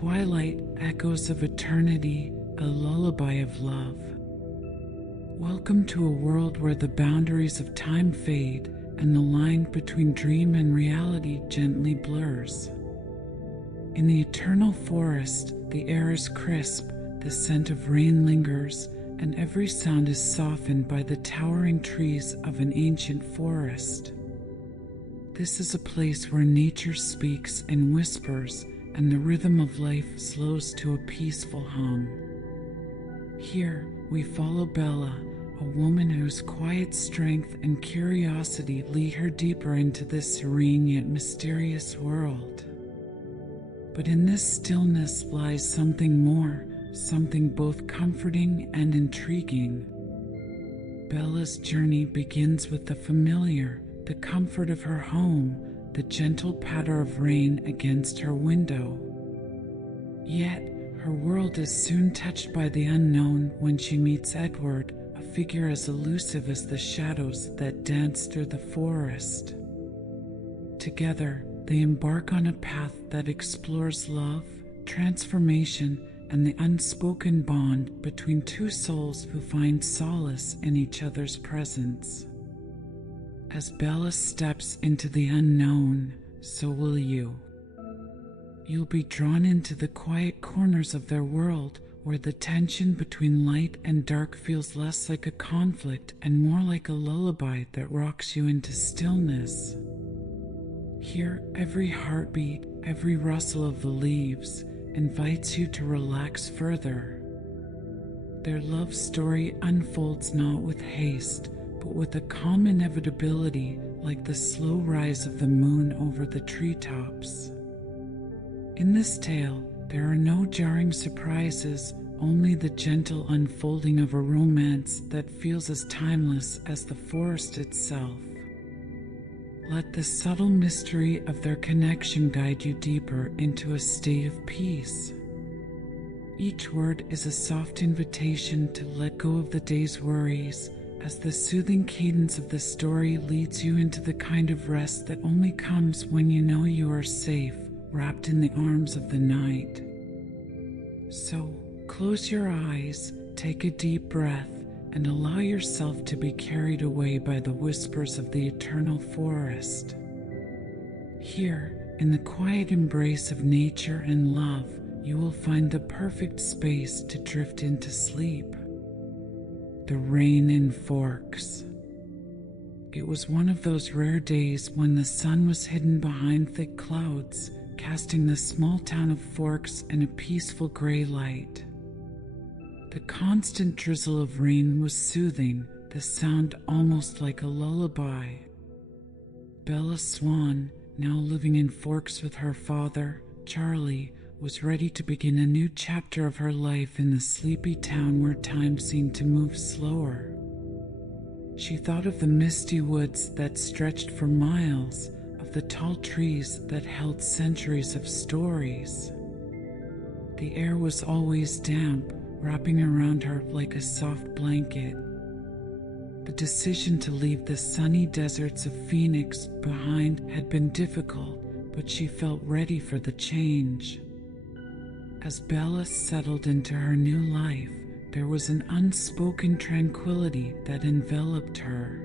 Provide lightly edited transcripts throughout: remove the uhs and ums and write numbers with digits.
Twilight, echoes of eternity, a lullaby of love. Welcome to a world where the boundaries of time fade and the line between dream and reality gently blurs. In the eternal forest, the air is crisp, the scent of rain lingers, and every sound is softened by the towering trees of an ancient forest. This is a place where nature speaks in whispers and the rhythm of life slows to a peaceful hum. Here, we follow Bella, a woman whose quiet strength and curiosity lead her deeper into this serene yet mysterious world. But in this stillness lies something more, something both comforting and intriguing. Bella's journey begins with the familiar, the comfort of her home, the gentle patter of rain against her window. Yet, her world is soon touched by the unknown when she meets Edward, a figure as elusive as the shadows that dance through the forest. Together, they embark on a path that explores love, transformation, and the unspoken bond between two souls who find solace in each other's presence. As Bella steps into the unknown, so will you. You'll be drawn into the quiet corners of their world, where the tension between light and dark feels less like a conflict and more like a lullaby that rocks you into stillness. Here, every heartbeat, every rustle of the leaves invites you to relax further. Their love story unfolds not with haste, but with a calm inevitability, like the slow rise of the moon over the treetops. In this tale, there are no jarring surprises, only the gentle unfolding of a romance that feels as timeless as the forest itself. Let the subtle mystery of their connection guide you deeper into a state of peace. Each word is a soft invitation to let go of the day's worries, as the soothing cadence of the story leads you into the kind of rest that only comes when you know you are safe, wrapped in the arms of the night. So, close your eyes, take a deep breath, and allow yourself to be carried away by the whispers of the eternal forest. Here, in the quiet embrace of nature and love, you will find the perfect space to drift into sleep. The rain in Forks. It was one of those rare days when the sun was hidden behind thick clouds, casting the small town of Forks in a peaceful gray light. The constant drizzle of rain was soothing, the sound almost like a lullaby. Bella Swan, now living in Forks with her father, Charlie, was ready to begin a new chapter of her life in the sleepy town where time seemed to move slower. She thought of the misty woods that stretched for miles, of the tall trees that held centuries of stories. The air was always damp, wrapping around her like a soft blanket. The decision to leave the sunny deserts of Phoenix behind had been difficult, but she felt ready for the change. As Bella settled into her new life, there was an unspoken tranquility that enveloped her.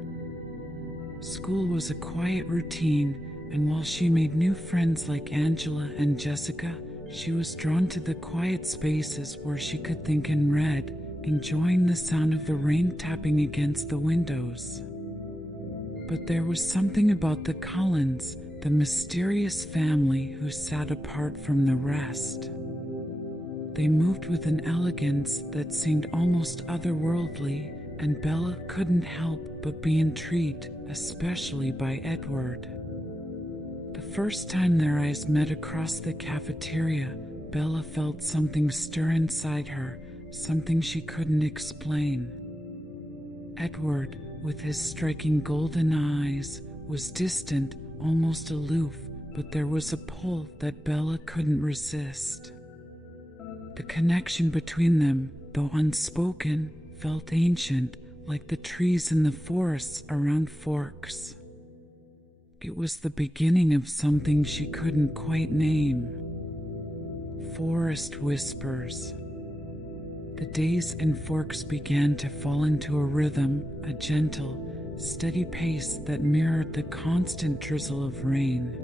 School was a quiet routine, and while she made new friends like Angela and Jessica, she was drawn to the quiet spaces where she could think and read, enjoying the sound of the rain tapping against the windows. But there was something about the Cullens, the mysterious family who sat apart from the rest. They moved with an elegance that seemed almost otherworldly, and Bella couldn't help but be intrigued, especially by Edward. The first time their eyes met across the cafeteria, Bella felt something stir inside her, something she couldn't explain. Edward, with his striking golden eyes, was distant, almost aloof, but there was a pull that Bella couldn't resist. The connection between them, though unspoken, felt ancient, like the trees in the forests around Forks. It was the beginning of something she couldn't quite name. Forest whispers. The days and forks began to fall into a rhythm, a gentle, steady pace that mirrored the constant drizzle of rain.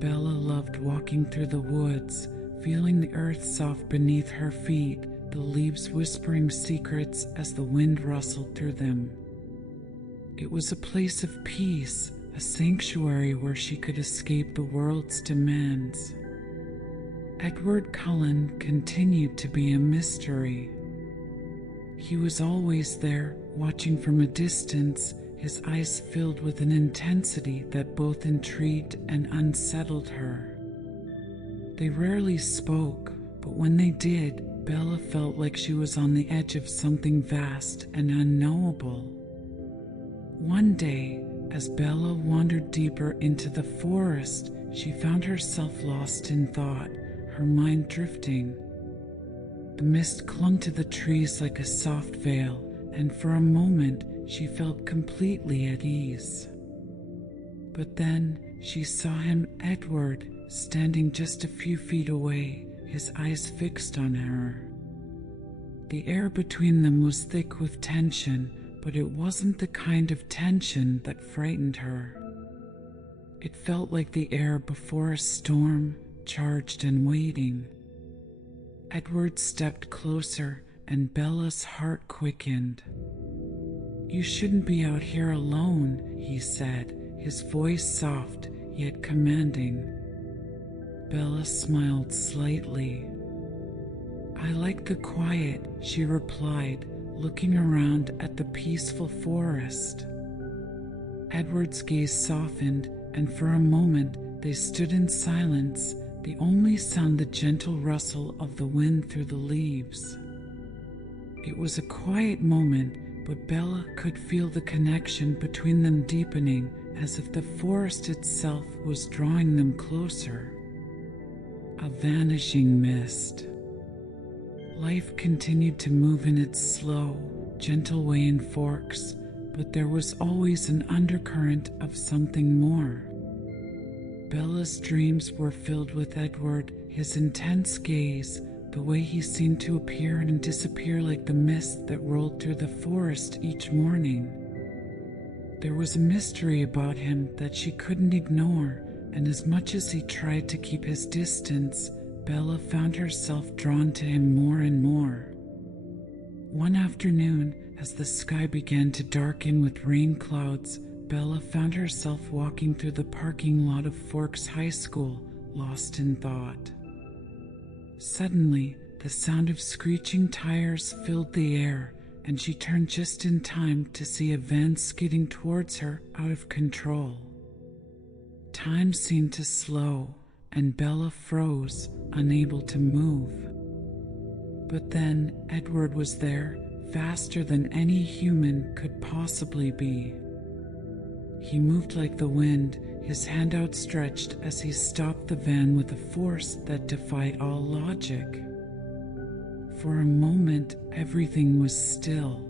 Bella loved walking through the woods, feeling the earth soft beneath her feet, the leaves whispering secrets as the wind rustled through them. It was a place of peace, a sanctuary where she could escape the world's demands. Edward Cullen continued to be a mystery. He was always there, watching from a distance, his eyes filled with an intensity that both intrigued and unsettled her. They rarely spoke, but when they did, Bella felt like she was on the edge of something vast and unknowable. One day, as Bella wandered deeper into the forest, she found herself lost in thought, her mind drifting. The mist clung to the trees like a soft veil, and for a moment she felt completely at ease. But then she saw him, Edward, standing just a few feet away, his eyes fixed on her. The air between them was thick with tension, but it wasn't the kind of tension that frightened her. It felt like the air before a storm, charged and waiting. Edward stepped closer, and Bella's heart quickened. "You shouldn't be out here alone," he said, his voice soft yet commanding. Bella smiled slightly. "I like the quiet," she replied, looking around at the peaceful forest. Edward's gaze softened, and for a moment they stood in silence, the only sound the gentle rustle of the wind through the leaves. It was a quiet moment, but Bella could feel the connection between them deepening, as if the forest itself was drawing them closer. A vanishing mist. Life continued to move in its slow, gentle way in Forks, but there was always an undercurrent of something more. Bella's dreams were filled with Edward, his intense gaze, the way he seemed to appear and disappear like the mist that rolled through the forest each morning. There was a mystery about him that she couldn't ignore, and as much as he tried to keep his distance, Bella found herself drawn to him more and more. One afternoon, as the sky began to darken with rain clouds, Bella found herself walking through the parking lot of Forks High School, lost in thought. Suddenly, the sound of screeching tires filled the air, and she turned just in time to see a van skidding towards her out of control. Time seemed to slow, and Bella froze, unable to move. But then Edward was there, faster than any human could possibly be. He moved like the wind, his hand outstretched as he stopped the van with a force that defied all logic. For a moment, everything was still.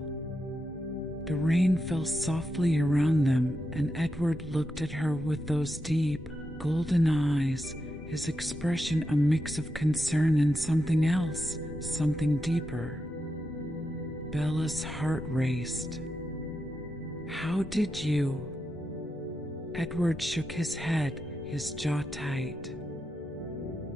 The rain fell softly around them, and Edward looked at her with those deep, golden eyes, his expression a mix of concern and something else, something deeper. Bella's heart raced. "How did you?" Edward shook his head, his jaw tight.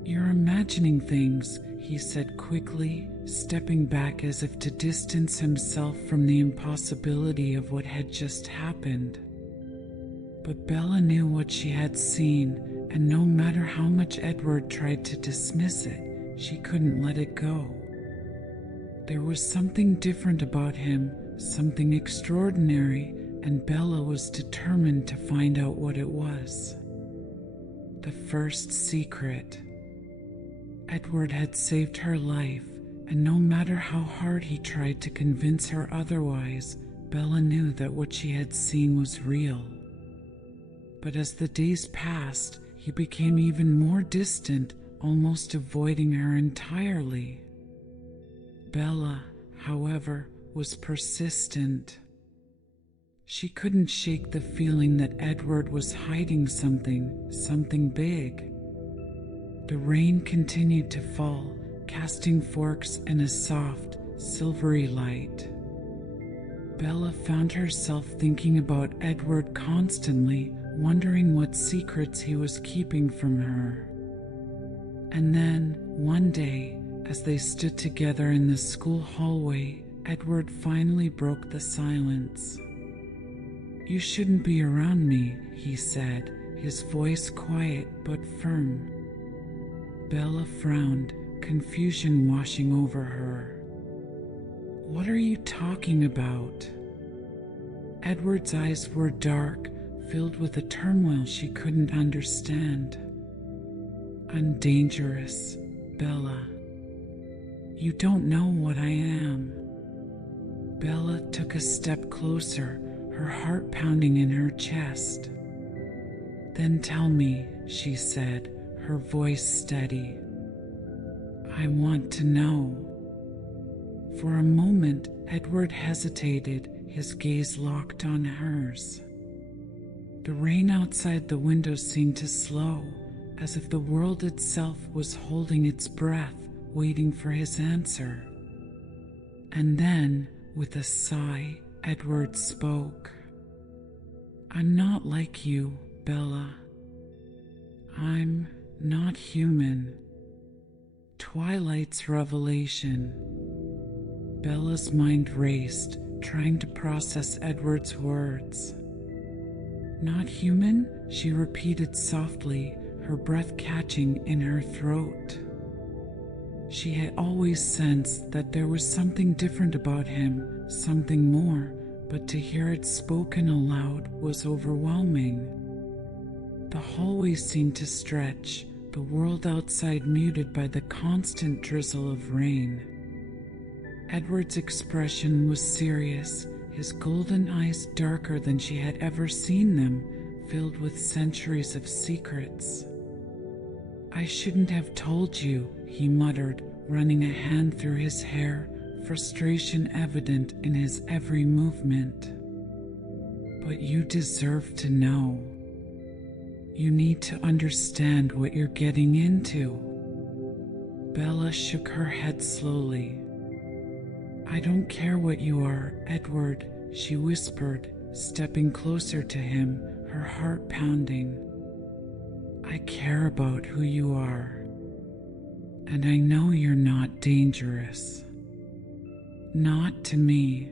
"You're imagining things," he said quickly, stepping back as if to distance himself from the impossibility of what had just happened. But Bella knew what she had seen, and no matter how much Edward tried to dismiss it, she couldn't let it go. There was something different about him, something extraordinary, and Bella was determined to find out what it was. The first secret. Edward had saved her life, and no matter how hard he tried to convince her otherwise, Bella knew that what she had seen was real. But as the days passed, he became even more distant, almost avoiding her entirely. Bella, however, was persistent. She couldn't shake the feeling that Edward was hiding something big. The rain continued to fall, casting forks in a soft, silvery light. Bella found herself thinking about Edward constantly, wondering what secrets he was keeping from her. And then, one day, as they stood together in the school hallway, Edward finally broke the silence. "You shouldn't be around me," he said, his voice quiet but firm. Bella frowned, confusion washing over her. "What are you talking about?" Edward's eyes were dark, filled with a turmoil she couldn't understand. "I'm dangerous, Bella. You don't know what I am." Bella took a step closer, her heart pounding in her chest. "Then tell me," she said, her voice steady. "I want to know." For a moment, Edward hesitated, his gaze locked on hers. The rain outside the window seemed to slow, as if the world itself was holding its breath, waiting for his answer. And then, with a sigh, Edward spoke. "I'm not like you, Bella. I'm not human." Twilight's revelation. Bella's mind raced, trying to process Edward's words. "Not human?" she repeated softly, her breath catching in her throat. She had always sensed that there was something different about him, something more, but to hear it spoken aloud was overwhelming. The hallway seemed to stretch, the world outside muted by the constant drizzle of rain. Edward's expression was serious, his golden eyes darker than she had ever seen them, filled with centuries of secrets. "I shouldn't have told you," he muttered, running a hand through his hair, frustration evident in his every movement. "But you deserve to know. You need to understand what you're getting into." Bella shook her head slowly. "I don't care what you are, Edward," she whispered, stepping closer to him, her heart pounding. "I care about who you are. And I know you're not dangerous. Not to me."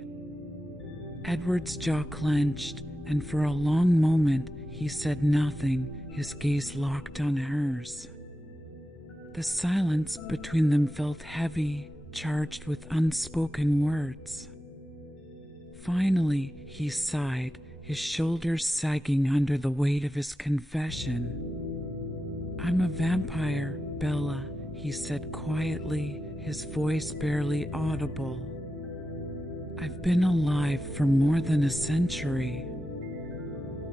Edward's jaw clenched, and for a long moment he said nothing, his gaze locked on hers. The silence between them felt heavy, charged with unspoken words. Finally, he sighed, his shoulders sagging under the weight of his confession. "I'm a vampire, Bella," he said quietly, his voice barely audible. "I've been alive for more than a century."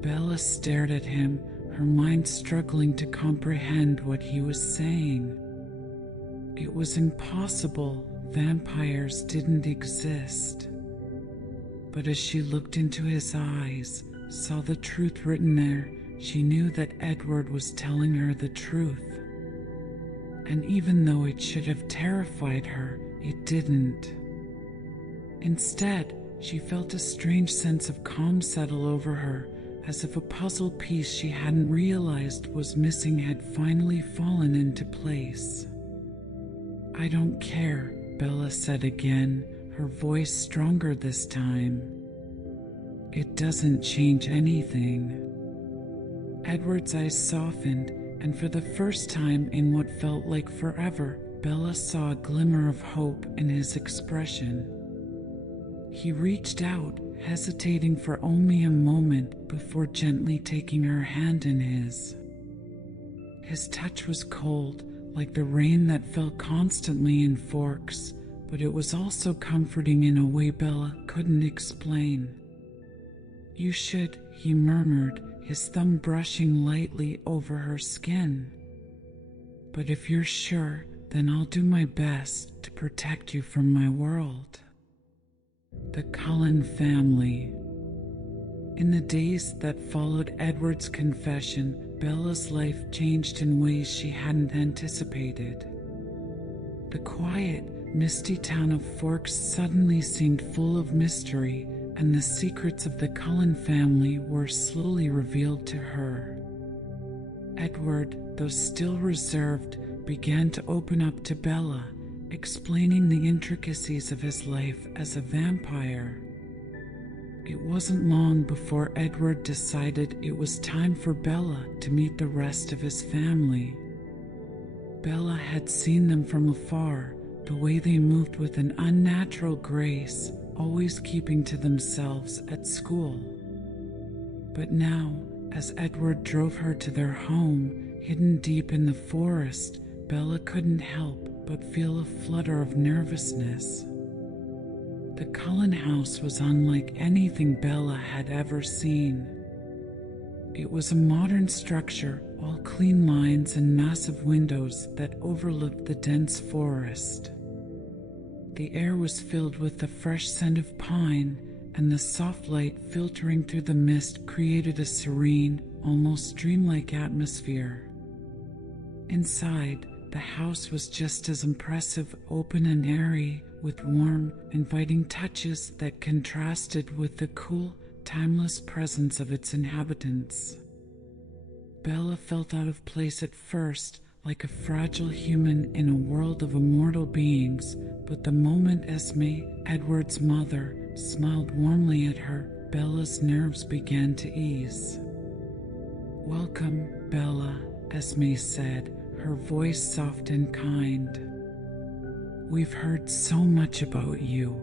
Bella stared at him, her mind struggling to comprehend what he was saying. It was impossible. Vampires didn't exist. But as she looked into his eyes, saw the truth written there, she knew that Edward was telling her the truth. And even though it should have terrified her, it didn't. Instead, she felt a strange sense of calm settle over her, as if a puzzle piece she hadn't realized was missing had finally fallen into place. "I don't care," Bella said again, her voice stronger this time. "It doesn't change anything." Edward's eyes softened, and for the first time in what felt like forever, Bella saw a glimmer of hope in his expression. He reached out, hesitating for only a moment before gently taking her hand in his. His touch was cold, like the rain that fell constantly in forks, but it was also comforting in a way Bella couldn't explain. "You should," he murmured, his thumb brushing lightly over her skin. "But if you're sure, then I'll do my best to protect you from my world." The Cullen family. In the days that followed Edward's confession, Bella's life changed in ways she hadn't anticipated. The quiet, misty town of Forks suddenly seemed full of mystery, and the secrets of the Cullen family were slowly revealed to her. Edward, though still reserved, began to open up to Bella, explaining the intricacies of his life as a vampire. It wasn't long before Edward decided it was time for Bella to meet the rest of his family. Bella had seen them from afar, the way they moved with an unnatural grace, always keeping to themselves at school. But now, as Edward drove her to their home, hidden deep in the forest, Bella couldn't help but feel a flutter of nervousness. The Cullen house was unlike anything Bella had ever seen. It was a modern structure, all clean lines and massive windows that overlooked the dense forest. The air was filled with the fresh scent of pine, and the soft light filtering through the mist created a serene, almost dreamlike atmosphere. Inside, the house was just as impressive, open and airy, with warm, inviting touches that contrasted with the cool, timeless presence of its inhabitants. Bella felt out of place at first, like a fragile human in a world of immortal beings, but the moment Esme, Edward's mother, smiled warmly at her, Bella's nerves began to ease. "Welcome, Bella," Esme said, her voice soft and kind. "We've heard so much about you."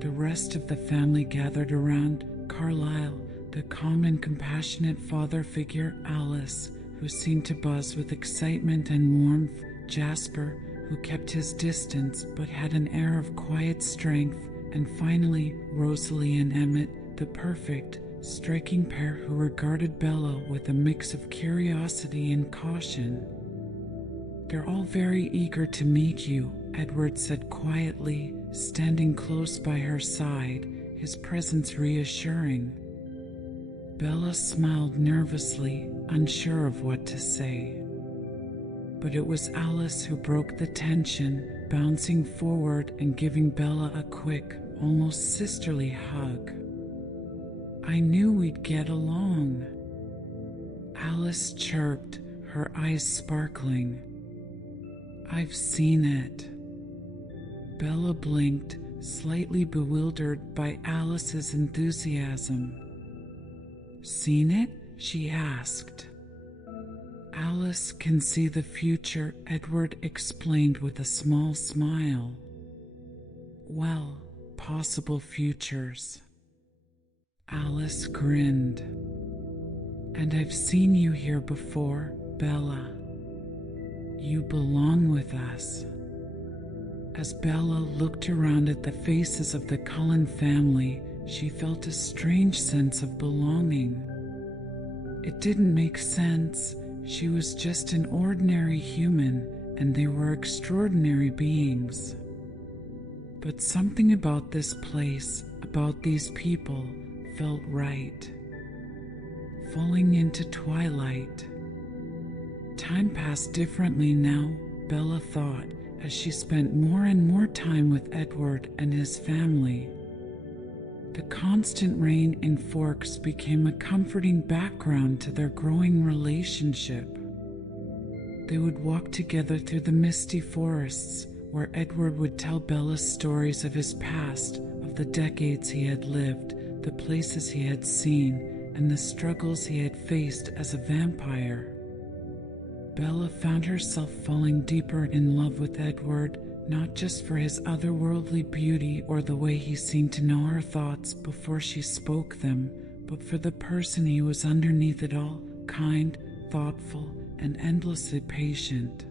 The rest of the family gathered around. Carlyle, the calm and compassionate father figure, Alice, who seemed to buzz with excitement and warmth, Jasper, who kept his distance but had an air of quiet strength, and finally Rosalie and Emmett, the perfect, striking pair who regarded Bella with a mix of curiosity and caution. "They're all very eager to meet you," Edward said quietly, standing close by her side, his presence reassuring. Bella smiled nervously, unsure of what to say. But it was Alice who broke the tension, bouncing forward and giving Bella a quick, almost sisterly hug. "I knew we'd get along," Alice chirped, her eyes sparkling. "I've seen it." Bella blinked, slightly bewildered by Alice's enthusiasm. "Seen it?" she asked. "Alice can see the future," Edward explained with a small smile. "Well, possible futures." Alice grinned. "And I've seen you here before, Bella. You belong with us." As Bella looked around at the faces of the Cullen family, she felt a strange sense of belonging. It didn't make sense. She was just an ordinary human, and they were extraordinary beings. But something about this place, about these people, felt right. Falling into twilight. Time passed differently now, Bella thought, as she spent more and more time with Edward and his family. The constant rain in Forks became a comforting background to their growing relationship. They would walk together through the misty forests, where Edward would tell Bella stories of his past, of the decades he had lived, the places he had seen, and the struggles he had faced as a vampire. Bella found herself falling deeper in love with Edward, not just for his otherworldly beauty or the way he seemed to know her thoughts before she spoke them, but for the person he was underneath it all, kind, thoughtful, and endlessly patient.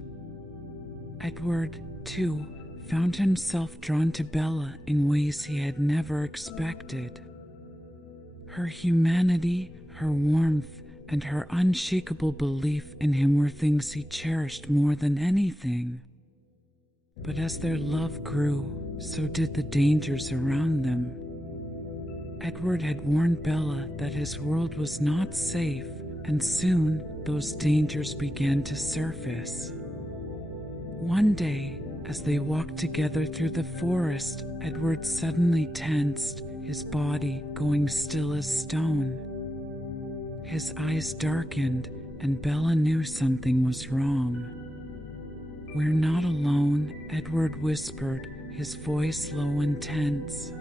Edward, too, found himself drawn to Bella in ways he had never expected. Her humanity, her warmth, and her unshakable belief in him were things he cherished more than anything. But as their love grew, so did the dangers around them. Edward had warned Bella that his world was not safe, and soon those dangers began to surface. One day, as they walked together through the forest, Edward suddenly tensed, his body going still as stone. His eyes darkened, and Bella knew something was wrong. "We're not alone," Edward whispered, his voice low and tense.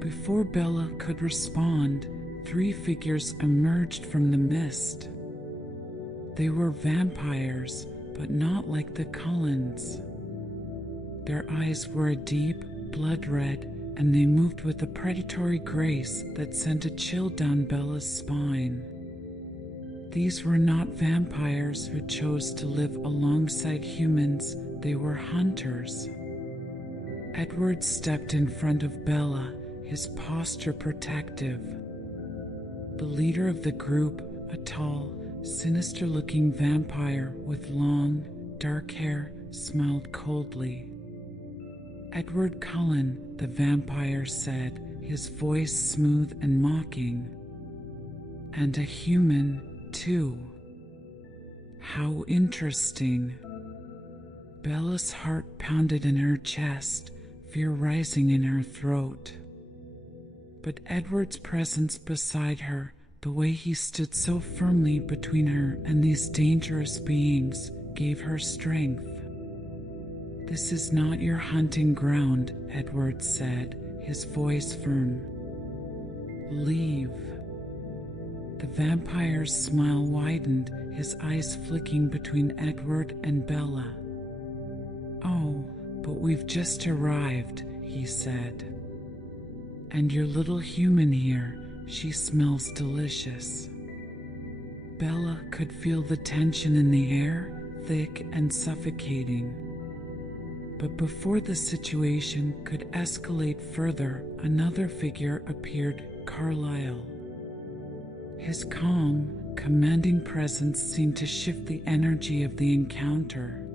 Before Bella could respond, 3 figures emerged from the mist. They were vampires, but not like the Cullens. Their eyes were a deep, blood red, and they moved with a predatory grace that sent a chill down Bella's spine. These were not vampires who chose to live alongside humans, they were hunters. Edward stepped in front of Bella, his posture protective. The leader of the group, a tall, sinister-looking vampire with long, dark hair, smiled coldly. "Edward Cullen," the vampire said, his voice smooth and mocking. "And a human, too. How interesting." Bella's heart pounded in her chest, fear rising in her throat. But Edward's presence beside her, the way he stood so firmly between her and these dangerous beings, gave her strength. "This is not your hunting ground," Edward said, his voice firm. "Leave." The vampire's smile widened, his eyes flicking between Edward and Bella. "Oh, but we've just arrived," he said. "And your little human here, she smells delicious." Bella could feel the tension in the air, thick and suffocating. But before the situation could escalate further, another figure appeared, Carlyle. His calm, commanding presence seemed to shift the energy of the encounter.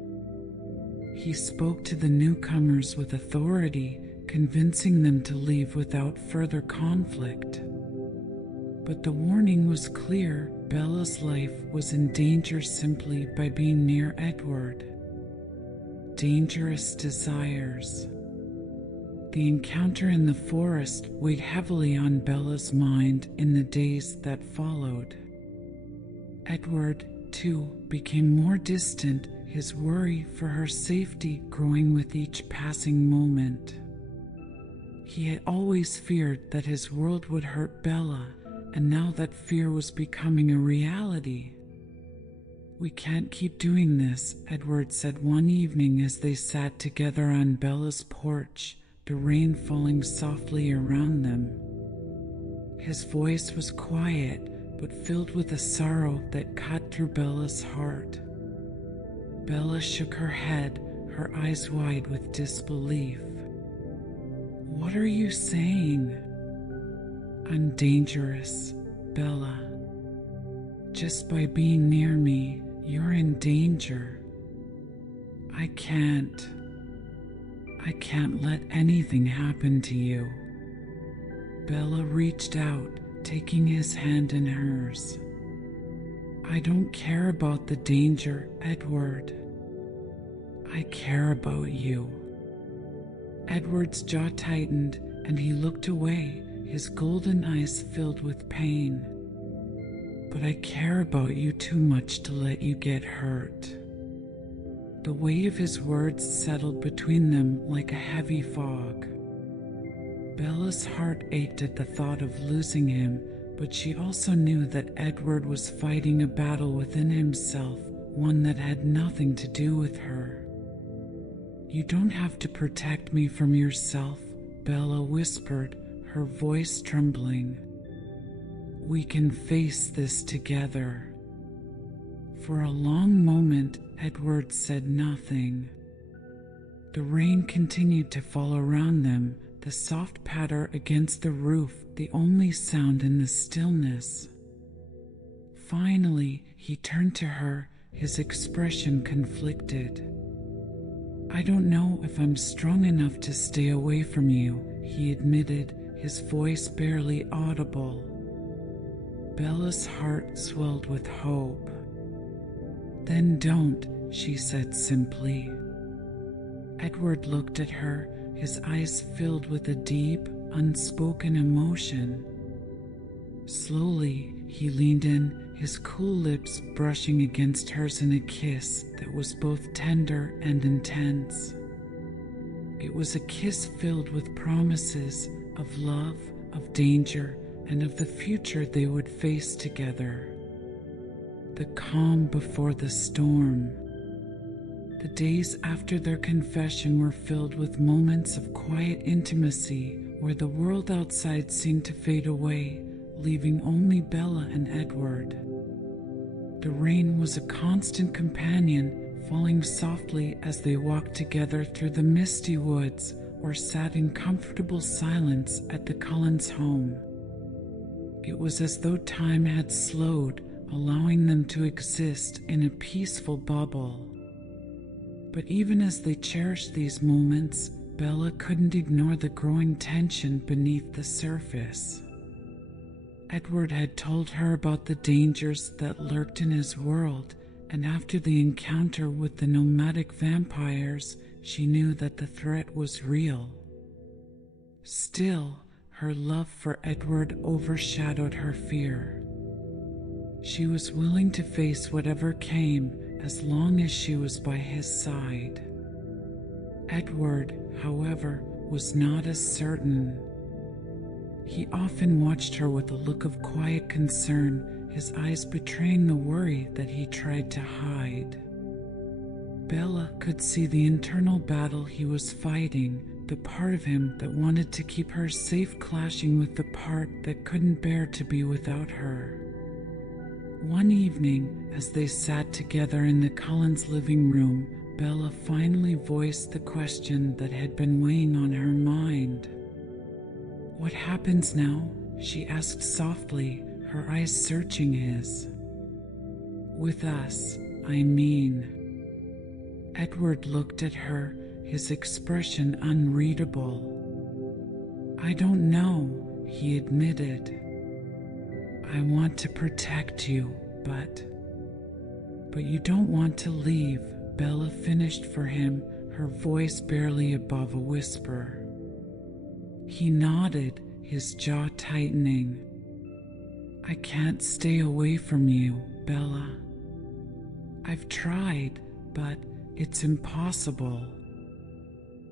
He spoke to the newcomers with authority, convincing them to leave without further conflict. But the warning was clear: Bella's life was in danger simply by being near Edward. Dangerous desires. The encounter in the forest weighed heavily on Bella's mind in the days that followed. Edward, too, became more distant, his worry for her safety growing with each passing moment. He had always feared that his world would hurt Bella, and now that fear was becoming a reality. "We can't keep doing this," Edward said one evening as they sat together on Bella's porch, the rain falling softly around them. His voice was quiet, but filled with a sorrow that cut through Bella's heart. Bella shook her head, her eyes wide with disbelief. "What are you saying?" "I'm dangerous, Bella. Just by being near me, you're in danger. I can't let anything happen to you." Bella reached out, taking his hand in hers. "I don't care about the danger, Edward. I care about you." Edward's jaw tightened, and he looked away, his golden eyes filled with pain. "But I care about you too much to let you get hurt." The weight of his words settled between them like a heavy fog. Bella's heart ached at the thought of losing him, but she also knew that Edward was fighting a battle within himself, one that had nothing to do with her. "You don't have to protect me from yourself," Bella whispered, her voice trembling. "We can face this together." For a long moment, Edward said nothing. The rain continued to fall around them, the soft patter against the roof the only sound in the stillness. Finally, he turned to her, his expression conflicted. "I don't know if I'm strong enough to stay away from you," he admitted, his voice barely audible. Bella's heart swelled with hope. "Then don't," she said simply. Edward looked at her, his eyes filled with a deep, unspoken emotion. Slowly, he leaned in, his cool lips brushing against hers in a kiss that was both tender and intense. It was a kiss filled with promises of love, of danger, and of the future they would face together. The calm before the storm. The days after their confession were filled with moments of quiet intimacy where the world outside seemed to fade away, leaving only Bella and Edward. The rain was a constant companion, falling softly as they walked together through the misty woods or sat in comfortable silence at the Cullens' home. It was as though time had slowed, allowing them to exist in a peaceful bubble. But even as they cherished these moments, Bella couldn't ignore the growing tension beneath the surface. Edward had told her about the dangers that lurked in his world, and after the encounter with the nomadic vampires, she knew that the threat was real. Still, her love for Edward overshadowed her fear. She was willing to face whatever came as long as she was by his side. Edward, however, was not as certain. He often watched her with a look of quiet concern, his eyes betraying the worry that he tried to hide. Bella could see the internal battle he was fighting, the part of him that wanted to keep her safe clashing with the part that couldn't bear to be without her. One evening, as they sat together in the Cullens' living room, Bella finally voiced the question that had been weighing on her mind. "What happens now?" she asked softly, her eyes searching his. "With us, I mean." Edward looked at her, his expression unreadable. "I don't know," he admitted. "I want to protect you, but you don't want to leave," Bella finished for him, her voice barely above a whisper. He nodded, his jaw tightening. "I can't stay away from you, Bella. I've tried, but it's impossible."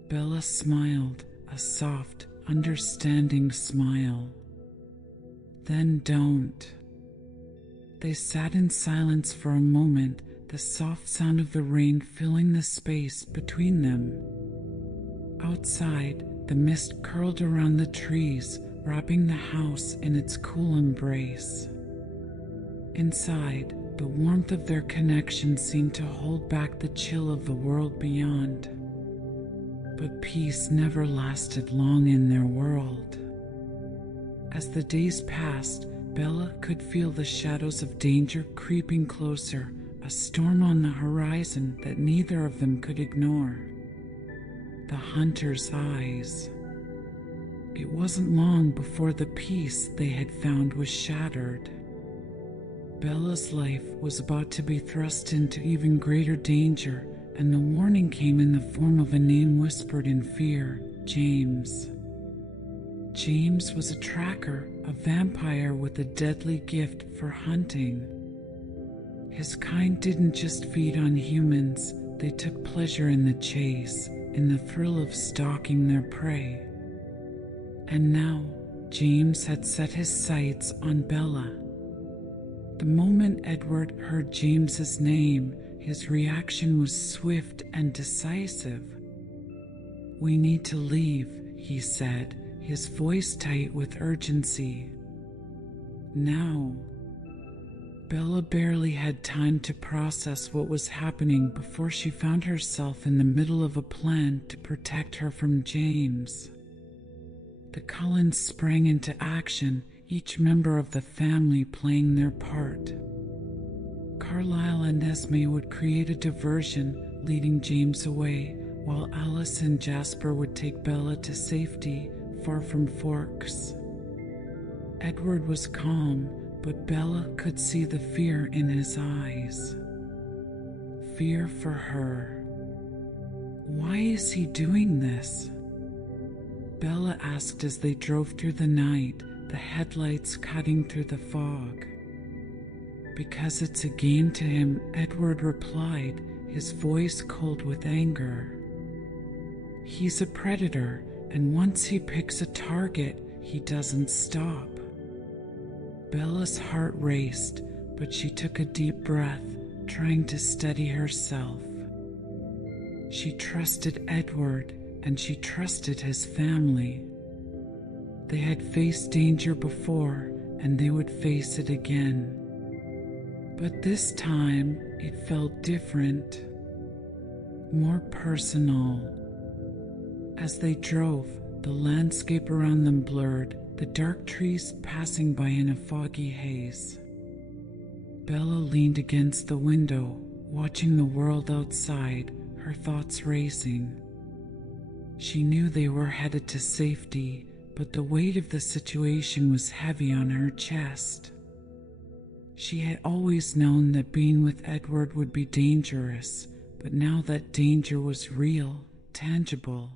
Bella smiled, a soft, understanding smile. "Then don't." They sat in silence for a moment, the soft sound of the rain filling the space between them. Outside, the mist curled around the trees, wrapping the house in its cool embrace. Inside, the warmth of their connection seemed to hold back the chill of the world beyond. But peace never lasted long in their world. As the days passed, Bella could feel the shadows of danger creeping closer, a storm on the horizon that neither of them could ignore. The hunter's eyes. It wasn't long before the peace they had found was shattered. Bella's life was about to be thrust into even greater danger, and the warning came in the form of a name whispered in fear: James. James was a tracker, a vampire with a deadly gift for hunting. His kind didn't just feed on humans, they took pleasure in the chase, in the thrill of stalking their prey. And now, James had set his sights on Bella. The moment Edward heard James's name, his reaction was swift and decisive. "We need to leave," he said, his voice tight with urgency. Now. Bella barely had time to process what was happening before she found herself in the middle of a plan to protect her from James. The Cullens sprang into action, each member of the family playing their part. Carlisle and Esme would create a diversion, leading James away, while Alice and Jasper would take Bella to safety, far from Forks. Edward was calm, but Bella could see the fear in his eyes. Fear for her. Why is he doing this? Bella asked as they drove through the night, the headlights cutting through the fog. Because it's a game to him, Edward replied, his voice cold with anger. He's a predator, and once he picks a target, he doesn't stop. Bella's heart raced, but she took a deep breath, trying to steady herself. She trusted Edward, and she trusted his family. They had faced danger before, and they would face it again. But this time, it felt different, more personal. As they drove, the landscape around them blurred, the dark trees passing by in a foggy haze. Bella leaned against the window, watching the world outside, her thoughts racing. She knew they were headed to safety, but the weight of the situation was heavy on her chest. She had always known that being with Edward would be dangerous, but now that danger was real, tangible.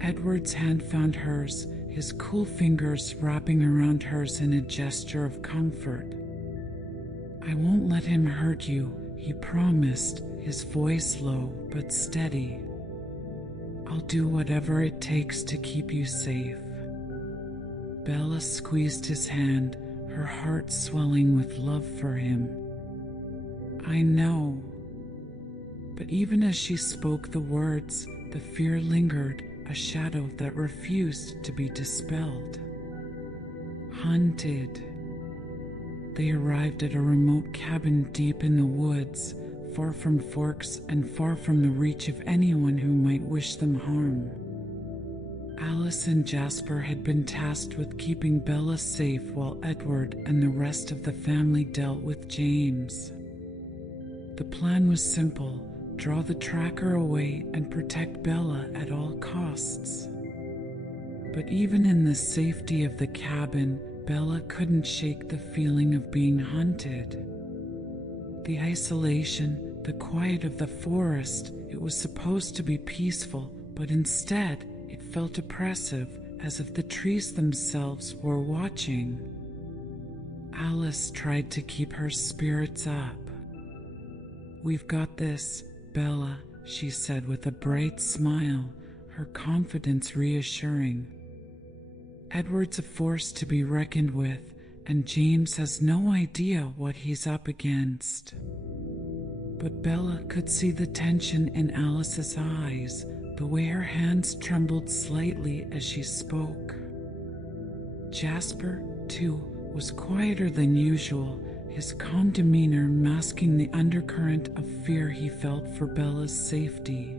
Edward's hand found hers, his cool fingers wrapping around hers in a gesture of comfort. "I won't let him hurt you," he promised, his voice low but steady. "I'll do whatever it takes to keep you safe." Bella squeezed his hand, her heart swelling with love for him. "I know." But even as she spoke the words, the fear lingered, a shadow that refused to be dispelled. Hunted. They arrived at a remote cabin deep in the woods, far from Forks and far from the reach of anyone who might wish them harm. Alice and Jasper had been tasked with keeping Bella safe while Edward and the rest of the family dealt with James. The plan was simple: draw the tracker away and protect Bella at all costs. But even in the safety of the cabin, Bella couldn't shake the feeling of being hunted. The isolation, the quiet of the forest, it was supposed to be peaceful, but instead it felt oppressive, as if the trees themselves were watching. Alice tried to keep her spirits up. "We've got this, Bella," she said with a bright smile, her confidence reassuring. "Edward's a force to be reckoned with, and James has no idea what he's up against." But Bella could see the tension in Alice's eyes, the way her hands trembled slightly as she spoke. Jasper, too, was quieter than usual, his calm demeanor masking the undercurrent of fear he felt for Bella's safety.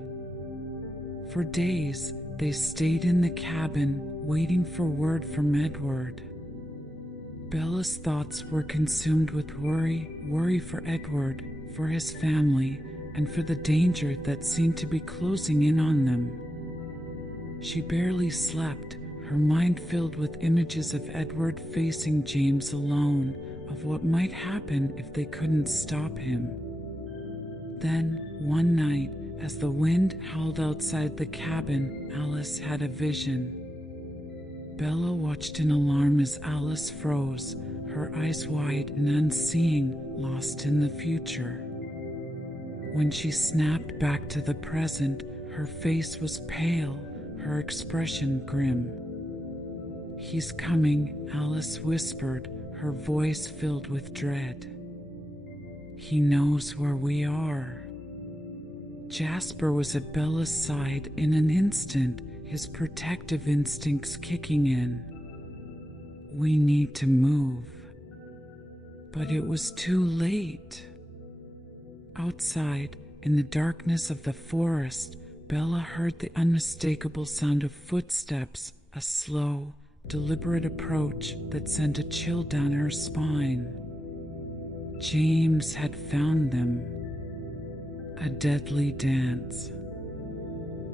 For days, they stayed in the cabin, waiting for word from Edward. Bella's thoughts were consumed with worry for Edward, for his family, and for the danger that seemed to be closing in on them. She barely slept, her mind filled with images of Edward facing James alone, of what might happen if they couldn't stop him. Then, one night, as the wind howled outside the cabin, Alice had a vision. Bella watched in alarm as Alice froze, her eyes wide and unseeing, lost in the future. When she snapped back to the present, her face was pale, her expression grim. "He's coming," Alice whispered, her voice filled with dread. "He knows where we are." Jasper was at Bella's side in an instant, his protective instincts kicking in. "We need to move." But it was too late. Outside, in the darkness of the forest, Bella heard the unmistakable sound of footsteps, a slow, deliberate approach that sent a chill down her spine. James had found them. A deadly dance.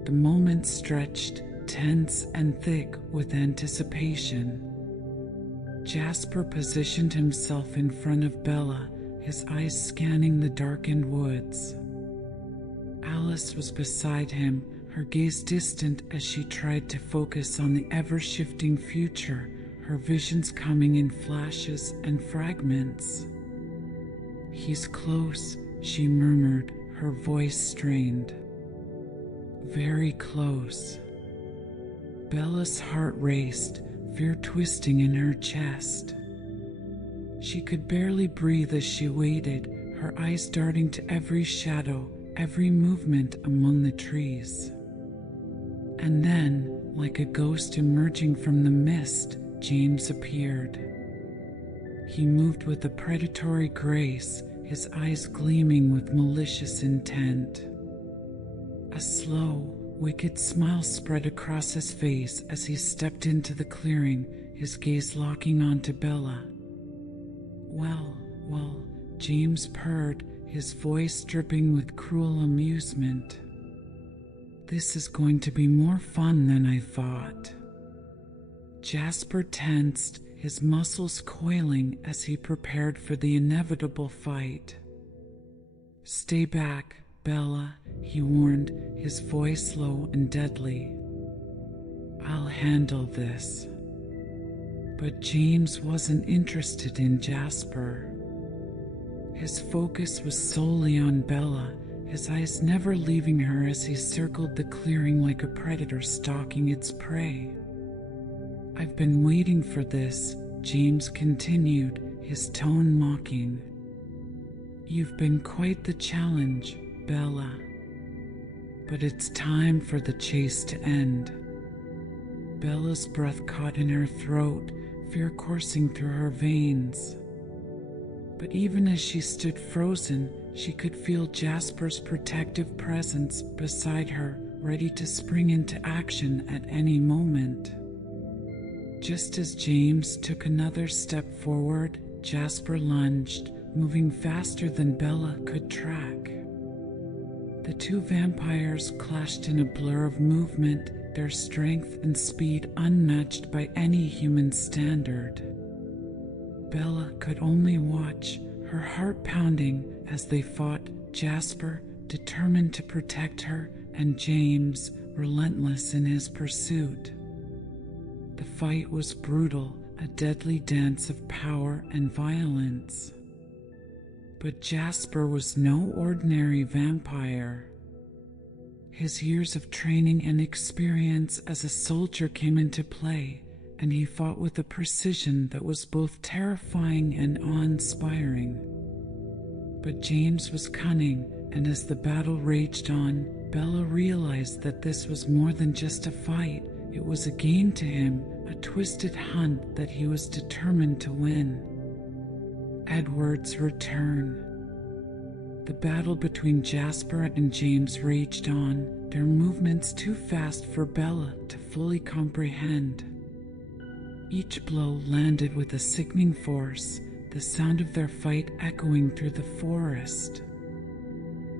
The moment stretched, tense and thick with anticipation. Jasper positioned himself in front of Bella, his eyes scanning the darkened woods. Alice was beside him, her gaze distant as she tried to focus on the ever-shifting future, her visions coming in flashes and fragments. "He's close," she murmured, her voice strained. "Very close." Bella's heart raced, fear twisting in her chest. She could barely breathe as she waited, her eyes darting to every shadow, every movement among the trees. And then, like a ghost emerging from the mist, James appeared. He moved with a predatory grace, his eyes gleaming with malicious intent. A slow, wicked smile spread across his face as he stepped into the clearing, his gaze locking onto Bella. Well, James purred, his voice dripping with cruel amusement. "This is going to be more fun than I thought." Jasper tensed, his muscles coiling as he prepared for the inevitable fight. "Stay back, Bella," he warned, his voice low and deadly. "I'll handle this." But James wasn't interested in Jasper. His focus was solely on Bella, his eyes never leaving her as he circled the clearing like a predator stalking its prey. "I've been waiting for this," James continued, his tone mocking. "You've been quite the challenge, Bella. But it's time for the chase to end." Bella's breath caught in her throat, fear coursing through her veins. But even as she stood frozen, she could feel Jasper's protective presence beside her, ready to spring into action at any moment. Just as James took another step forward, Jasper lunged, moving faster than Bella could track. The two vampires clashed in a blur of movement, their strength and speed unmatched by any human standard. Bella could only watch, her heart pounding as they fought, Jasper determined to protect her, and James relentless in his pursuit. The fight was brutal, a deadly dance of power and violence. But Jasper was no ordinary vampire. His years of training and experience as a soldier came into play, and he fought with a precision that was both terrifying and awe-inspiring. But James was cunning, and as the battle raged on, Bella realized that this was more than just a fight. It was a game to him, a twisted hunt that he was determined to win. Edward's return. The battle between Jasper and James raged on, their movements too fast for Bella to fully comprehend. Each blow landed with a sickening force, the sound of their fight echoing through the forest.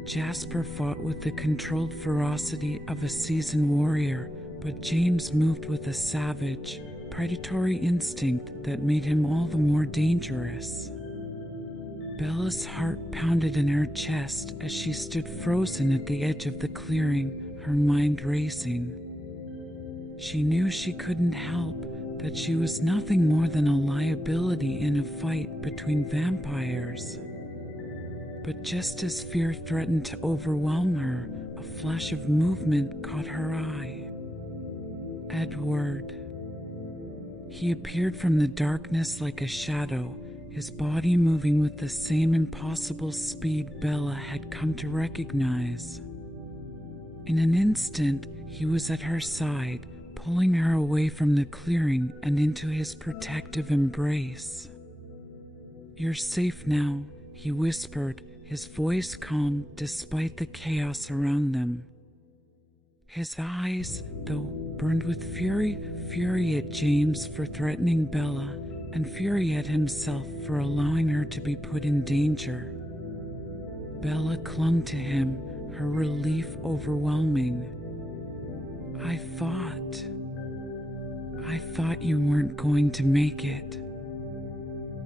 Jasper fought with the controlled ferocity of a seasoned warrior, but James moved with a savage, predatory instinct that made him all the more dangerous. Bella's heart pounded in her chest as she stood frozen at the edge of the clearing, her mind racing. She knew she couldn't help, that she was nothing more than a liability in a fight between vampires. But just as fear threatened to overwhelm her, a flash of movement caught her eye. Edward. He appeared from the darkness like a shadow, his body moving with the same impossible speed Bella had come to recognize. In an instant, he was at her side, pulling her away from the clearing and into his protective embrace. "You're safe now," he whispered, his voice calm despite the chaos around them. His eyes, though, burned with fury at James for threatening Bella, and fury at himself for allowing her to be put in danger. Bella clung to him, her relief overwhelming. I thought you weren't going to make it."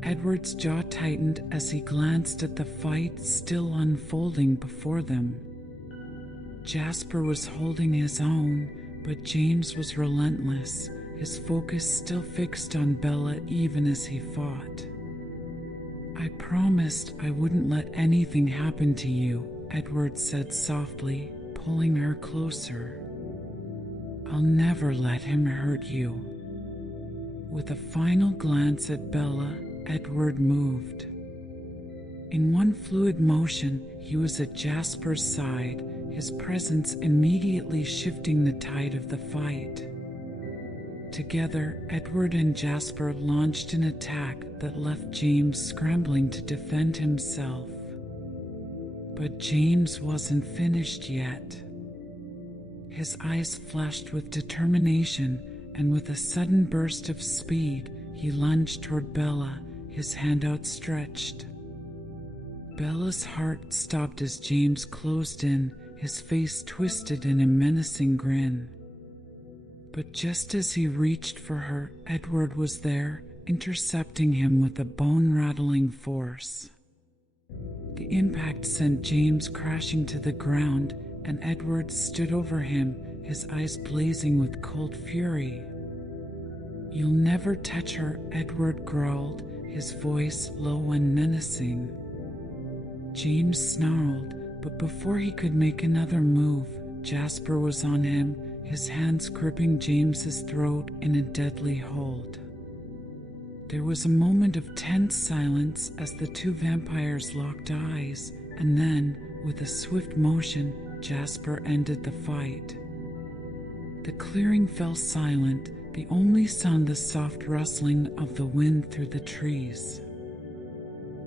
Edward's jaw tightened as he glanced at the fight still unfolding before them. Jasper was holding his own, but James was relentless, his focus still fixed on Bella even as he fought. "I promised I wouldn't let anything happen to you," Edward said softly, pulling her closer. "I'll never let him hurt you." With a final glance at Bella, Edward moved. In one fluid motion, he was at Jasper's side, his presence immediately shifting the tide of the fight. Together, Edward and Jasper launched an attack that left James scrambling to defend himself. But James wasn't finished yet. His eyes flashed with determination, and with a sudden burst of speed, he lunged toward Bella, his hand outstretched. Bella's heart stopped as James closed in, his face twisted in a menacing grin. But just as he reached for her, Edward was there, intercepting him with a bone-rattling force. The impact sent James crashing to the ground, and Edward stood over him, his eyes blazing with cold fury. "You'll never touch her," Edward growled, his voice low and menacing. James snarled, but before he could make another move, Jasper was on him, his hands gripping James's throat in a deadly hold. There was a moment of tense silence as the two vampires locked eyes, and then, with a swift motion, Jasper ended the fight. The clearing fell silent, the only sound the soft rustling of the wind through the trees.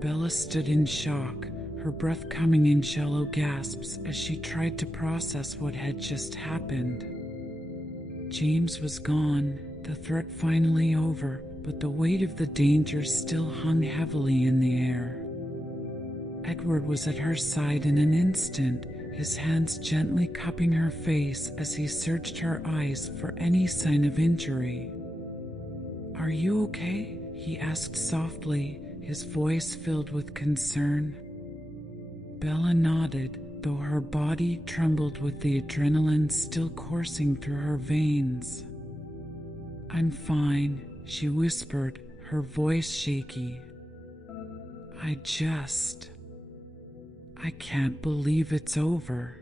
Bella stood in shock, her breath coming in shallow gasps as she tried to process what had just happened. James was gone, the threat finally over, but the weight of the danger still hung heavily in the air. Edward was at her side in an instant, his hands gently cupping her face as he searched her eyes for any sign of injury. "Are you okay?" he asked softly, his voice filled with concern. Bella nodded, though her body trembled with the adrenaline still coursing through her veins. "I'm fine," she whispered, her voice shaky. I can't believe it's over."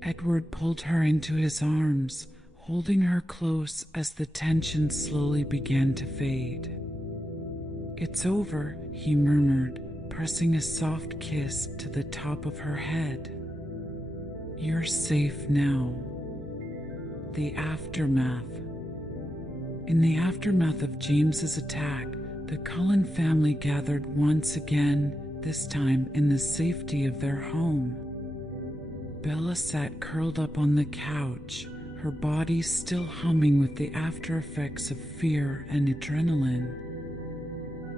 Edward pulled her into his arms, holding her close as the tension slowly began to fade. "It's over," he murmured, pressing a soft kiss to the top of her head. "You're safe now." The aftermath. In the aftermath of James's attack, the Cullen family gathered once again, this time in the safety of their home. Bella sat curled up on the couch, her body still humming with the after effects of fear and adrenaline.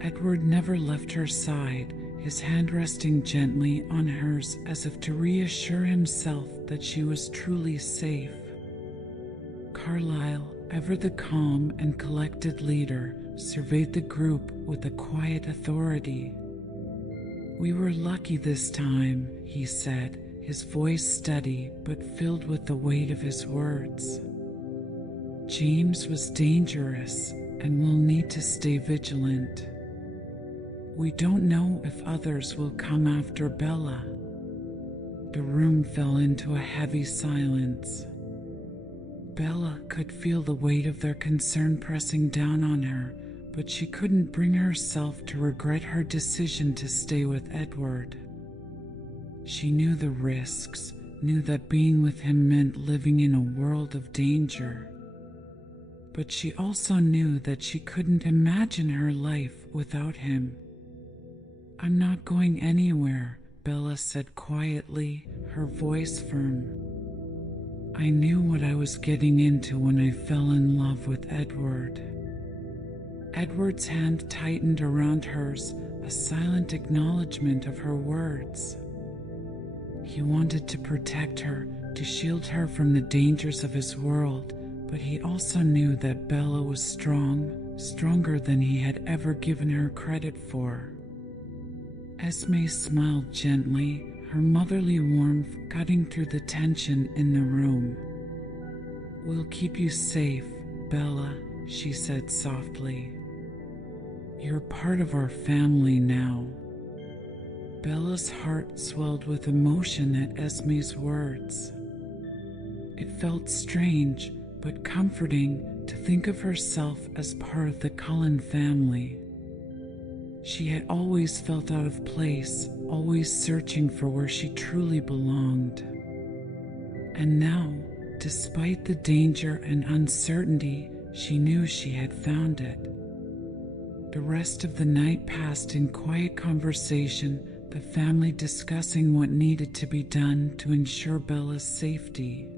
Edward never left her side, his hand resting gently on hers as if to reassure himself that she was truly safe. Carlyle, ever the calm and collected leader, surveyed the group with a quiet authority. "We were lucky this time," he said, his voice steady but filled with the weight of his words. "James was dangerous, and we'll need to stay vigilant. We don't know if others will come after Bella." The room fell into a heavy silence. Bella could feel the weight of their concern pressing down on her, but she couldn't bring herself to regret her decision to stay with Edward. She knew the risks, knew that being with him meant living in a world of danger. But she also knew that she couldn't imagine her life without him. "I'm not going anywhere," Bella said quietly, her voice firm. "I knew what I was getting into when I fell in love with Edward." Edward's hand tightened around hers, a silent acknowledgement of her words. He wanted to protect her, to shield her from the dangers of his world, but he also knew that Bella was strong, stronger than he had ever given her credit for. Esme smiled gently, her motherly warmth cutting through the tension in the room. "We'll keep you safe, Bella," she said softly. "You're part of our family now." Bella's heart swelled with emotion at Esme's words. It felt strange, but comforting to think of herself as part of the Cullen family. She had always felt out of place, always searching for where she truly belonged. And now, despite the danger and uncertainty, she knew she had found it. The rest of the night passed in quiet conversation, the family discussing what needed to be done to ensure Bella's safety.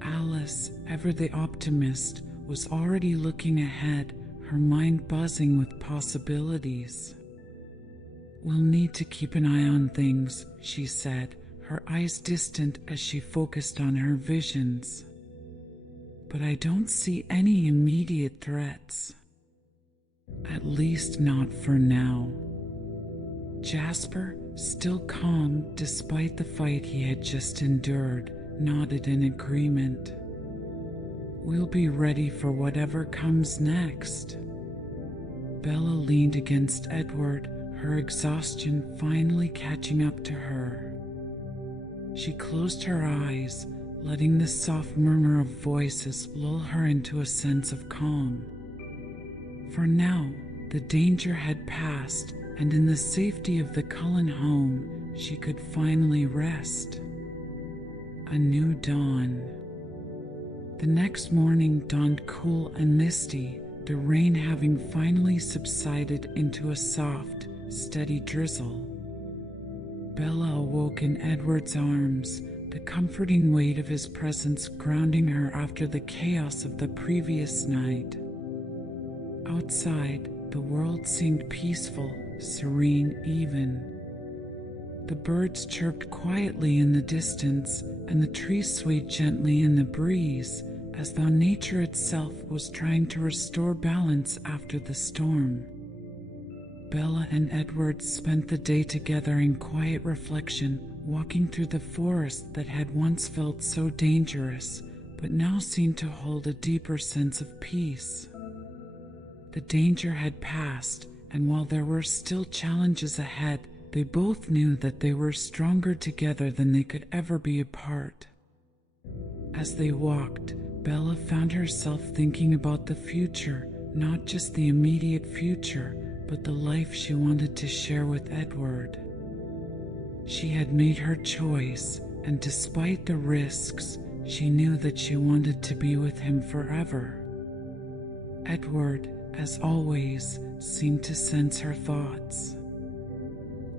Alice, ever the optimist, was already looking ahead, her mind buzzing with possibilities. "We'll need to keep an eye on things," she said, her eyes distant as she focused on her visions. "But I don't see any immediate threats. At least not for now." Jasper, still calm despite the fight he had just endured, nodded in agreement. "We'll be ready for whatever comes next." Bella leaned against Edward, her exhaustion finally catching up to her. She closed her eyes, letting the soft murmur of voices lull her into a sense of calm. For now, the danger had passed, and in the safety of the Cullen home, she could finally rest. A new dawn. The next morning dawned cool and misty, the rain having finally subsided into a soft, steady drizzle. Bella awoke in Edward's arms, the comforting weight of his presence grounding her after the chaos of the previous night. Outside, the world seemed peaceful, serene even. The birds chirped quietly in the distance, and the trees swayed gently in the breeze, as though nature itself was trying to restore balance after the storm. Bella and Edward spent the day together in quiet reflection, walking through the forest that had once felt so dangerous, but now seemed to hold a deeper sense of peace. The danger had passed, and while there were still challenges ahead, they both knew that they were stronger together than they could ever be apart. As they walked, Bella found herself thinking about the future, not just the immediate future, but the life she wanted to share with Edward. She had made her choice, and despite the risks, she knew that she wanted to be with him forever. Edward, as always, seemed to sense her thoughts.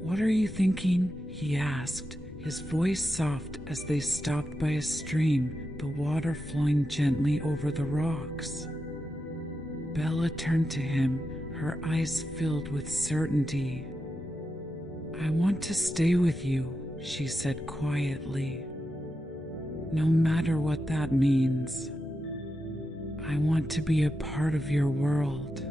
"What are you thinking?" he asked, his voice soft as they stopped by a stream, the water flowing gently over the rocks. Bella turned to him, her eyes filled with certainty. "I want to stay with you," she said quietly. "No matter what that means. I want to be a part of your world."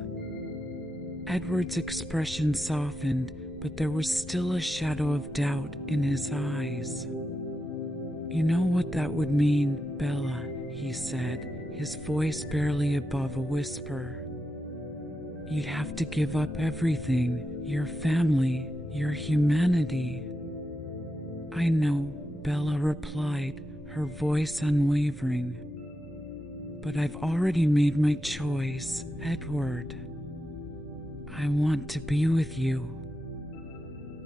Edward's expression softened, but there was still a shadow of doubt in his eyes. "You know what that would mean, Bella," he said, his voice barely above a whisper. "You'd have to give up everything, your family, your humanity." "I know," Bella replied, her voice unwavering. "But I've already made my choice, Edward. I want to be with you."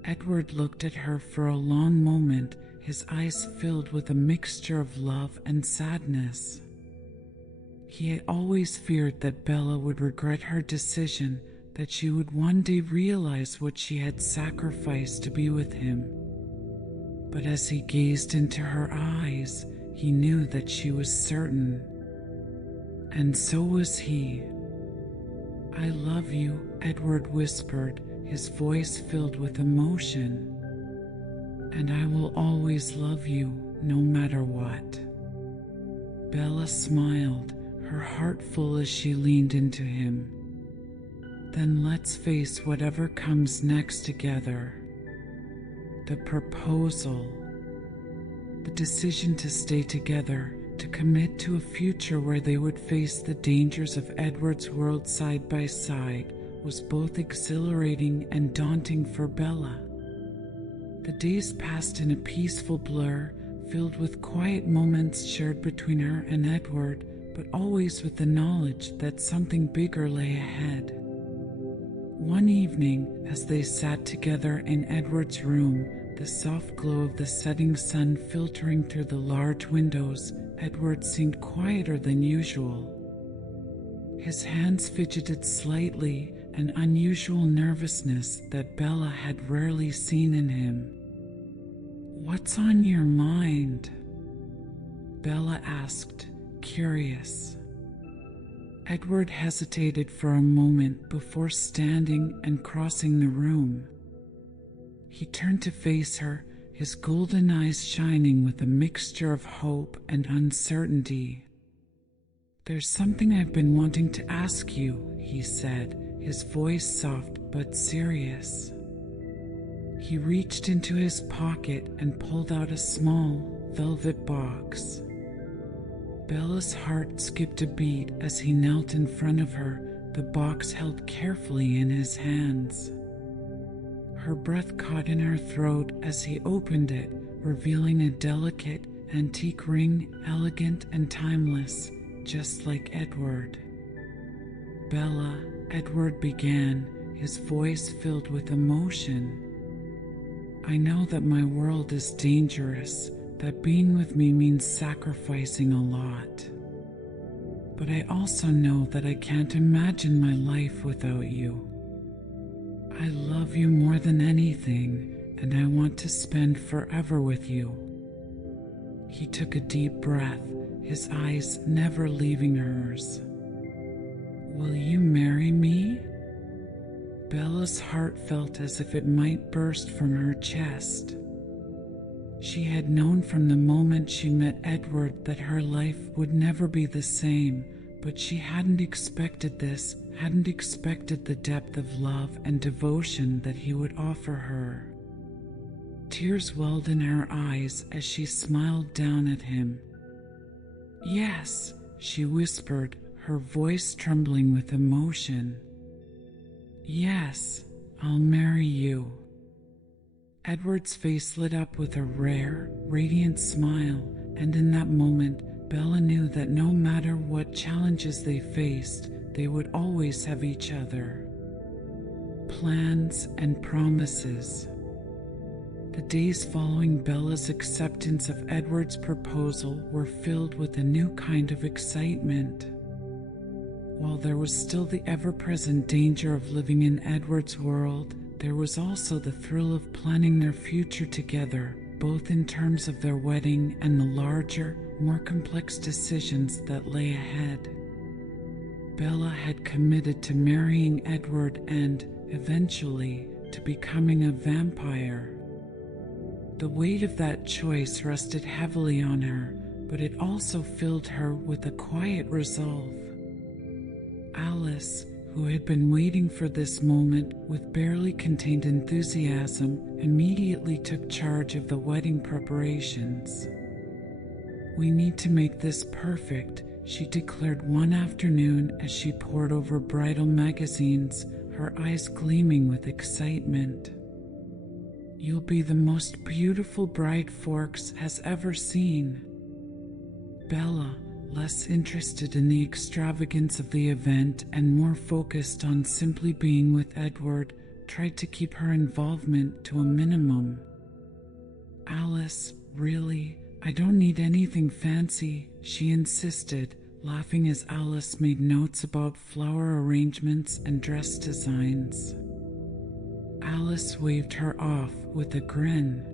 Edward looked at her for a long moment, his eyes filled with a mixture of love and sadness. He had always feared that Bella would regret her decision, that she would one day realize what she had sacrificed to be with him. But as he gazed into her eyes, he knew that she was certain. And so was he. "I love you," Edward whispered, his voice filled with emotion. "And I will always love you, no matter what." Bella smiled, her heart full as she leaned into him. Then let's face whatever comes next together. The proposal. The decision to stay together, to commit to a future where they would face the dangers of Edward's world side by side, was both exhilarating and daunting for Bella. The days passed in a peaceful blur, filled with quiet moments shared between her and Edward, but always with the knowledge that something bigger lay ahead. One evening, as they sat together in Edward's room, the soft glow of the setting sun filtering through the large windows, Edward seemed quieter than usual. His hands fidgeted slightly, an unusual nervousness that Bella had rarely seen in him. "What's on your mind?" Bella asked, curious. Edward hesitated for a moment before standing and crossing the room. He turned to face her, his golden eyes shining with a mixture of hope and uncertainty. "There's something I've been wanting to ask you," he said, his voice soft but serious. He reached into his pocket and pulled out a small, velvet box. Bella's heart skipped a beat as he knelt in front of her, the box held carefully in his hands. Her breath caught in her throat as he opened it, revealing a delicate, antique ring, elegant and timeless, just like Edward. "Bella," Edward began, his voice filled with emotion. "I know that my world is dangerous, that being with me means sacrificing a lot. But I also know that I can't imagine my life without you. I love you more than anything, and I want to spend forever with you." He took a deep breath, his eyes never leaving hers. "Will you marry me?" Bella's heart felt as if it might burst from her chest. She had known from the moment she met Edward that her life would never be the same, but she hadn't expected this, hadn't expected the depth of love and devotion that he would offer her. Tears welled in her eyes as she smiled down at him. "Yes," she whispered, her voice trembling with emotion. "Yes, I'll marry you." Edward's face lit up with a rare, radiant smile, and in that moment, Bella knew that no matter what challenges they faced, they would always have each other. Plans and promises. The days following Bella's acceptance of Edward's proposal were filled with a new kind of excitement. While there was still the ever-present danger of living in Edward's world, there was also the thrill of planning their future together, both in terms of their wedding and the larger, more complex decisions that lay ahead. Bella had committed to marrying Edward and, eventually, to becoming a vampire. The weight of that choice rested heavily on her, but it also filled her with a quiet resolve. Alice, who had been waiting for this moment with barely contained enthusiasm, immediately took charge of the wedding preparations. "We need to make this perfect," she declared one afternoon as she pored over bridal magazines, her eyes gleaming with excitement. "You'll be the most beautiful bride Forks has ever seen." Bella, less interested in the extravagance of the event and more focused on simply being with Edward, tried to keep her involvement to a minimum. "Alice, really, I don't need anything fancy," she insisted, laughing as Alice made notes about flower arrangements and dress designs. Alice waved her off with a grin.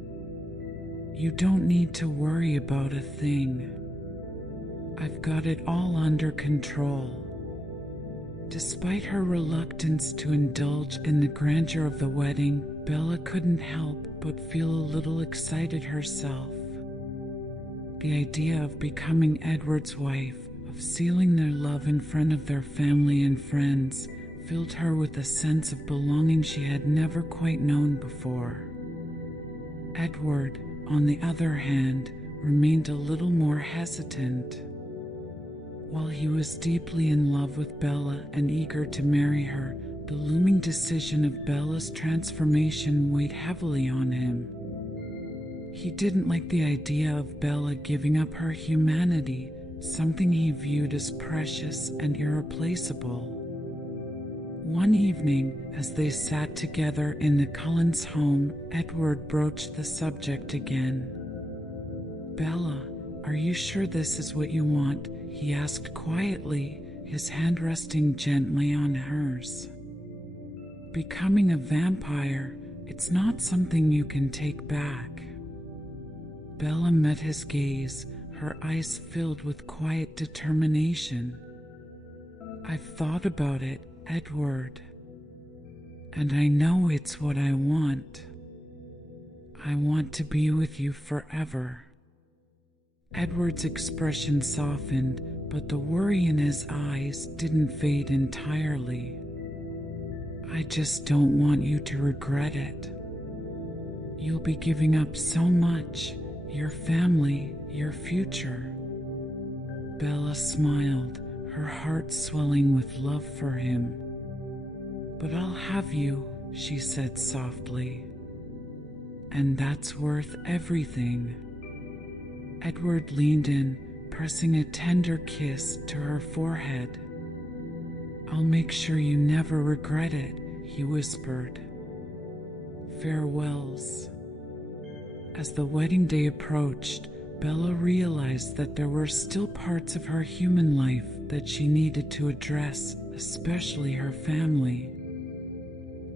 "You don't need to worry about a thing. I've got it all under control." Despite her reluctance to indulge in the grandeur of the wedding, Bella couldn't help but feel a little excited herself. The idea of becoming Edward's wife, of sealing their love in front of their family and friends, filled her with a sense of belonging she had never quite known before. Edward, on the other hand, remained a little more hesitant. While he was deeply in love with Bella and eager to marry her, the looming decision of Bella's transformation weighed heavily on him. He didn't like the idea of Bella giving up her humanity, something he viewed as precious and irreplaceable. One evening, as they sat together in the Cullens' home, Edward broached the subject again. "Bella, are you sure this is what you want?" he asked quietly, his hand resting gently on hers. "Becoming a vampire, it's not something you can take back." Bella met his gaze, her eyes filled with quiet determination. "I've thought about it, Edward, and I know it's what I want. I want to be with you forever." Edward's expression softened, but the worry in his eyes didn't fade entirely. "I just don't want you to regret it. You'll be giving up so much, your family, your future." Bella smiled, her heart swelling with love for him. "But I'll have you," she said softly. "And that's worth everything." Edward leaned in, pressing a tender kiss to her forehead. "I'll make sure you never regret it," he whispered. "Farewells." As the wedding day approached, Bella realized that there were still parts of her human life that she needed to address, especially her family.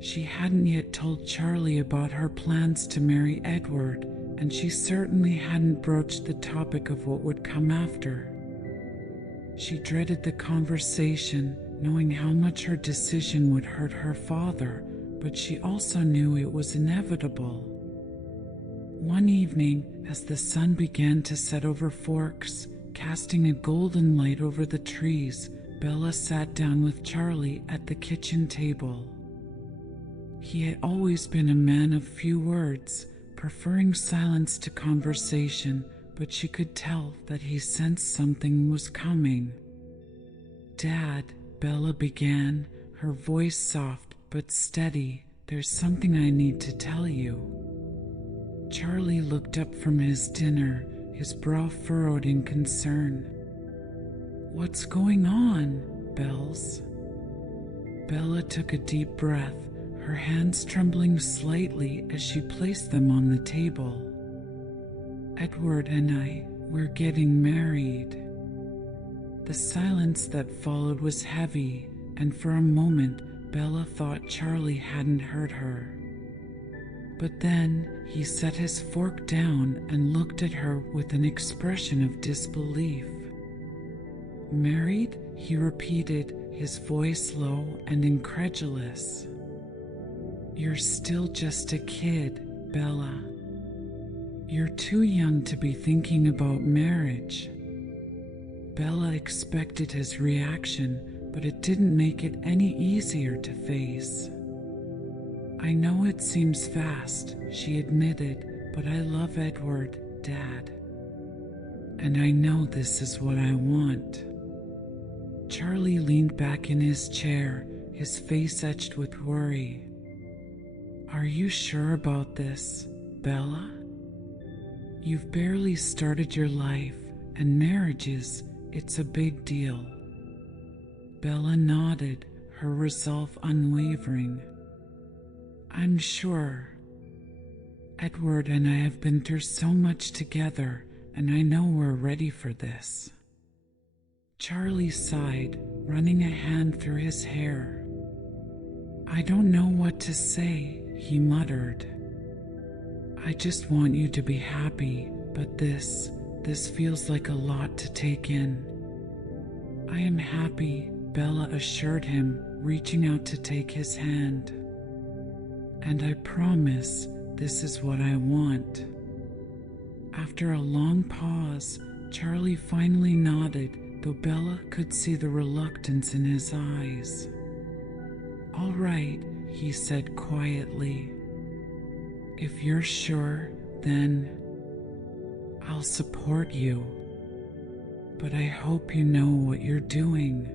She hadn't yet told Charlie about her plans to marry Edward, and she certainly hadn't broached the topic of what would come after. She dreaded the conversation, knowing how much her decision would hurt her father, but she also knew it was inevitable. One evening, as the sun began to set over Forks, casting a golden light over the trees, Bella sat down with Charlie at the kitchen table. He had always been a man of few words, preferring silence to conversation, but she could tell that he sensed something was coming. "Dad," Bella began, her voice soft but steady, "there's something I need to tell you." Charlie looked up from his dinner, his brow furrowed in concern. "What's going on, Bells?" Bella took a deep breath, her hands trembling slightly as she placed them on the table. "Edward and we're getting married." The silence that followed was heavy, and for a moment Bella thought Charlie hadn't heard her. But then he set his fork down and looked at her with an expression of disbelief. "Married?" he repeated, his voice low and incredulous. "You're still just a kid, Bella. You're too young to be thinking about marriage." Bella expected his reaction, but it didn't make it any easier to face. "I know it seems fast," she admitted, "but I love Edward, Dad. And I know this is what I want." Charlie leaned back in his chair, his face etched with worry. "Are you sure about this, Bella? You've barely started your life, and it's a big deal." Bella nodded, her resolve unwavering. "I'm sure. Edward and I have been through so much together, and I know we're ready for this." Charlie sighed, running a hand through his hair. "I don't know what to say," he muttered. "I just want you to be happy, but this feels like a lot to take in." "I am happy," Bella assured him, reaching out to take his hand. "And I promise this is what I want." After a long pause, Charlie finally nodded, though Bella could see the reluctance in his eyes. "All right," he said quietly. "If you're sure, then I'll support you. But I hope you know what you're doing."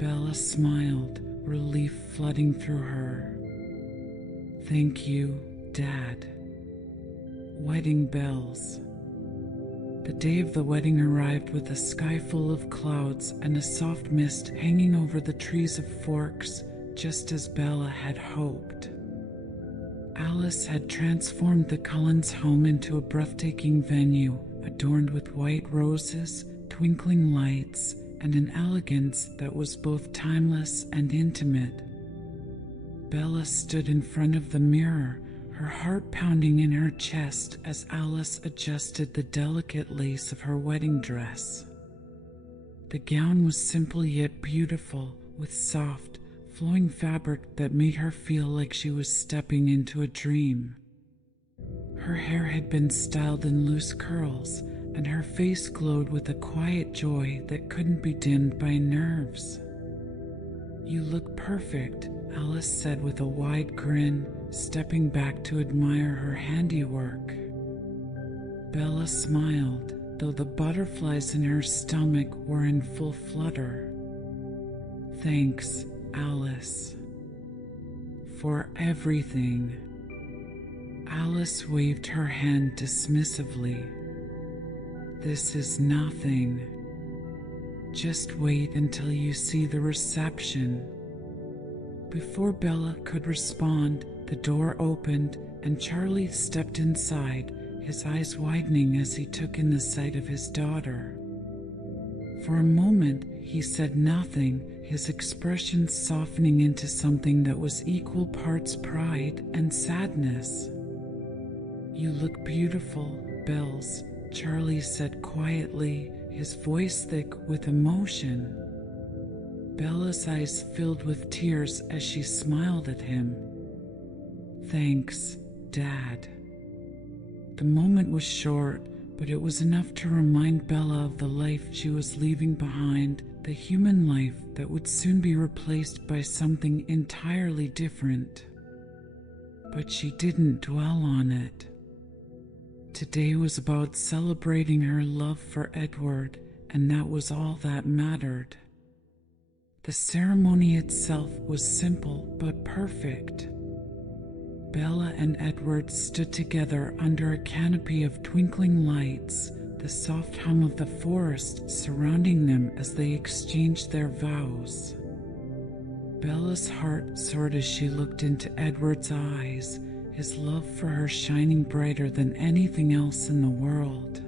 Bella smiled, relief flooding through her. "Thank you, Dad." Wedding bells. The day of the wedding arrived with a sky full of clouds and a soft mist hanging over the trees of Forks, just as Bella had hoped. Alice had transformed the Cullens' home into a breathtaking venue, adorned with white roses, twinkling lights, and an elegance that was both timeless and intimate. Bella stood in front of the mirror, her heart pounding in her chest as Alice adjusted the delicate lace of her wedding dress. The gown was simple yet beautiful, with soft, flowing fabric that made her feel like she was stepping into a dream. Her hair had been styled in loose curls, and her face glowed with a quiet joy that couldn't be dimmed by nerves. "You look perfect," Alice said with a wide grin, stepping back to admire her handiwork. Bella smiled, though the butterflies in her stomach were in full flutter. "Thanks, Alice, for everything." Alice waved her hand dismissively. "This is nothing. Just wait until you see the reception." Before Bella could respond, the door opened and Charlie stepped inside, his eyes widening as he took in the sight of his daughter. For a moment, he said nothing, his expression softening into something that was equal parts pride and sadness. "You look beautiful, Bells," Charlie said quietly, his voice thick with emotion. Bella's eyes filled with tears as she smiled at him. "Thanks, Dad." The moment was short, but it was enough to remind Bella of the life she was leaving behind, the human life that would soon be replaced by something entirely different. But she didn't dwell on it. Today was about celebrating her love for Edward, and that was all that mattered. The ceremony itself was simple but perfect. Bella and Edward stood together under a canopy of twinkling lights, the soft hum of the forest surrounding them as they exchanged their vows. Bella's heart soared as she looked into Edward's eyes, his love for her shining brighter than anything else in the world.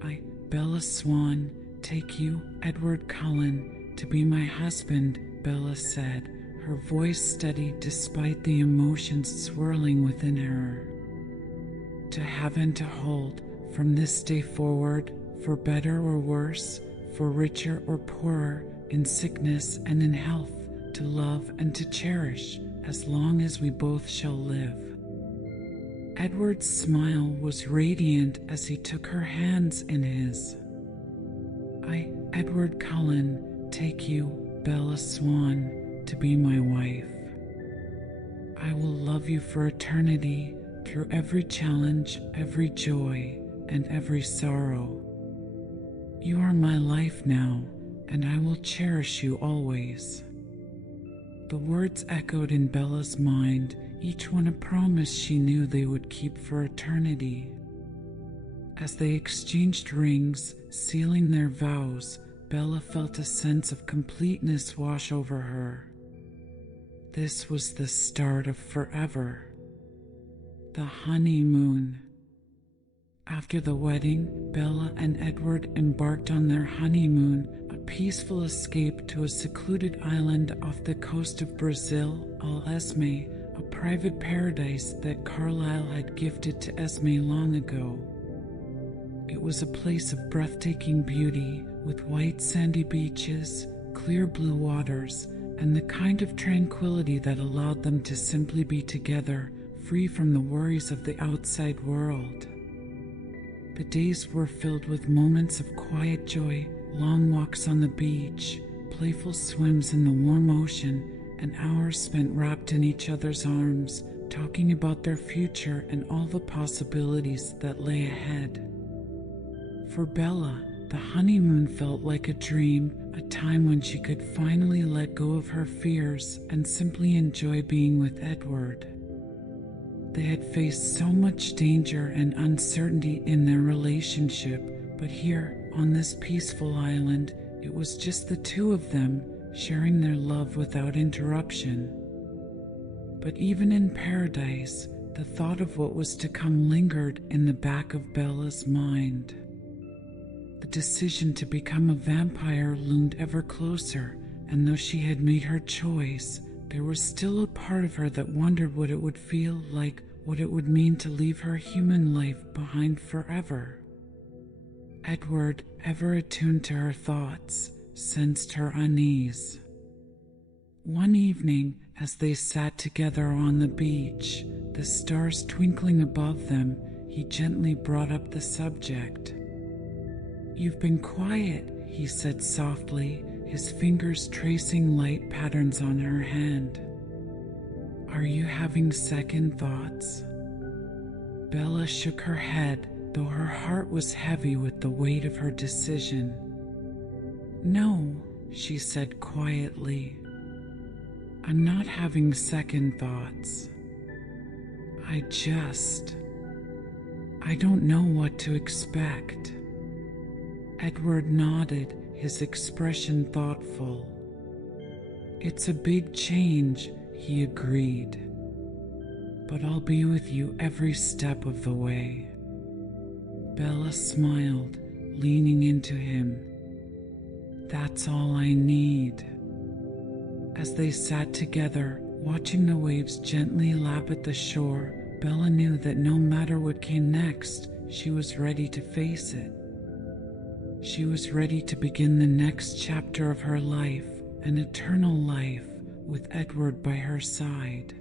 "I, Bella Swan, take you, Edward Cullen, to be my husband," Bella said, her voice steady despite the emotions swirling within her. "To have and to hold, from this day forward, for better or worse, for richer or poorer, in sickness and in health, to love and to cherish, as long as we both shall live." Edward's smile was radiant as he took her hands in his. "I, Edward Cullen, take you, Bella Swan, to be my wife. I will love you for eternity, through every challenge, every joy, and every sorrow. You are my life now, and I will cherish you always." The words echoed in Bella's mind, each one a promise she knew they would keep for eternity. As they exchanged rings, sealing their vows, Bella felt a sense of completeness wash over her. This was the start of forever. The honeymoon. After the wedding, Bella and Edward embarked on their honeymoon, a peaceful escape to a secluded island off the coast of Brazil, Al Esme, a private paradise that Carlyle had gifted to Esme long ago. It was a place of breathtaking beauty, with white sandy beaches, clear blue waters, and the kind of tranquility that allowed them to simply be together, free from the worries of the outside world. The days were filled with moments of quiet joy, long walks on the beach, playful swims in the warm ocean, and hours spent wrapped in each other's arms, talking about their future and all the possibilities that lay ahead. For Bella, the honeymoon felt like a dream, a time when she could finally let go of her fears and simply enjoy being with Edward. They had faced so much danger and uncertainty in their relationship, but here, on this peaceful island, it was just the two of them, sharing their love without interruption. But even in paradise, the thought of what was to come lingered in the back of Bella's mind. The decision to become a vampire loomed ever closer, and though she had made her choice, there was still a part of her that wondered what it would feel like, what it would mean to leave her human life behind forever. Edward, ever attuned to her thoughts, sensed her unease. One evening, as they sat together on the beach, the stars twinkling above them, he gently brought up the subject. "You've been quiet," he said softly, his fingers tracing light patterns on her hand. "Are you having second thoughts?" Bella shook her head, though her heart was heavy with the weight of her decision. "No," she said quietly. "I'm not having second thoughts. I don't know what to expect." Edward nodded, his expression thoughtful. "It's a big change," he agreed. "But I'll be with you every step of the way." Bella smiled, leaning into him. "That's all I need." As they sat together, watching the waves gently lap at the shore, Bella knew that no matter what came next, she was ready to face it. She was ready to begin the next chapter of her life, an eternal life, with Edward by her side.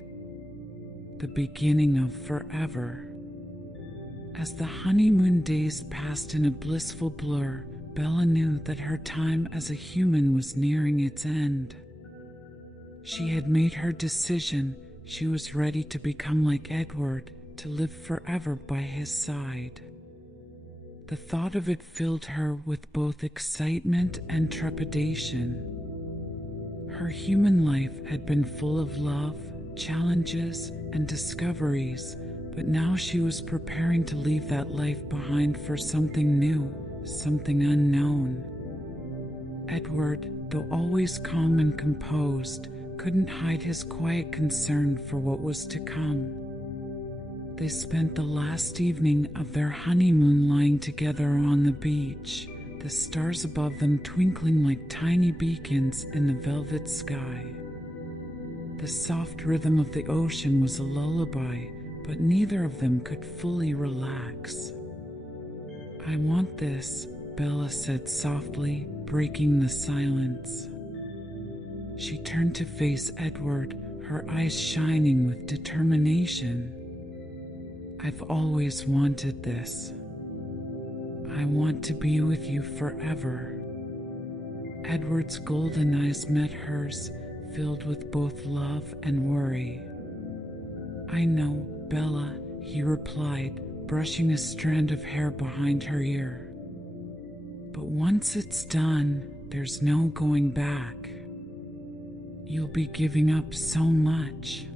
The beginning of forever. As the honeymoon days passed in a blissful blur, Bella knew that her time as a human was nearing its end. She had made her decision. She was ready to become like Edward, to live forever by his side. The thought of it filled her with both excitement and trepidation. Her human life had been full of love, challenges, and discoveries, but now she was preparing to leave that life behind for something new, something unknown. Edward, though always calm and composed, couldn't hide his quiet concern for what was to come. They spent the last evening of their honeymoon lying together on the beach, the stars above them twinkling like tiny beacons in the velvet sky. The soft rhythm of the ocean was a lullaby, but neither of them could fully relax. "I want this," Bella said softly, breaking the silence. She turned to face Edward, her eyes shining with determination. "I've always wanted this. I want to be with you forever." Edward's golden eyes met hers, filled with both love and worry. "I know, Bella," he replied, brushing a strand of hair behind her ear. "But once it's done, there's no going back. You'll be giving up so much."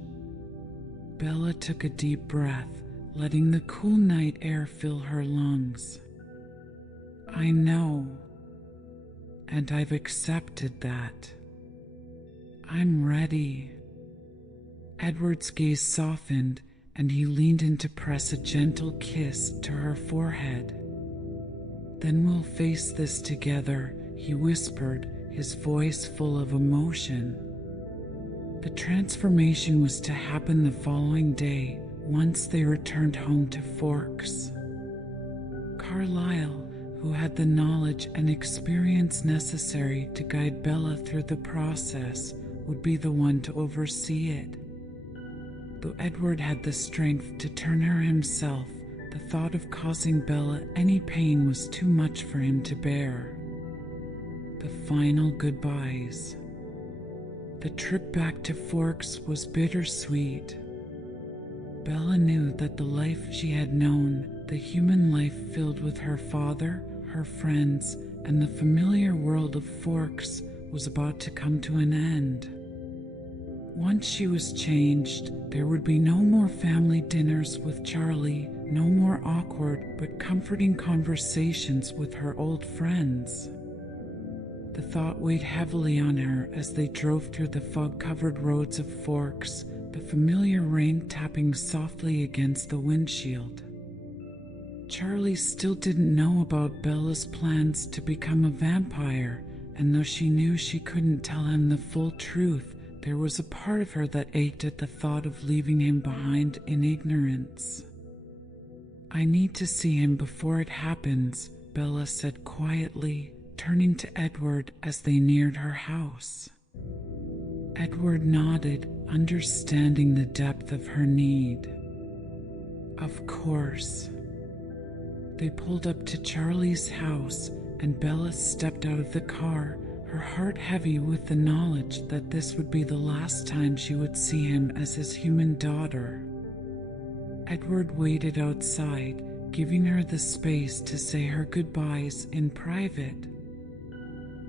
Bella took a deep breath, letting the cool night air fill her lungs. "I know, and I've accepted that. I'm ready." Edward's gaze softened, and he leaned in to press a gentle kiss to her forehead. "Then we'll face this together," he whispered, his voice full of emotion. The transformation was to happen the following day, once they returned home to Forks. Carlyle, who had the knowledge and experience necessary to guide Bella through the process, would be the one to oversee it. Though Edward had the strength to turn her himself, The thought of causing Bella any pain was too much for him to bear. The final goodbyes. The trip back to Forks was bittersweet. Bella knew that the life she had known, the human life filled with her father, her friends, and the familiar world of Forks, was about to come to an end. Once she was changed, there would be no more family dinners with Charlie, no more awkward but comforting conversations with her old friends. The thought weighed heavily on her as they drove through the fog-covered roads of Forks, the familiar rain tapping softly against the windshield. Charlie still didn't know about Bella's plans to become a vampire, and though she knew she couldn't tell him the full truth, there was a part of her that ached at the thought of leaving him behind in ignorance. "I need to see him before it happens," Bella said quietly, turning to Edward as they neared her house. Edward nodded, understanding the depth of her need. Of course. They pulled up to Charlie's house, and Bella stepped out of the car, her heart heavy with the knowledge that this would be the last time she would see him as his human daughter. Edward waited outside, giving her the space to say her goodbyes in private.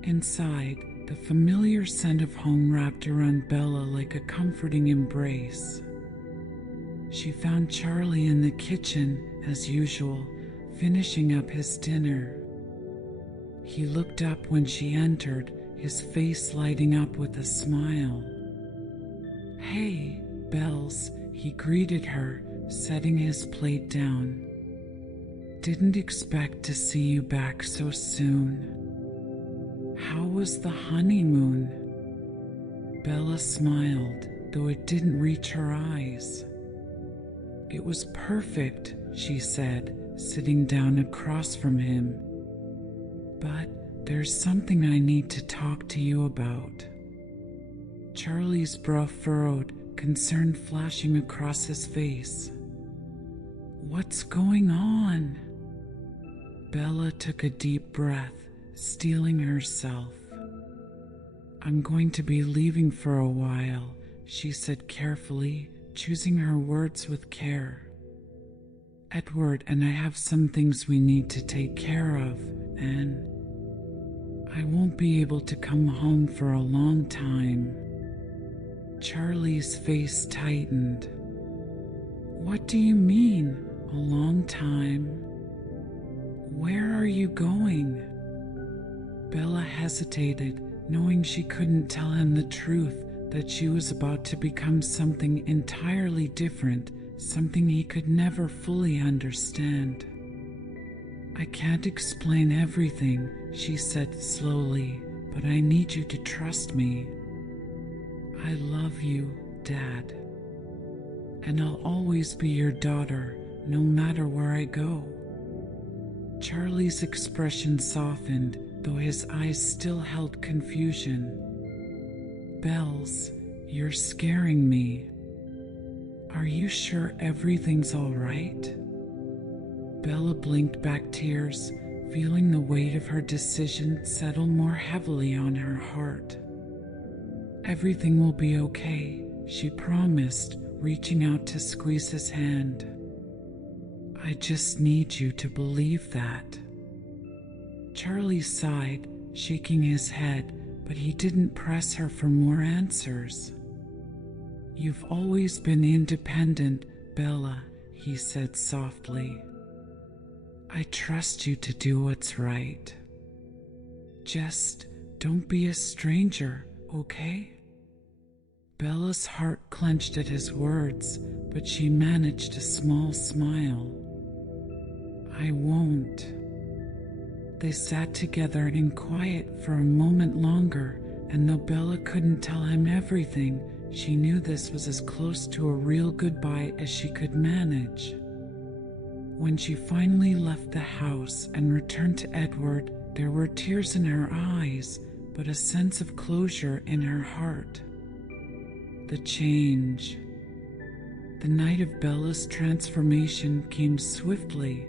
Inside, the familiar scent of home wrapped around Bella like a comforting embrace. She found Charlie in the kitchen, as usual, finishing up his dinner. He looked up when she entered, his face lighting up with a smile. "Hey, Bells," he greeted her, setting his plate down. "Didn't expect to see you back so soon. How was the honeymoon?" Bella smiled, though it didn't reach her eyes. "It was perfect," she said, sitting down across from him. "But there's something I need to talk to you about." Charlie's brow furrowed, concern flashing across his face. "What's going on?" Bella took a deep breath, steeling herself. "I'm going to be leaving for a while," she said carefully, choosing her words with care. "Edward and I have some things we need to take care of, and I won't be able to come home for a long time." Charlie's face tightened. "What do you mean, a long time? Where are you going?" Bella hesitated, knowing she couldn't tell him the truth, that she was about to become something entirely different, something he could never fully understand. "I can't explain everything," she said slowly, "but I need you to trust me. I love you, Dad. And I'll always be your daughter, no matter where I go." Charlie's expression softened, though his eyes still held confusion. "Bells, you're scaring me. Are you sure everything's all right?" Bella blinked back tears, feeling the weight of her decision settle more heavily on her heart. "Everything will be okay," she promised, reaching out to squeeze his hand. "I just need you to believe that." Charlie sighed, shaking his head, but he didn't press her for more answers. "You've always been independent, Bella," he said softly. "I trust you to do what's right. Just don't be a stranger, okay?" Bella's heart clenched at his words, but she managed a small smile. "I won't." They sat together in quiet for a moment longer, and though Bella couldn't tell him everything, she knew this was as close to a real goodbye as she could manage. When she finally left the house and returned to Edward, there were tears in her eyes, but a sense of closure in her heart. The The night of Bella's transformation came swiftly.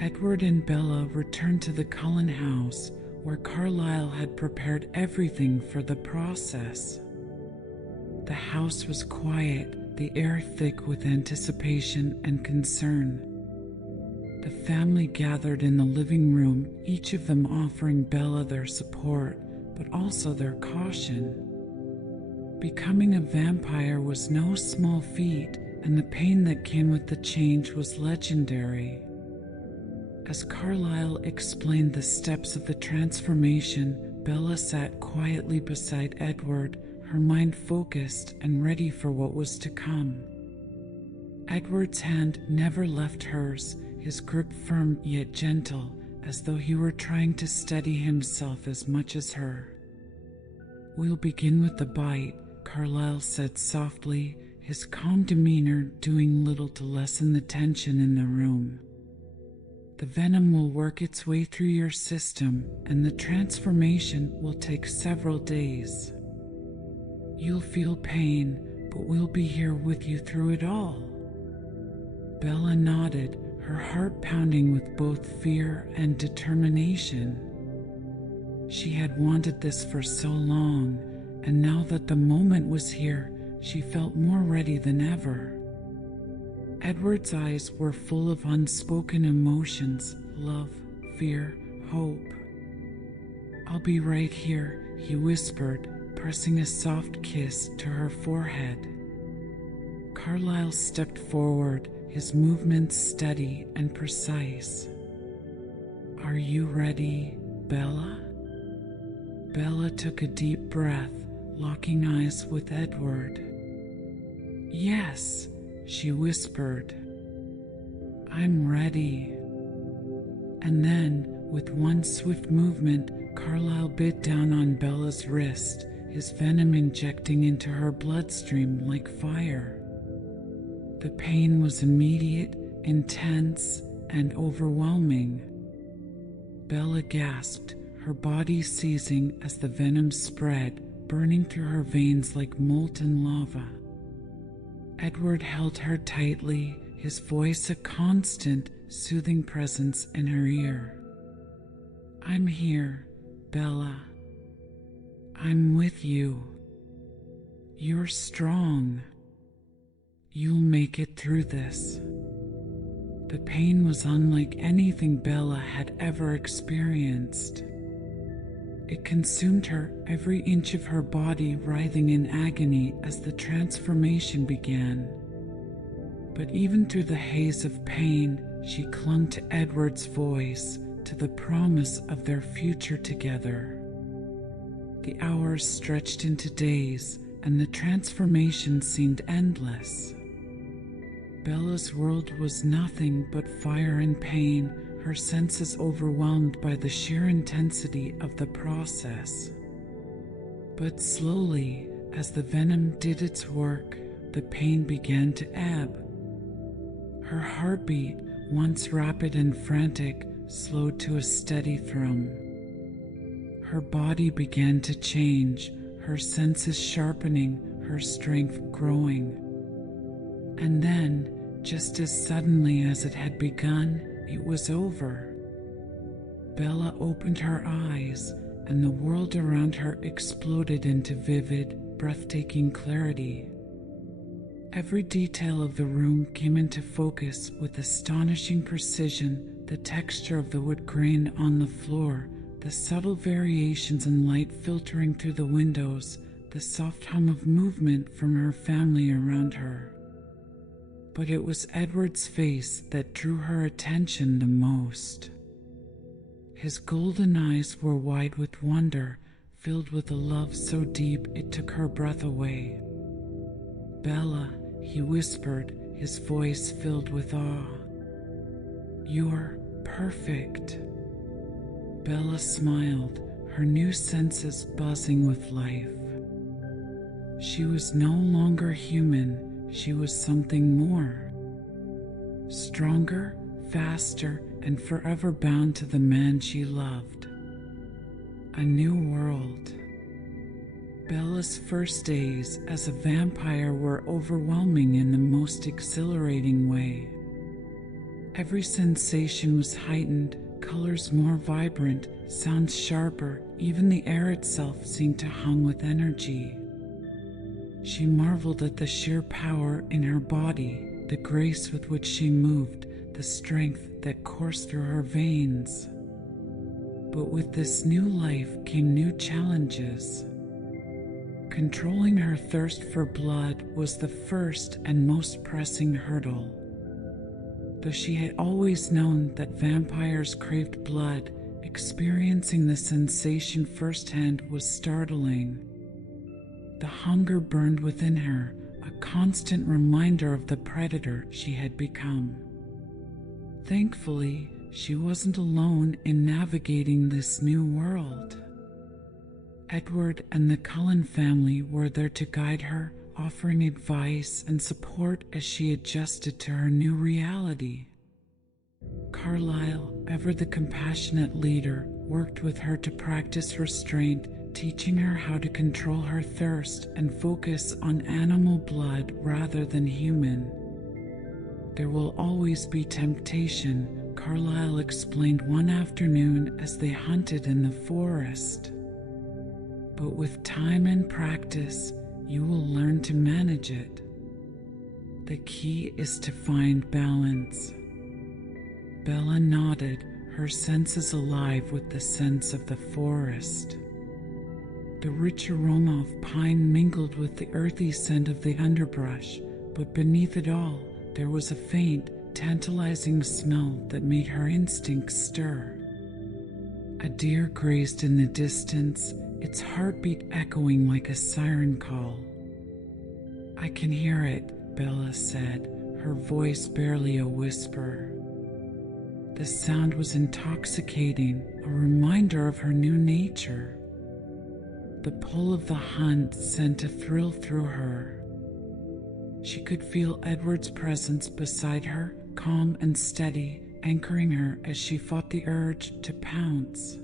Edward and Bella returned to the Cullen house, where Carlyle had prepared everything for the process. The house was quiet, the air thick with anticipation and concern. The family gathered in the living room, each of them offering Bella their support, but also their caution. Becoming a vampire was no small feat, and the pain that came with the change was legendary. As Carlyle explained the steps of the transformation, Bella sat quietly beside Edward, her mind focused and ready for what was to come. Edward's hand never left hers, his grip firm yet gentle, as though he were trying to steady himself as much as her. "We'll begin with the bite," Carlyle said softly, his calm demeanor doing little to lessen the tension in the room. "The venom will work its way through your system, and the transformation will take several days. You'll feel pain, but we'll be here with you through it all." Bella nodded, her heart pounding with both fear and determination. She had wanted this for so long, and now that the moment was here, she felt more ready than ever. Edward's eyes were full of unspoken emotions, love, fear, hope. "I'll be right here," he whispered, pressing a soft kiss to her forehead. Carlyle stepped forward, his movements steady and precise. "Are you ready, Bella?" Bella took a deep breath, locking eyes with Edward. "Yes," she whispered. "I'm ready." And then, with one swift movement, Carlyle bit down on Bella's wrist, his venom injecting into her bloodstream like fire. The pain was immediate, intense, and overwhelming. Bella gasped, her body seizing as the venom spread, burning through her veins like molten lava. Edward held her tightly, his voice a constant, soothing presence in her ear. "I'm here, Bella. I'm with you. You're strong. You'll make it through this." The pain was unlike anything Bella had ever experienced. It consumed her, every inch of her body writhing in agony as the transformation began. But even through the haze of pain, she clung to Edward's voice, to the promise of their future together. The hours stretched into days, and the transformation seemed endless. Bella's world was nothing but fire and pain, her senses overwhelmed by the sheer intensity of the process. But slowly, as the venom did its work, the pain began to ebb. Her heartbeat, once rapid and frantic, slowed to a steady thrum. Her body began to change, her senses sharpening, her strength growing. And then, just as suddenly as it had begun, it was over. Bella opened her eyes, and the world around her exploded into vivid, breathtaking clarity. Every detail of the room came into focus with astonishing precision, the texture of the wood grain on the floor, the subtle variations in light filtering through the windows, the soft hum of movement from her family around her. But it was Edward's face that drew her attention the most. His golden eyes were wide with wonder, filled with a love so deep it took her breath away. "Bella," he whispered, his voice filled with awe. "You're perfect." Bella smiled, her new senses buzzing with life. She was no longer human, she was something more. Stronger, faster, and forever bound to the man she loved. A new world. Bella's first days as a vampire were overwhelming in the most exhilarating way. Every sensation was heightened, colors more vibrant, sounds sharper, even the air itself seemed to hum with energy. She marveled at the sheer power in her body, the grace with which she moved, the strength that coursed through her veins. But with this new life came new challenges. Controlling her thirst for blood was the first and most pressing hurdle. Though she had always known that vampires craved blood, experiencing the sensation firsthand was startling. The hunger burned within her, a constant reminder of the predator she had become. Thankfully, she wasn't alone in navigating this new world. Edward and the Cullen family were there to guide her, offering advice and support as she adjusted to her new reality. Carlyle, ever the compassionate leader, worked with her to practice restraint, teaching her how to control her thirst and focus on animal blood rather than human. There will always be temptation, Carlyle explained one afternoon as they hunted in the forest. But with time and practice, you will learn to manage it. The key is to find balance. Bella nodded, her senses alive with the sense of the forest. The rich aroma of pine mingled with the earthy scent of the underbrush, but beneath it all, there was a faint, tantalizing smell that made her instincts stir. A deer grazed in the distance, its heartbeat echoing like a siren call. "I can hear it," Bella said, her voice barely a whisper. The sound was intoxicating, a reminder of her new nature. The pull of the hunt sent a thrill through her. She could feel Edward's presence beside her, calm and steady, anchoring her as she fought the urge to pounce.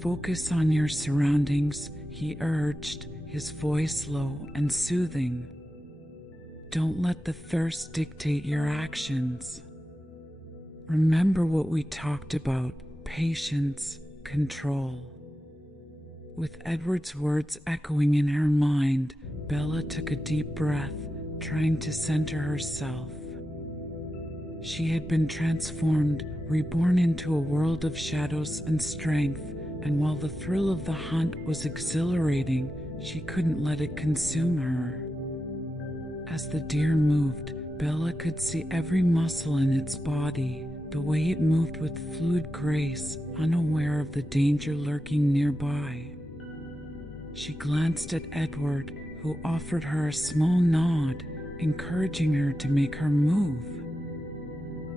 "Focus on your surroundings," he urged, his voice low and soothing. "Don't let the thirst dictate your actions. Remember what we talked about: patience, control." With Edward's words echoing in her mind, Bella took a deep breath, trying to center herself. She had been transformed, reborn into a world of shadows and strength, and while the thrill of the hunt was exhilarating, she couldn't let it consume her. As the deer moved, Bella could see every muscle in its body, the way it moved with fluid grace, unaware of the danger lurking nearby. She glanced at Edward, who offered her a small nod, encouraging her to make her move.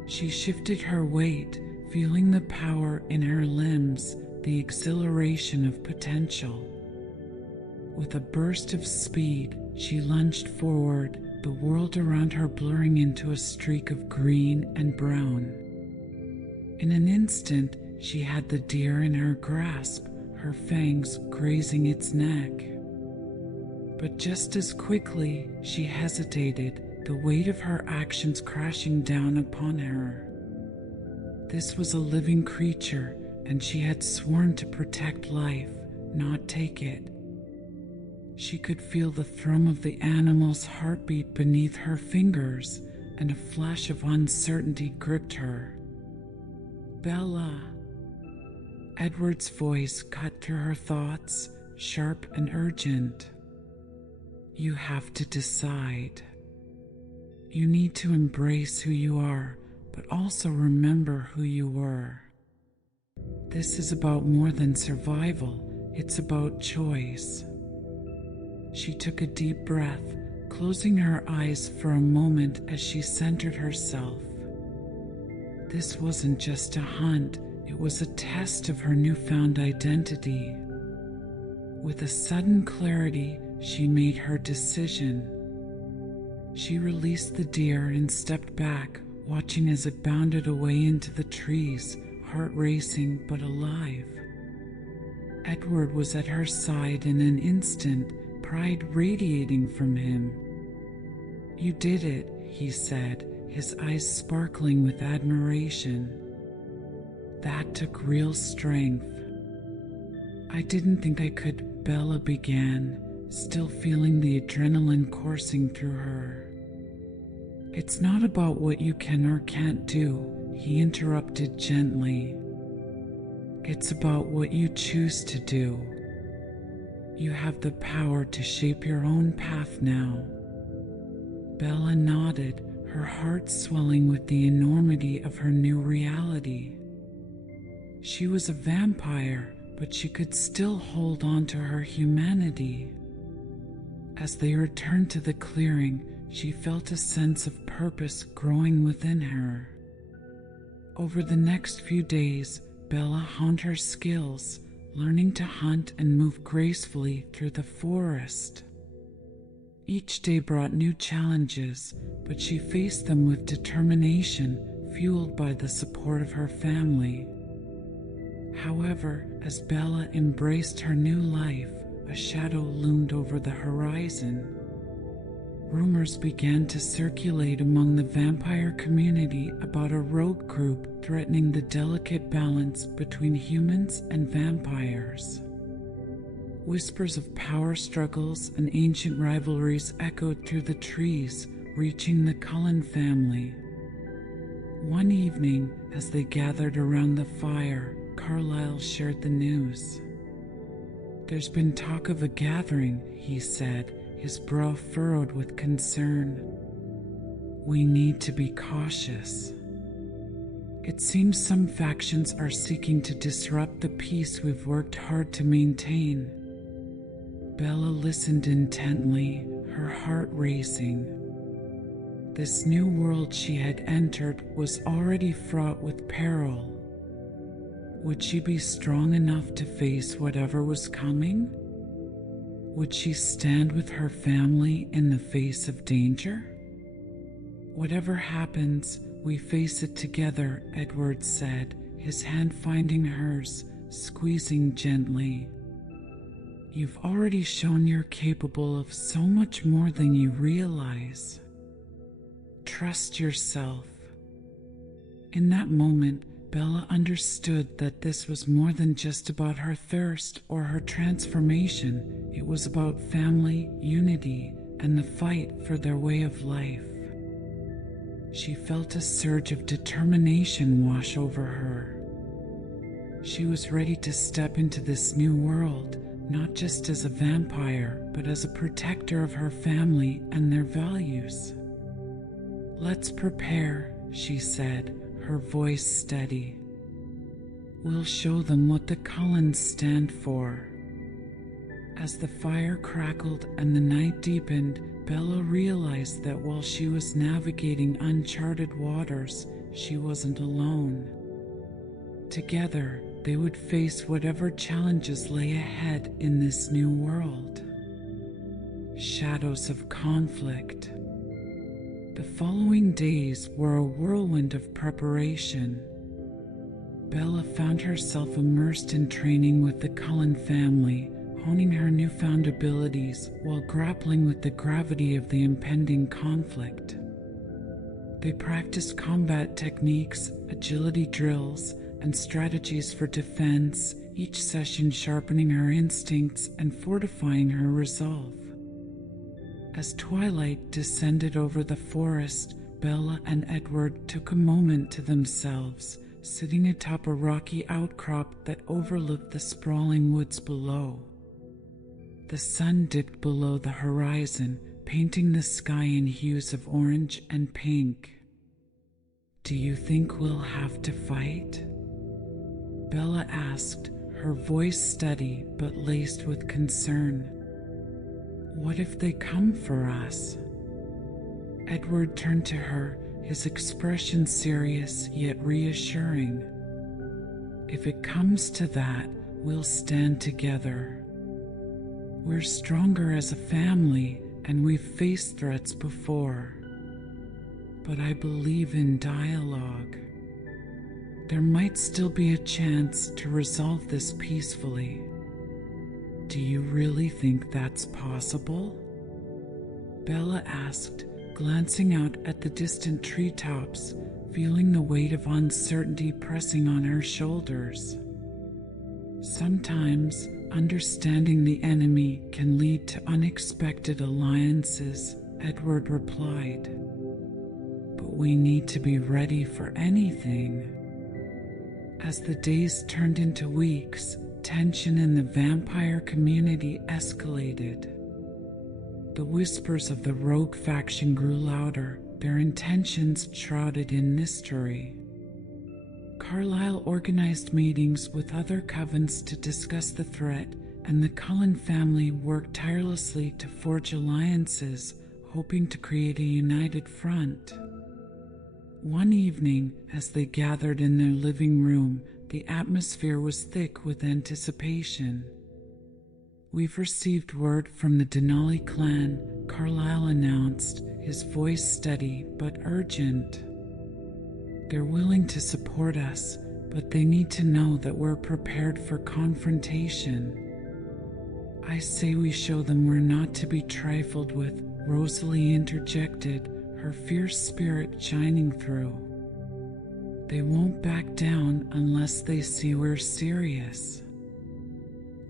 She shifted her weight, feeling the power in her limbs, the exhilaration of potential. With a burst of speed, she lunged forward, the world around her blurring into a streak of green and brown. In an instant, she had the deer in her grasp, her fangs grazing its neck. But just as quickly, she hesitated, the weight of her actions crashing down upon her. This was a living creature, and she had sworn to protect life, not take it. She could feel the thrum of the animal's heartbeat beneath her fingers, and a flash of uncertainty gripped her. "Bella." Edward's voice cut through her thoughts, sharp and urgent. "You have to decide. You need to embrace who you are, but also remember who you were. This is about more than survival, it's about choice." She took a deep breath, closing her eyes for a moment as she centered herself. This wasn't just a hunt, it was a test of her newfound identity. With a sudden clarity, she made her decision. She released the deer and stepped back, watching as it bounded away into the trees, heart racing but alive. Edward was at her side in an instant, pride radiating from him. "You did it," he said, his eyes sparkling with admiration. "That took real strength." "I didn't think I could," Bella began, still feeling the adrenaline coursing through her. "It's not about what you can or can't do," he interrupted gently. "It's about what you choose to do. You have the power to shape your own path now." Bella nodded, her heart swelling with the enormity of her new reality. She was a vampire, but she could still hold on to her humanity. As they returned to the clearing, she felt a sense of purpose growing within her. Over the next few days, Bella honed her skills, learning to hunt and move gracefully through the forest. Each day brought new challenges, but she faced them with determination, fueled by the support of her family. However, as Bella embraced her new life, a shadow loomed over the horizon. Rumors began to circulate among the vampire community about a rogue group threatening the delicate balance between humans and vampires. Whispers of power struggles and ancient rivalries echoed through the trees, reaching the Cullen family. One evening, as they gathered around the fire, Carlyle shared the news. "There's been talk of a gathering," he said, his brow furrowed with concern. "We need to be cautious. It seems some factions are seeking to disrupt the peace we've worked hard to maintain." Bella listened intently, her heart racing. This new world she had entered was already fraught with peril. Would she be strong enough to face whatever was coming? Would she stand with her family in the face of danger? "Whatever happens, we face it together," Edward said, his hand finding hers, squeezing gently. "You've already shown you're capable of so much more than you realize. Trust yourself." In that moment, Bella understood that this was more than just about her thirst or her transformation. It was about family, unity, and the fight for their way of life. She felt a surge of determination wash over her. She was ready to step into this new world, not just as a vampire, but as a protector of her family and their values. "Let's prepare," she said, her voice steady. "We'll show them what the Cullens stand for." As the fire crackled and the night deepened, Bella realized that while she was navigating uncharted waters, she wasn't alone. Together, they would face whatever challenges lay ahead in this new world. Shadows of conflict. The following days were a whirlwind of preparation. Bella found herself immersed in training with the Cullen family, honing her newfound abilities while grappling with the gravity of the impending conflict. They practiced combat techniques, agility drills, and strategies for defense, each session sharpening her instincts and fortifying her resolve. As twilight descended over the forest, Bella and Edward took a moment to themselves, sitting atop a rocky outcrop that overlooked the sprawling woods below. The sun dipped below the horizon, painting the sky in hues of orange and pink. "Do you think we'll have to fight?" Bella asked, her voice steady but laced with concern. "What if they come for us?" Edward turned to her, his expression serious yet reassuring. "If it comes to that, we'll stand together. We're stronger as a family, and we've faced threats before. But I believe in dialogue. There might still be a chance to resolve this peacefully." Do you really think that's possible? Bella asked, glancing out at the distant treetops, feeling the weight of uncertainty pressing on her shoulders. Sometimes, understanding the enemy can lead to unexpected alliances, Edward replied. But we need to be ready for anything. As the days turned into weeks, tension in the vampire community escalated. The whispers of the rogue faction grew louder, their intentions shrouded in mystery. Carlyle organized meetings with other covens to discuss the threat, and the Cullen family worked tirelessly to forge alliances, hoping to create a united front. One evening, as they gathered in their living room, the atmosphere was thick with anticipation. "We've received word from the Denali clan," Carlyle announced, his voice steady but urgent. "They're willing to support us, but they need to know that we're prepared for confrontation. I say we show them we're not to be trifled with," Rosalie interjected, her fierce spirit shining through. "They won't back down unless they see we're serious."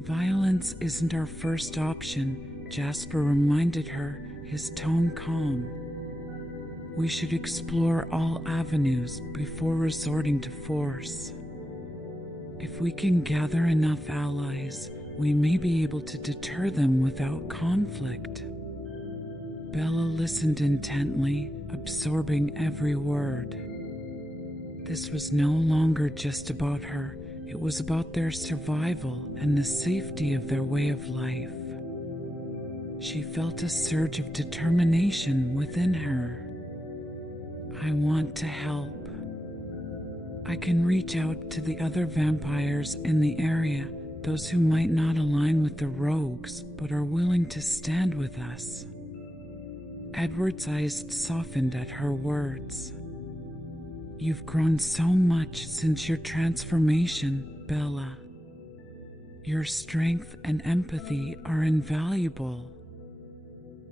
"Violence isn't our first option," Jasper reminded her, his tone calm. "We should explore all avenues before resorting to force. If we can gather enough allies, we may be able to deter them without conflict." Bella listened intently, absorbing every word. This was no longer just about her, it was about their survival and the safety of their way of life. She felt a surge of determination within her. "I want to help. I can reach out to the other vampires in the area, those who might not align with the rogues but are willing to stand with us." Edward's eyes softened at her words. "You've grown so much since your transformation, Bella. Your strength and empathy are invaluable."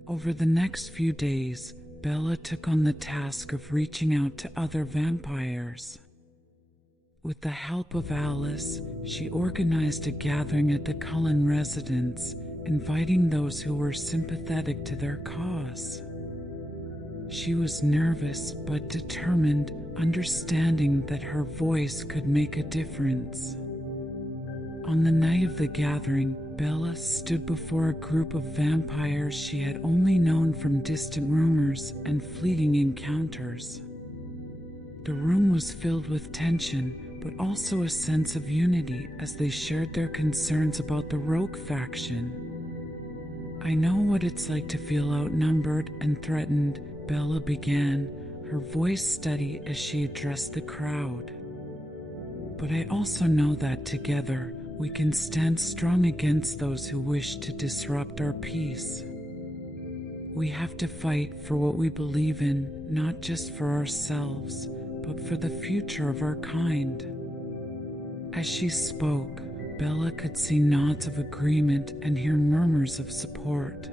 Over the next few days, Bella took on the task of reaching out to other vampires. With the help of Alice, she organized a gathering at the Cullen residence, inviting those who were sympathetic to their cause. She was nervous but determined, understanding that her voice could make a difference. On the night of the gathering, Bella stood before a group of vampires she had only known from distant rumors and fleeting encounters. The room was filled with tension, but also a sense of unity as they shared their concerns about the rogue faction. "I know what it's like to feel outnumbered and threatened," Bella began, her voice steady as she addressed the crowd. "But I also know that together, we can stand strong against those who wish to disrupt our peace. We have to fight for what we believe in, not just for ourselves, but for the future of our kind." As she spoke, Bella could see nods of agreement and hear murmurs of support.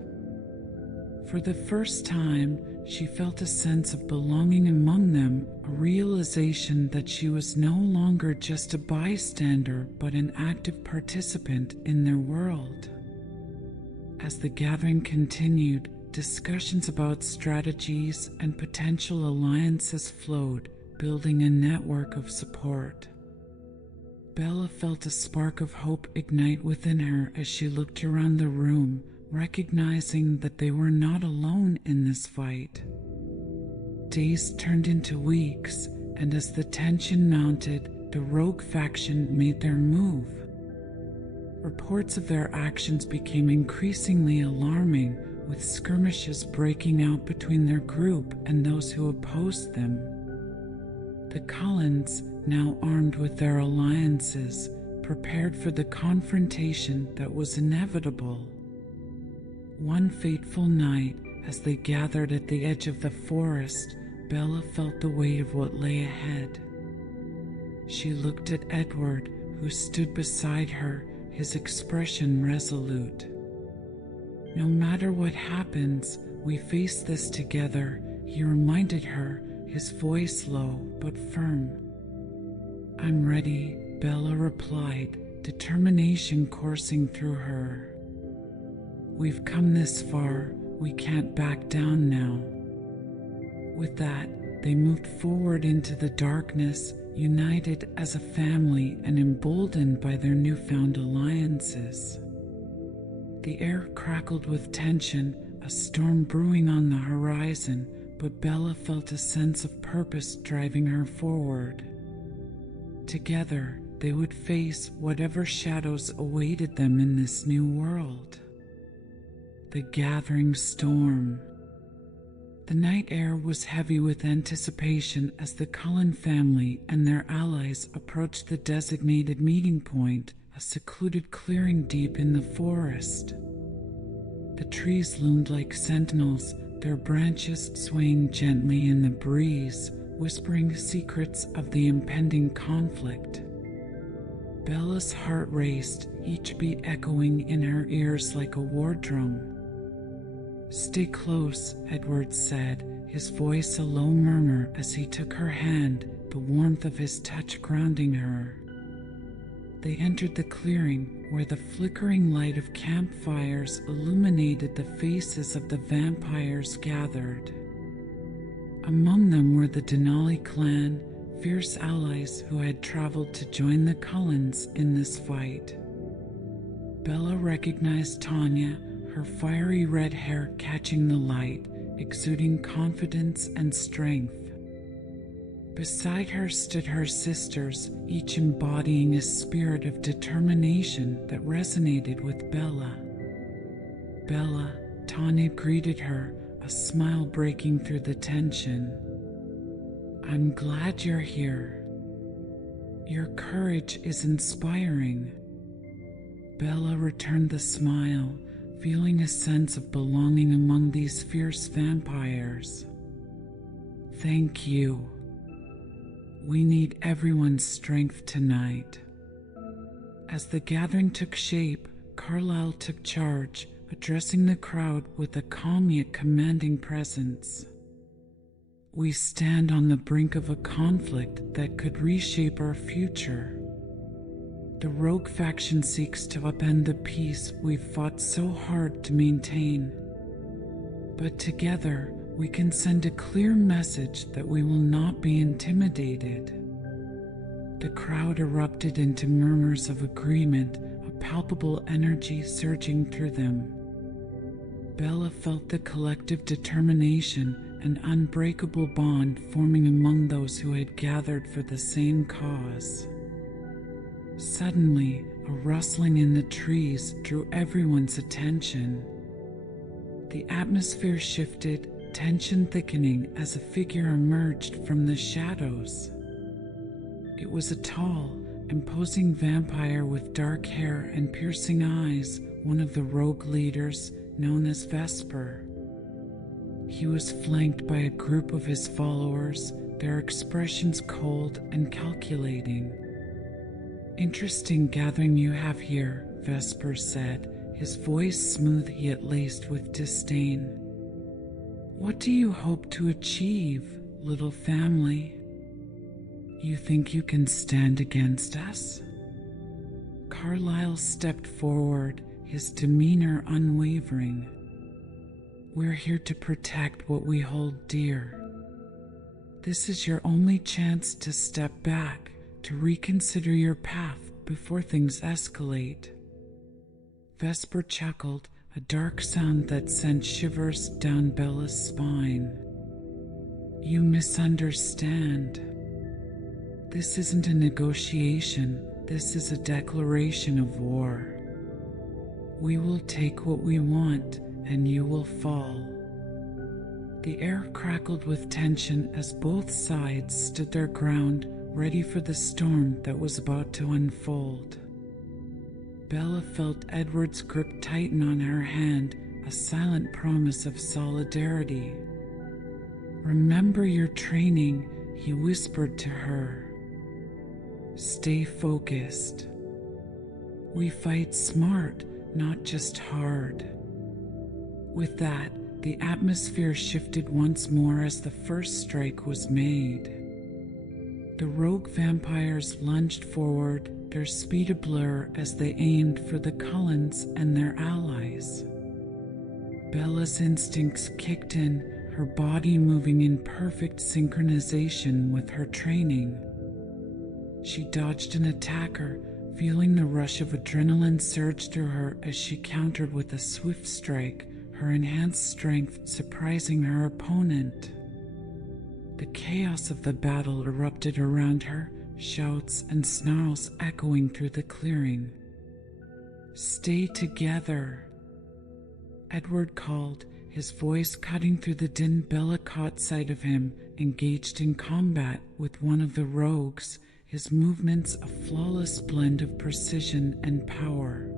For the first time, she felt a sense of belonging among them, a realization that she was no longer just a bystander but an active participant in their world. As the gathering continued, discussions about strategies and potential alliances flowed, building a network of support. Bella felt a spark of hope ignite within her as she looked around the room, recognizing that they were not alone in this fight. Days turned into weeks, and as the tension mounted, the rogue faction made their move. Reports of their actions became increasingly alarming, with skirmishes breaking out between their group and those who opposed them. The Cullens, now armed with their alliances, prepared for the confrontation that was inevitable. One fateful night, as they gathered at the edge of the forest, Bella felt the weight of what lay ahead. She looked at Edward, who stood beside her, his expression resolute. "No matter what happens, we face this together," he reminded her, his voice low but firm. "I'm ready," Bella replied, determination coursing through her. "We've come this far, we can't back down now." With that, they moved forward into the darkness, united as a family and emboldened by their newfound alliances. The air crackled with tension, a storm brewing on the horizon, but Bella felt a sense of purpose driving her forward. Together, they would face whatever shadows awaited them in this new world. The gathering storm. The night air was heavy with anticipation as the Cullen family and their allies approached the designated meeting point, a secluded clearing deep in the forest. The trees loomed like sentinels, their branches swaying gently in the breeze, whispering secrets of the impending conflict. Bella's heart raced, each beat echoing in her ears like a war drum. "Stay close," Edward said, his voice a low murmur as he took her hand, the warmth of his touch grounding her. They entered the clearing, where the flickering light of campfires illuminated the faces of the vampires gathered. Among them were the Denali clan, fierce allies who had traveled to join the Cullens in this fight. Bella recognized Tanya, her fiery red hair catching the light, exuding confidence and strength. Beside her stood her sisters, each embodying a spirit of determination that resonated with Bella. "Bella," Tanya greeted her, a smile breaking through the tension. "I'm glad you're here. Your courage is inspiring." Bella returned the smile, feeling a sense of belonging among these fierce vampires. "Thank you. We need everyone's strength tonight." As the gathering took shape, Carlyle took charge, addressing the crowd with a calm yet commanding presence. "We stand on the brink of a conflict that could reshape our future. The rogue faction seeks to upend the peace we've fought so hard to maintain. But together, we can send a clear message that we will not be intimidated." The crowd erupted into murmurs of agreement, a palpable energy surging through them. Bella felt the collective determination, an unbreakable bond forming among those who had gathered for the same cause. Suddenly, a rustling in the trees drew everyone's attention. The atmosphere shifted, tension thickening as a figure emerged from the shadows. It was a tall, imposing vampire with dark hair and piercing eyes, one of the rogue leaders known as Vesper. He was flanked by a group of his followers, their expressions cold and calculating. "Interesting gathering you have here," Vesper said, his voice smooth yet laced with disdain. "What do you hope to achieve, little family? You think you can stand against us?" Carlyle stepped forward, his demeanor unwavering. "We're here to protect what we hold dear. This is your only chance to step back, to reconsider your path before things escalate." Vesper chuckled, a dark sound that sent shivers down Bella's spine. "You misunderstand. This isn't a negotiation, this is a declaration of war. We will take what we want, and you will fall." The air crackled with tension as both sides stood their ground, ready for the storm that was about to unfold. Bella felt Edward's grip tighten on her hand, a silent promise of solidarity. "Remember your training," he whispered to her. "Stay focused. We fight smart, not just hard. With that, the atmosphere shifted once more as the first strike was made. The rogue vampires lunged forward, their speed a blur as they aimed for the Cullens and their allies. Bella's instincts kicked in, her body moving in perfect synchronization with her training. She dodged an attacker, feeling the rush of adrenaline surge through her as she countered with a swift strike, her enhanced strength surprising her opponent. The chaos of the battle erupted around her, shouts and snarls echoing through the clearing. "Stay together," Edward called, his voice cutting through the din. Bella caught sight of him, engaged in combat with one of the rogues, his movements a flawless blend of precision and power.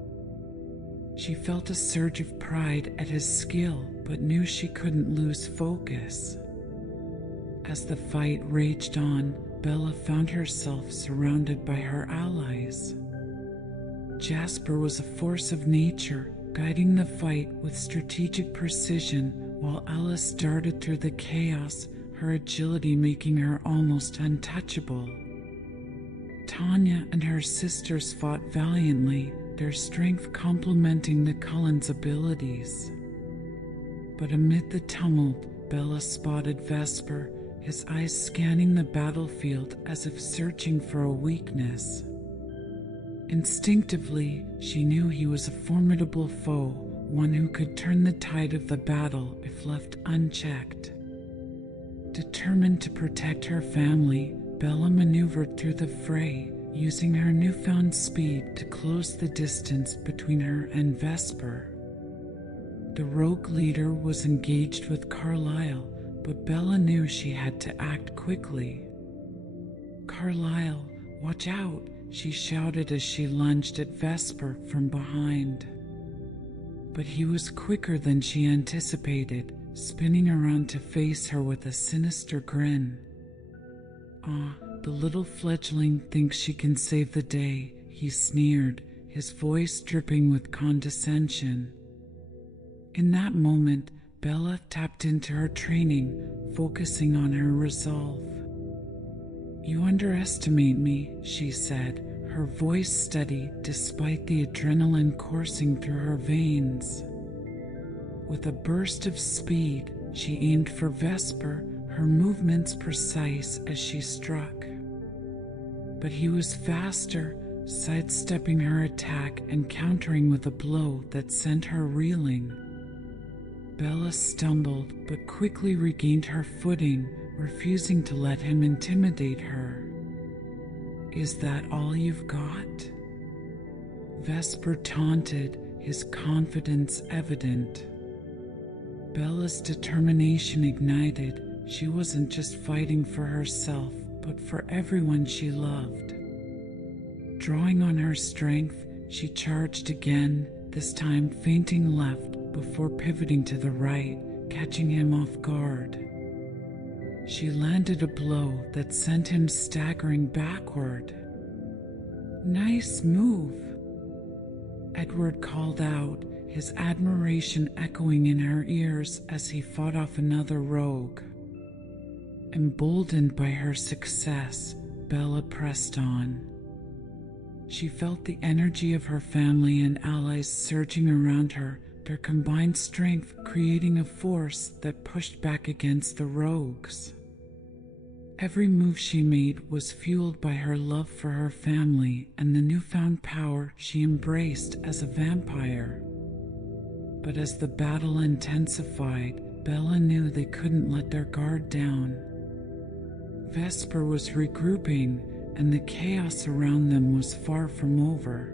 She felt a surge of pride at his skill, but knew she couldn't lose focus. As the fight raged on, Bella found herself surrounded by her allies. Jasper was a force of nature, guiding the fight with strategic precision, while Alice darted through the chaos, her agility making her almost untouchable. Tanya and her sisters fought valiantly, their strength complementing the Cullens' abilities. But amid the tumult, Bella spotted Vesper, his eyes scanning the battlefield as if searching for a weakness. Instinctively, she knew he was a formidable foe, one who could turn the tide of the battle if left unchecked. Determined to protect her family, Bella maneuvered through the fray, using her newfound speed to close the distance between her and Vesper. The rogue leader was engaged with Carlyle, but Bella knew she had to act quickly. "Carlyle, watch out!" she shouted as she lunged at Vesper from behind. But he was quicker than she anticipated, spinning around to face her with a sinister grin. "Ah, the little fledgling thinks she can save the day," he sneered, his voice dripping with condescension. In that moment, Bella tapped into her training, focusing on her resolve. "You underestimate me," she said, her voice steady despite the adrenaline coursing through her veins. With a burst of speed, she aimed for Vesper, her movements precise as she struck. But he was faster, sidestepping her attack and countering with a blow that sent her reeling. Bella stumbled, but quickly regained her footing, refusing to let him intimidate her. "Is that all you've got?" Vesper taunted, his confidence evident. Bella's determination ignited. She wasn't just fighting for herself, but for everyone she loved. Drawing on her strength, she charged again, this time feinting left before pivoting to the right, catching him off guard. She landed a blow that sent him staggering backward. "Nice move," Edward called out, his admiration echoing in her ears as he fought off another rogue. Emboldened by her success, Bella pressed on. She felt the energy of her family and allies surging around her, their combined strength creating a force that pushed back against the rogues. Every move she made was fueled by her love for her family and the newfound power she embraced as a vampire. But as the battle intensified, Bella knew they couldn't let their guard down. Vesper was regrouping, and the chaos around them was far from over.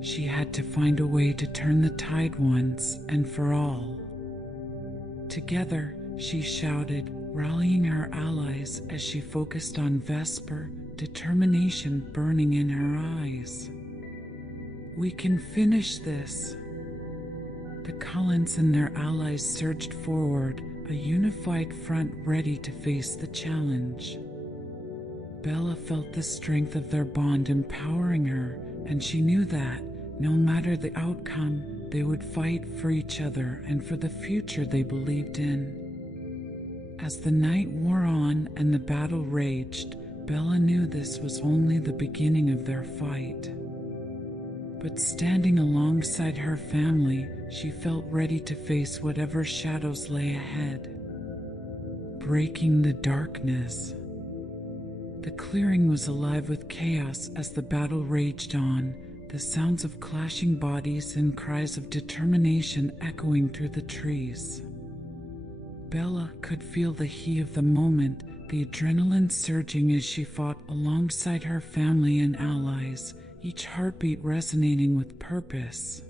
She had to find a way to turn the tide once and for all. Together, she shouted, rallying her allies as she focused on Vesper, determination burning in her eyes. "We can finish this." The Cullens and their allies surged forward, a unified front ready to face the challenge. Bella felt the strength of their bond empowering her, and she knew that, no matter the outcome, they would fight for each other and for the future they believed in. As the night wore on and the battle raged, Bella knew this was only the beginning of their fight. But standing alongside her family, she felt ready to face whatever shadows lay ahead. Breaking the darkness. The clearing was alive with chaos as the battle raged on, the sounds of clashing bodies and cries of determination echoing through the trees. Bella could feel the heat of the moment, the adrenaline surging as she fought alongside her family and allies, each heartbeat resonating with purpose.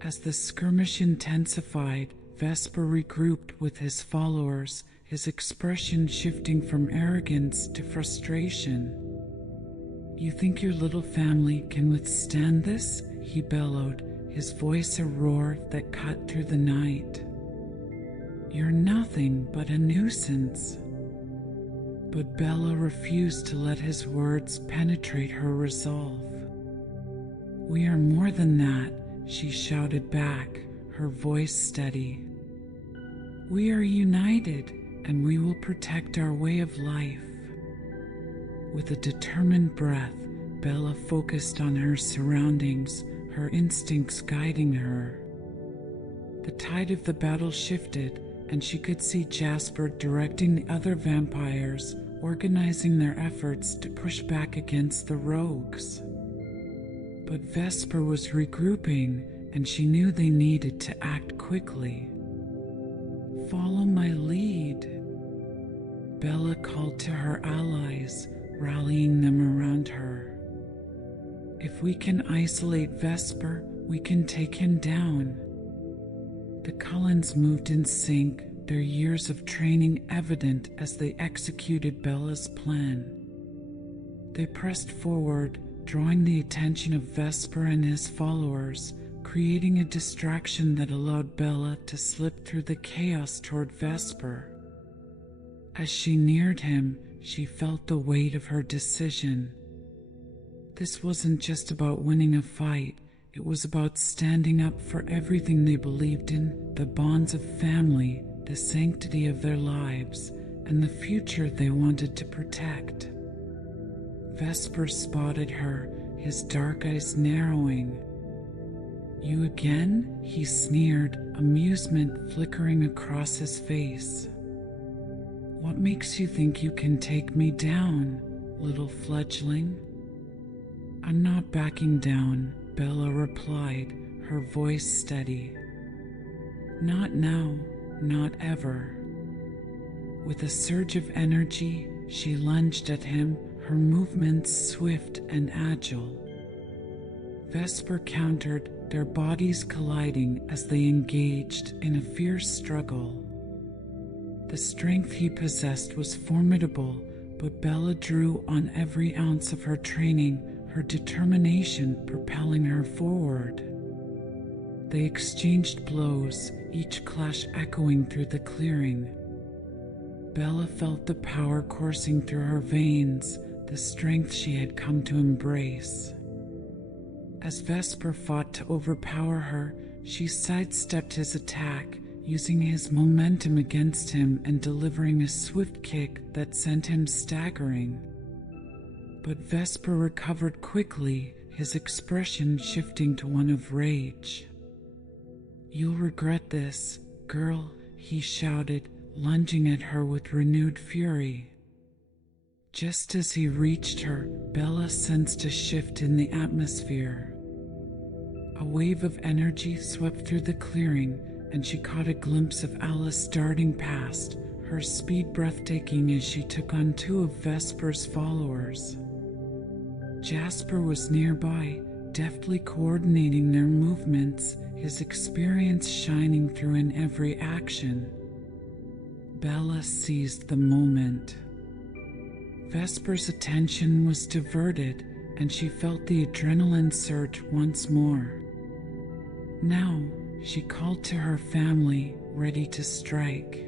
As the skirmish intensified, Vesper regrouped with his followers, his expression shifting from arrogance to frustration. "You think your little family can withstand this?" he bellowed, his voice a roar that cut through the night. "You're nothing but a nuisance." But Bella refused to let his words penetrate her resolve. "We are more than that," she shouted back, her voice steady. "We are united, and we will protect our way of life." With a determined breath, Bella focused on her surroundings, her instincts guiding her. The tide of the battle shifted, and she could see Jasper directing the other vampires, organizing their efforts to push back against the rogues. But Vesper was regrouping, and she knew they needed to act quickly. "Follow my lead," Bella called to her allies, rallying them around her. "If we can isolate Vesper, we can take him down." The Cullens moved in sync, their years of training evident as they executed Bella's plan. They pressed forward, drawing the attention of Vesper and his followers, creating a distraction that allowed Bella to slip through the chaos toward Vesper. As she neared him, she felt the weight of her decision. This wasn't just about winning a fight. It was about standing up for everything they believed in, the bonds of family, the sanctity of their lives, and the future they wanted to protect. Vesper spotted her, his dark eyes narrowing. "You again?" he sneered, amusement flickering across his face. "What makes you think you can take me down, little fledgling?" "I'm not backing down," Bella replied, her voice steady. "Not now, not ever." With a surge of energy, she lunged at him, her movements swift and agile. Vesper countered, their bodies colliding as they engaged in a fierce struggle. The strength he possessed was formidable, but Bella drew on every ounce of her training, her determination propelling her forward. They exchanged blows, each clash echoing through the clearing. Bella felt the power coursing through her veins, the strength she had come to embrace. As Vesper fought to overpower her, she sidestepped his attack, using his momentum against him and delivering a swift kick that sent him staggering. But Vesper recovered quickly, his expression shifting to one of rage. "You'll regret this, girl," he shouted, lunging at her with renewed fury. Just as he reached her, Bella sensed a shift in the atmosphere. A wave of energy swept through the clearing, and she caught a glimpse of Alice darting past, her speed breathtaking as she took on two of Vesper's followers. Jasper was nearby, deftly coordinating their movements, his experience shining through in every action. Bella seized the moment. Vesper's attention was diverted, and she felt the adrenaline surge once more. Now, she called to her family, ready to strike.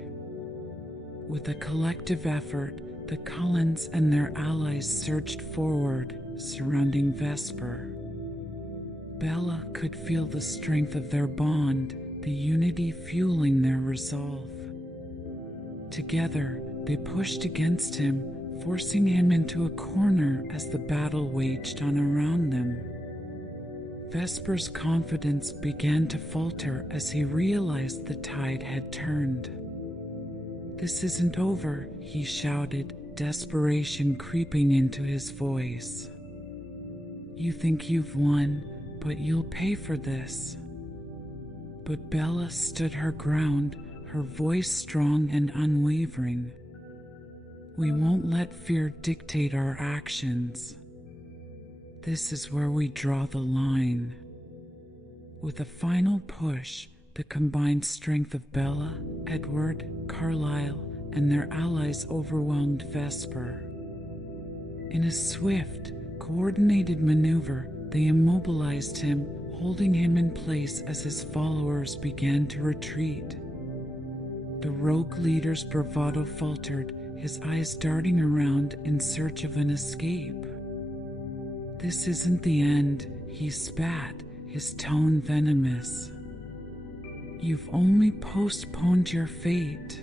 With a collective effort, the Cullens and their allies surged forward, surrounding Vesper. Bella could feel the strength of their bond, the unity fueling their resolve. Together, they pushed against him, forcing him into a corner as the battle waged on around them. Vesper's confidence began to falter as he realized the tide had turned. "This isn't over," he shouted, desperation creeping into his voice. "You think you've won, but you'll pay for this." But Bella stood her ground, her voice strong and unwavering. "We won't let fear dictate our actions. This is where we draw the line." With a final push, the combined strength of Bella, Edward, Carlisle, and their allies overwhelmed Vesper. In a swift, coordinated maneuver, they immobilized him, holding him in place as his followers began to retreat. The rogue leader's bravado faltered, his eyes darting around in search of an escape. "This isn't the end," he spat, his tone venomous. "You've only postponed your fate."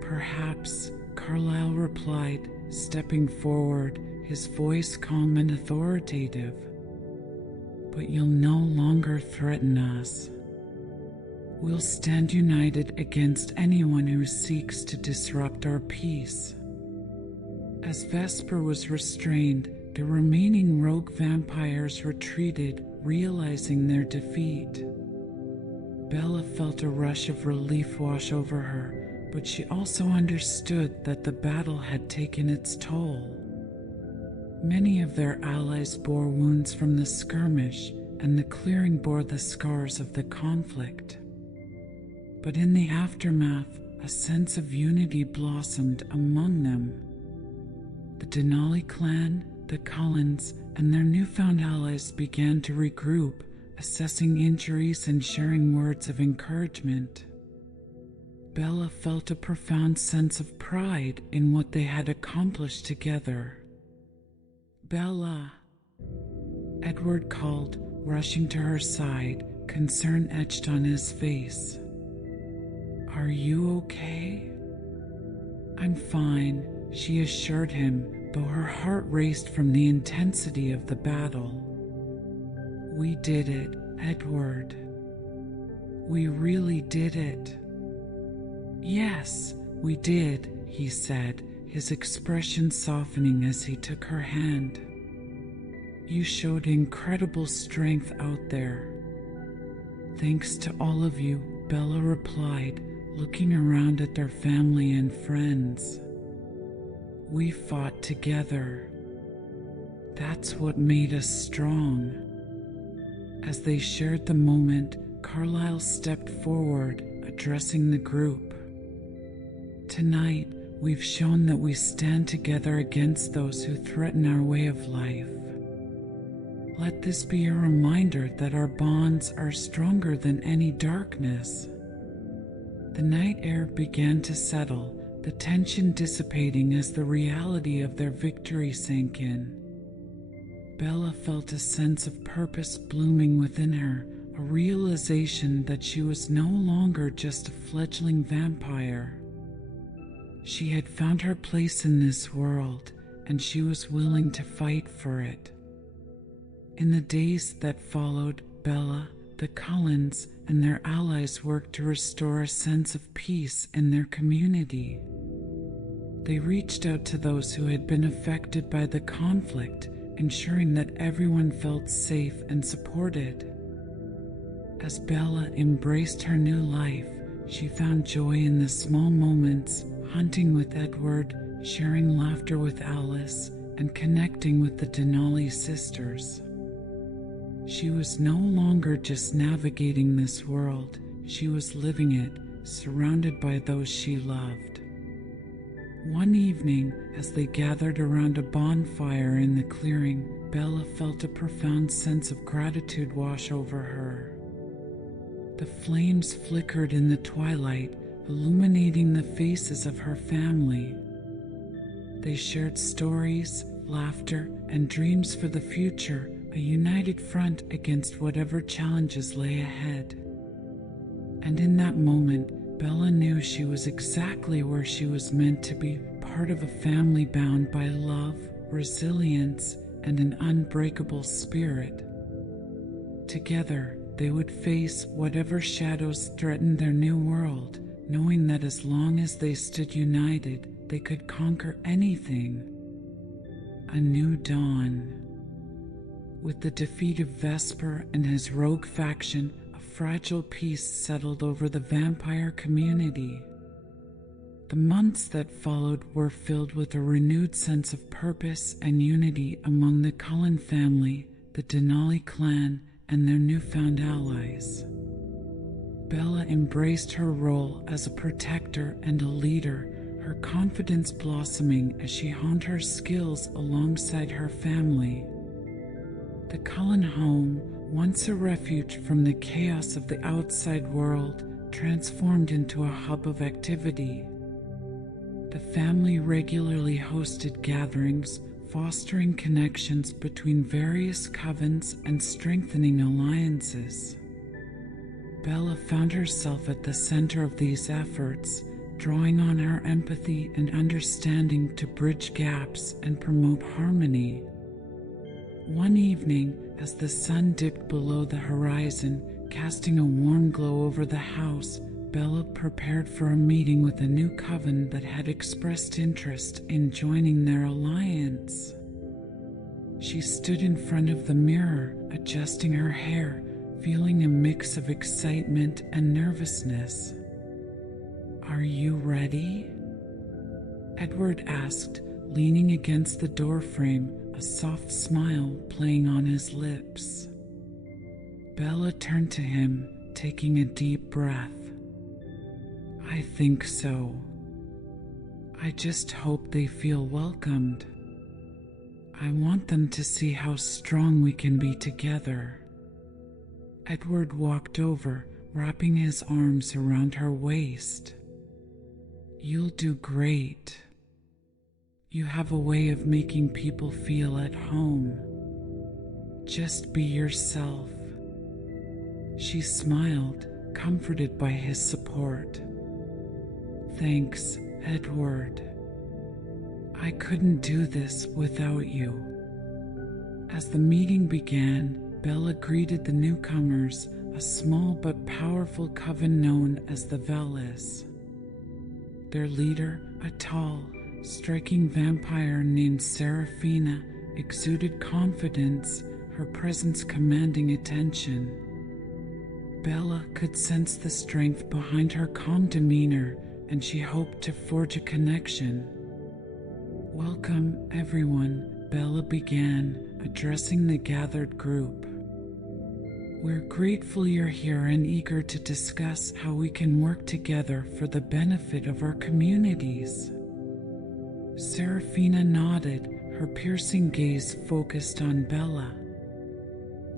"Perhaps," Carlisle replied, stepping forward, his voice calm and authoritative. "But you'll no longer threaten us. We'll stand united against anyone who seeks to disrupt our peace." As Vesper was restrained, the remaining rogue vampires retreated, realizing their defeat. Bella felt a rush of relief wash over her, but she also understood that the battle had taken its toll. Many of their allies bore wounds from the skirmish, and the clearing bore the scars of the conflict. But in the aftermath, a sense of unity blossomed among them. The Denali clan, the Cullens, and their newfound allies began to regroup, assessing injuries and sharing words of encouragement. Bella felt a profound sense of pride in what they had accomplished together. "Bella," Edward called, rushing to her side, concern etched on his face. "Are you okay?" "I'm fine," she assured him, though her heart raced from the intensity of the battle. "We did it, Edward. We really did it." "Yes, we did," he said, his expression softening as he took her hand. "You showed incredible strength out there." "Thanks to all of you," Bella replied, looking around at their family and friends. "We fought together. That's what made us strong." As they shared the moment, Carlisle stepped forward, addressing the group. "Tonight, we've shown that we stand together against those who threaten our way of life. Let this be a reminder that our bonds are stronger than any darkness." The night air began to settle, the tension dissipating as the reality of their victory sank in. Bella felt a sense of purpose blooming within her, a realization that she was no longer just a fledgling vampire. She had found her place in this world, and she was willing to fight for it. In the days that followed, Bella, the Cullens, and their allies worked to restore a sense of peace in their community. They reached out to those who had been affected by the conflict, ensuring that everyone felt safe and supported. As Bella embraced her new life, she found joy in the small moments, hunting with Edward, sharing laughter with Alice, and connecting with the Denali sisters. She was no longer just navigating this world, she was living it, surrounded by those she loved. One evening, as they gathered around a bonfire in the clearing, Bella felt a profound sense of gratitude wash over her. The flames flickered in the twilight, illuminating the faces of her family. They shared stories, laughter, and dreams for the future, a united front against whatever challenges lay ahead. And in that moment, Bella knew she was exactly where she was meant to be, part of a family bound by love, resilience, and an unbreakable spirit. Together, they would face whatever shadows threatened their new world, knowing that as long as they stood united, they could conquer anything. A new dawn. With the defeat of Vesper and his rogue faction, a fragile peace settled over the vampire community. The months that followed were filled with a renewed sense of purpose and unity among the Cullen family, the Denali clan, and their newfound allies. Bella embraced her role as a protector and a leader, her confidence blossoming as she honed her skills alongside her family. The Cullen home, once a refuge from the chaos of the outside world, transformed into a hub of activity. The family regularly hosted gatherings, fostering connections between various covens and strengthening alliances. Bella found herself at the center of these efforts, drawing on her empathy and understanding to bridge gaps and promote harmony. One evening, as the sun dipped below the horizon, casting a warm glow over the house, Bella prepared for a meeting with a new coven that had expressed interest in joining their alliance. She stood in front of the mirror, adjusting her hair, feeling a mix of excitement and nervousness. "Are you ready?" Edward asked, leaning against the doorframe, a soft smile playing on his lips. Bella turned to him, taking a deep breath. "I think so. I just hope they feel welcomed. I want them to see how strong we can be together." Edward walked over, wrapping his arms around her waist. "You'll do great. You have a way of making people feel at home. Just be yourself." She smiled, comforted by his support. "Thanks, Edward. I couldn't do this without you." As the meeting began, Bella greeted the newcomers, a small but powerful coven known as the Velas. Their leader, a tall, striking vampire named Serafina, exuded confidence, her presence commanding attention. Bella could sense the strength behind her calm demeanor, and she hoped to forge a connection. "Welcome, everyone," Bella began, addressing the gathered group. "We're grateful you're here and eager to discuss how we can work together for the benefit of our communities." Serafina nodded, her piercing gaze focused on Bella.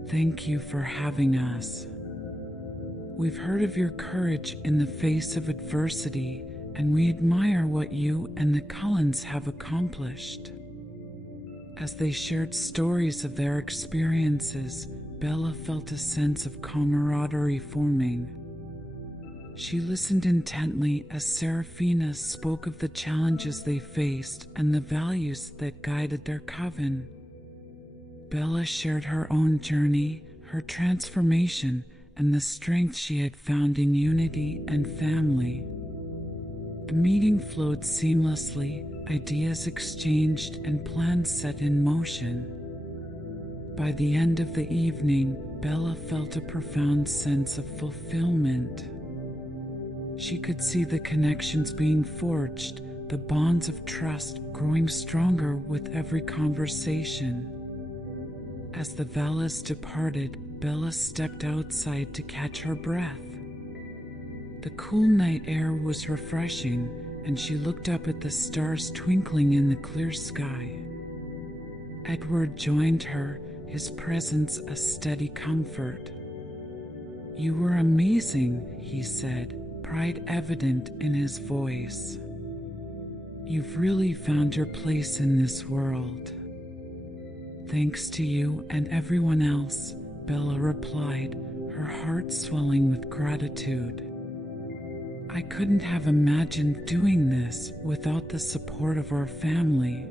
"Thank you for having us. We've heard of your courage in the face of adversity, and we admire what you and the Cullens have accomplished." As they shared stories of their experiences, Bella felt a sense of camaraderie forming. She listened intently as Serafina spoke of the challenges they faced and the values that guided their coven. Bella shared her own journey, her transformation, and the strength she had found in unity and family. The meeting flowed seamlessly, ideas exchanged and plans set in motion. By the end of the evening, Bella felt a profound sense of fulfillment. She could see the connections being forged, the bonds of trust growing stronger with every conversation. As the Velas departed, Bella stepped outside to catch her breath. The cool night air was refreshing, and she looked up at the stars twinkling in the clear sky. Edward joined her, his presence a steady comfort. "You were amazing," he said, pride evident in his voice. "You've really found your place in this world." Thanks to you and everyone else, Bella replied, her heart swelling with gratitude. I couldn't have imagined doing this without the support of our family.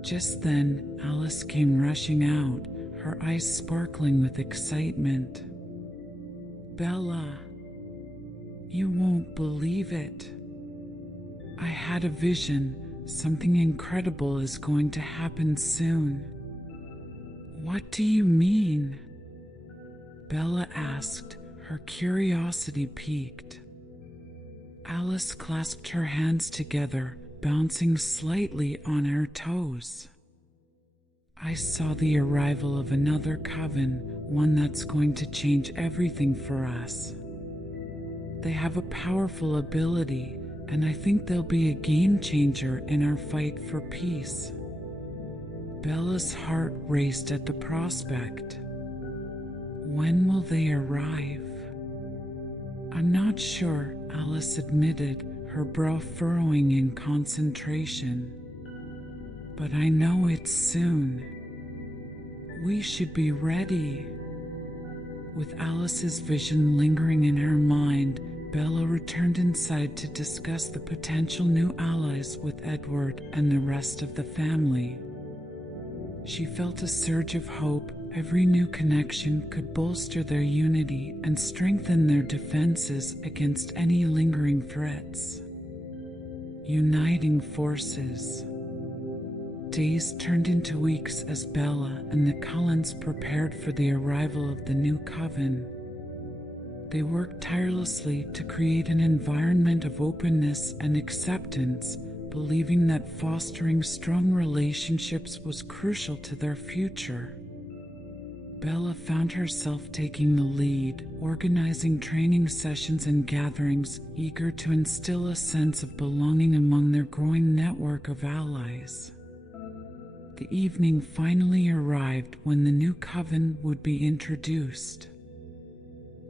Just then, Alice came rushing out, her eyes sparkling with excitement. Bella, you won't believe it. I had a vision. Something incredible is going to happen soon. What do you mean? Bella asked, her curiosity piqued. Alice clasped her hands together, bouncing slightly on her toes. I saw the arrival of another coven, one that's going to change everything for us. They have a powerful ability, and I think they'll be a game changer in our fight for peace. Bella's heart raced at the prospect. When will they arrive? I'm not sure, Alice admitted, her brow furrowing in concentration. But I know it's soon. We should be ready. With Alice's vision lingering in her mind, Bella returned inside to discuss the potential new allies with Edward and the rest of the family. She felt a surge of hope. Every new connection could bolster their unity and strengthen their defenses against any lingering threats. Uniting forces. Days turned into weeks as Bella and the Cullens prepared for the arrival of the new coven. They worked tirelessly to create an environment of openness and acceptance, believing that fostering strong relationships was crucial to their future. Bella found herself taking the lead, organizing training sessions and gatherings, eager to instill a sense of belonging among their growing network of allies. The evening finally arrived when the new coven would be introduced.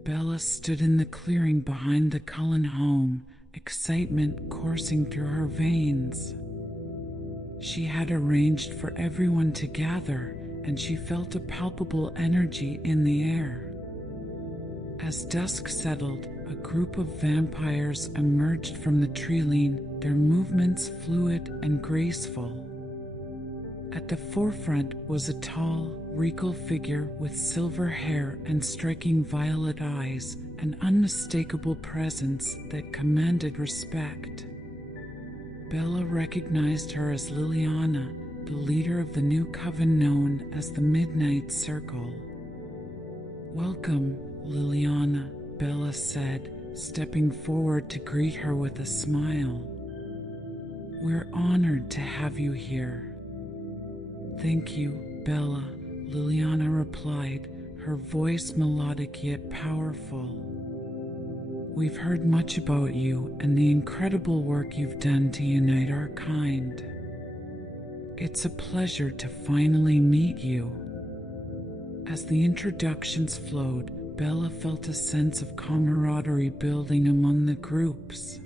Bella stood in the clearing behind the Cullen home, excitement coursing through her veins. She had arranged for everyone to gather, and she felt a palpable energy in the air. As dusk settled, a group of vampires emerged from the treeline, their movements fluid and graceful. At the forefront was a tall, regal figure with silver hair and striking violet eyes, an unmistakable presence that commanded respect. Bella recognized her as Liliana, the leader of the new coven known as the Midnight Circle. Welcome, Liliana, Bella said, stepping forward to greet her with a smile. We're honored to have you here. Thank you, Bella, Liliana replied, her voice melodic yet powerful. We've heard much about you and the incredible work you've done to unite our kind. It's a pleasure to finally meet you. As the introductions flowed, Bella felt a sense of camaraderie building among the groups.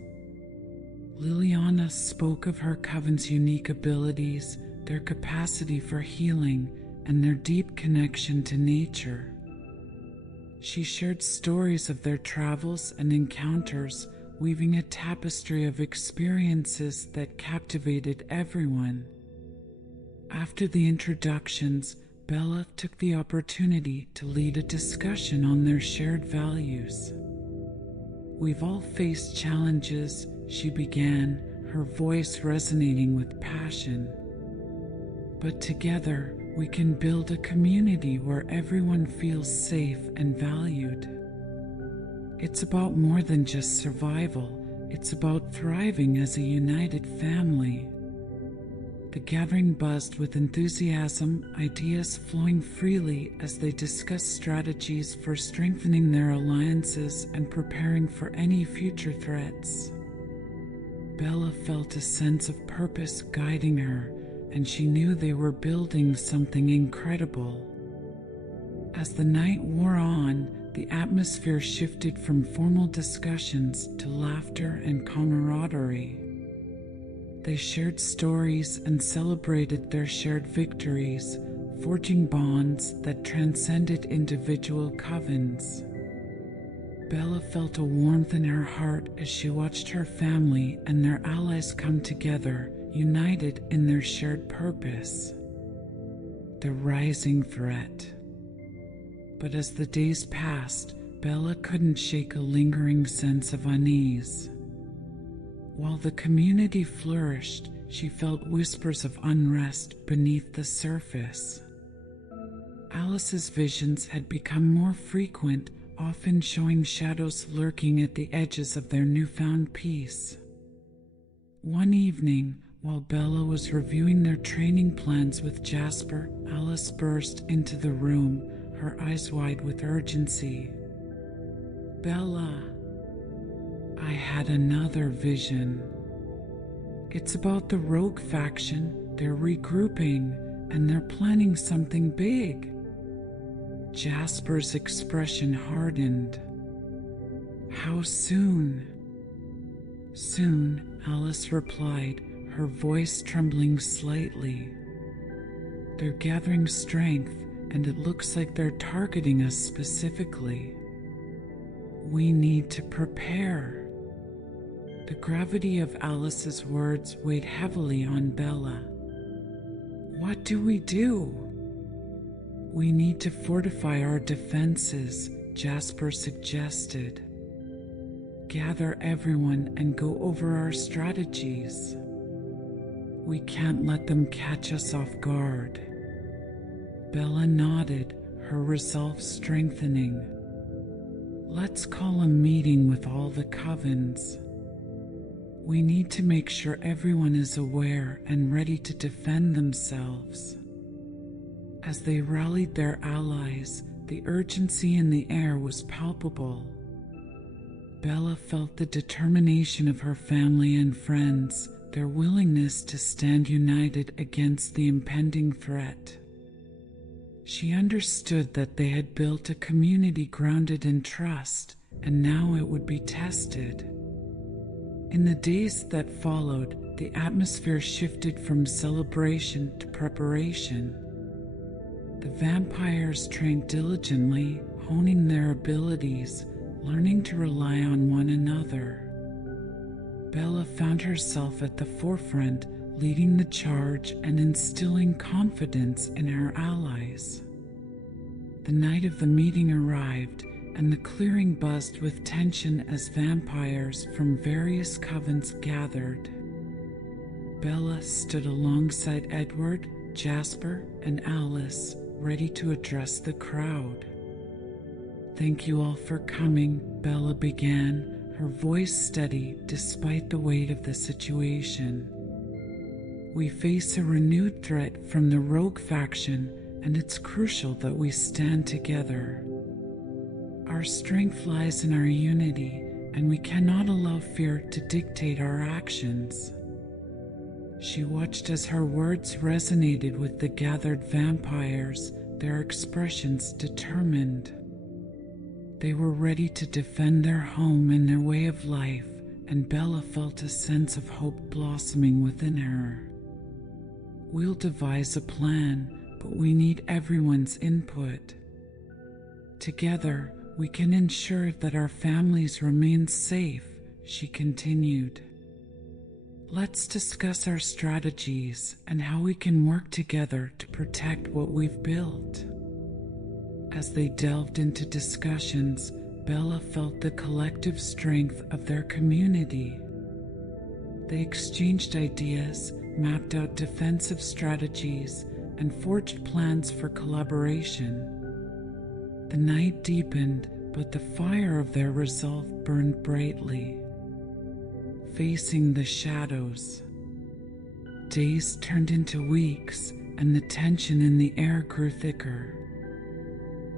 Liliana spoke of her coven's unique abilities, their capacity for healing, and their deep connection to nature. She shared stories of their travels and encounters, weaving a tapestry of experiences that captivated everyone. After the introductions, Bella took the opportunity to lead a discussion on their shared values. We've all faced challenges, she began, her voice resonating with passion. But together, we can build a community where everyone feels safe and valued. It's about more than just survival, it's about thriving as a united family. The gathering buzzed with enthusiasm, ideas flowing freely as they discussed strategies for strengthening their alliances and preparing for any future threats. Bella felt a sense of purpose guiding her, and she knew they were building something incredible. As the night wore on, the atmosphere shifted from formal discussions to laughter and camaraderie. They shared stories and celebrated their shared victories, forging bonds that transcended individual covens. Bella felt a warmth in her heart as she watched her family and their allies come together, united in their shared purpose, the rising threat. But as the days passed, Bella couldn't shake a lingering sense of unease. While the community flourished, she felt whispers of unrest beneath the surface. Alice's visions had become more frequent, often showing shadows lurking at the edges of their newfound peace. One evening, while Bella was reviewing their training plans with Jasper, Alice burst into the room, her eyes wide with urgency. "Bella, I had another vision. It's about the rogue faction. They're regrouping, and they're planning something big." Jasper's expression hardened. "How soon?" "Soon," Alice replied, her voice trembling slightly. "They're gathering strength, and it looks like they're targeting us specifically. We need to prepare." The gravity of Alice's words weighed heavily on Bella. "What do we do?" "We need to fortify our defenses," Jasper suggested. "Gather everyone and go over our strategies. We can't let them catch us off guard." Bella nodded, her resolve strengthening. "Let's call a meeting with all the covens. We need to make sure everyone is aware and ready to defend themselves." As they rallied their allies, the urgency in the air was palpable. Bella felt the determination of her family and friends, their willingness to stand united against the impending threat. She understood that they had built a community grounded in trust, and now it would be tested. In the days that followed, the atmosphere shifted from celebration to preparation. The vampires trained diligently, honing their abilities, learning to rely on one another. Bella found herself at the forefront, leading the charge and instilling confidence in her allies. The night of the meeting arrived, and the clearing buzzed with tension as vampires from various covens gathered. Bella stood alongside Edward, Jasper, and Alice, ready to address the crowd. "Thank you all for coming," Bella began, her voice steady despite the weight of the situation. "We face a renewed threat from the rogue faction, and it's crucial that we stand together. Our strength lies in our unity, and we cannot allow fear to dictate our actions." She watched as her words resonated with the gathered vampires, their expressions determined. They were ready to defend their home and their way of life, and Bella felt a sense of hope blossoming within her. "We'll devise a plan, but we need everyone's input. Together, we can ensure that our families remain safe," she continued. "Let's discuss our strategies and how we can work together to protect what we've built." As they delved into discussions, Bella felt the collective strength of their community. They exchanged ideas, mapped out defensive strategies, and forged plans for collaboration. The night deepened, but the fire of their resolve burned brightly. Facing the shadows, days turned into weeks, and the tension in the air grew thicker.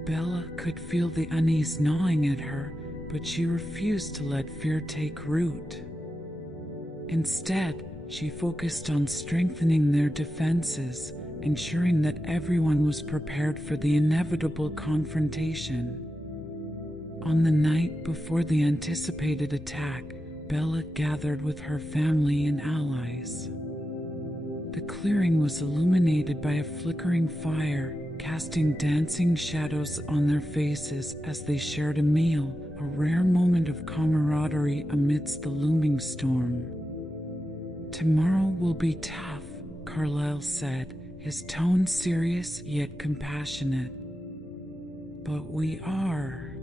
Bella could feel the unease gnawing at her, but she refused to let fear take root. Instead, she focused on strengthening their defenses, ensuring that everyone was prepared for the inevitable confrontation. On the night before the anticipated attack, Bella gathered with her family and allies. The clearing was illuminated by a flickering fire, casting dancing shadows on their faces as they shared a meal, a rare moment of camaraderie amidst the looming storm. "Tomorrow will be tough," Carlyle said, his tone serious yet compassionate. "But we are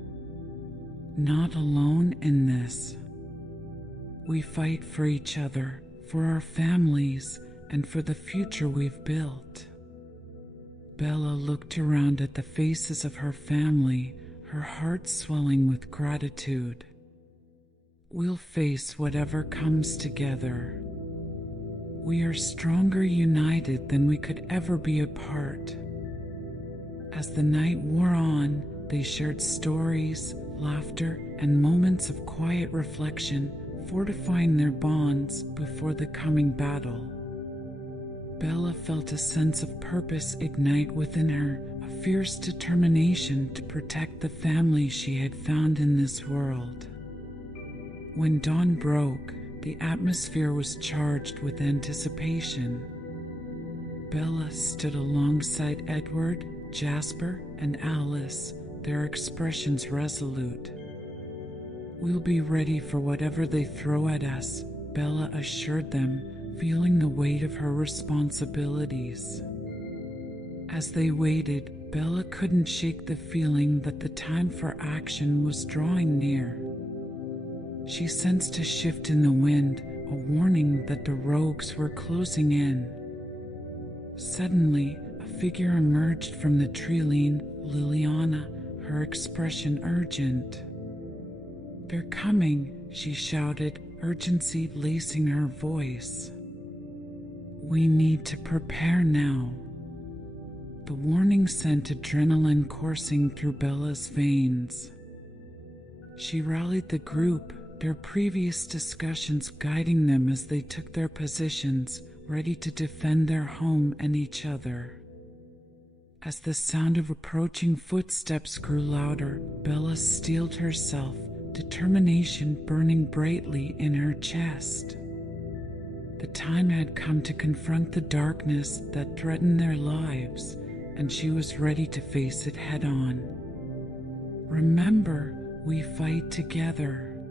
not alone in this. We fight for each other, for our families, and for the future we've built." Bella looked around at the faces of her family, her heart swelling with gratitude. "We'll face whatever comes together. We are stronger united than we could ever be apart." As the night wore on, they shared stories, laughter, and moments of quiet reflection, fortifying their bonds before the coming battle. Bella felt a sense of purpose ignite within her, a fierce determination to protect the family she had found in this world. When dawn broke, the atmosphere was charged with anticipation. Bella stood alongside Edward, Jasper, and Alice, their expressions resolute. "We'll be ready for whatever they throw at us," Bella assured them, feeling the weight of her responsibilities. As they waited, Bella couldn't shake the feeling that the time for action was drawing near. She sensed a shift in the wind, a warning that the rogues were closing in. Suddenly, a figure emerged from the tree-line, Liliana, her expression urgent. "They're coming," she shouted, urgency lacing her voice. "We need to prepare now." The warning sent adrenaline coursing through Bella's veins. She rallied the group, their previous discussions guiding them as they took their positions, ready to defend their home and each other. As the sound of approaching footsteps grew louder, Bella steeled herself, determination burning brightly in her chest. The time had come to confront the darkness that threatened their lives, and she was ready to face it head-on. "Remember, we fight together,"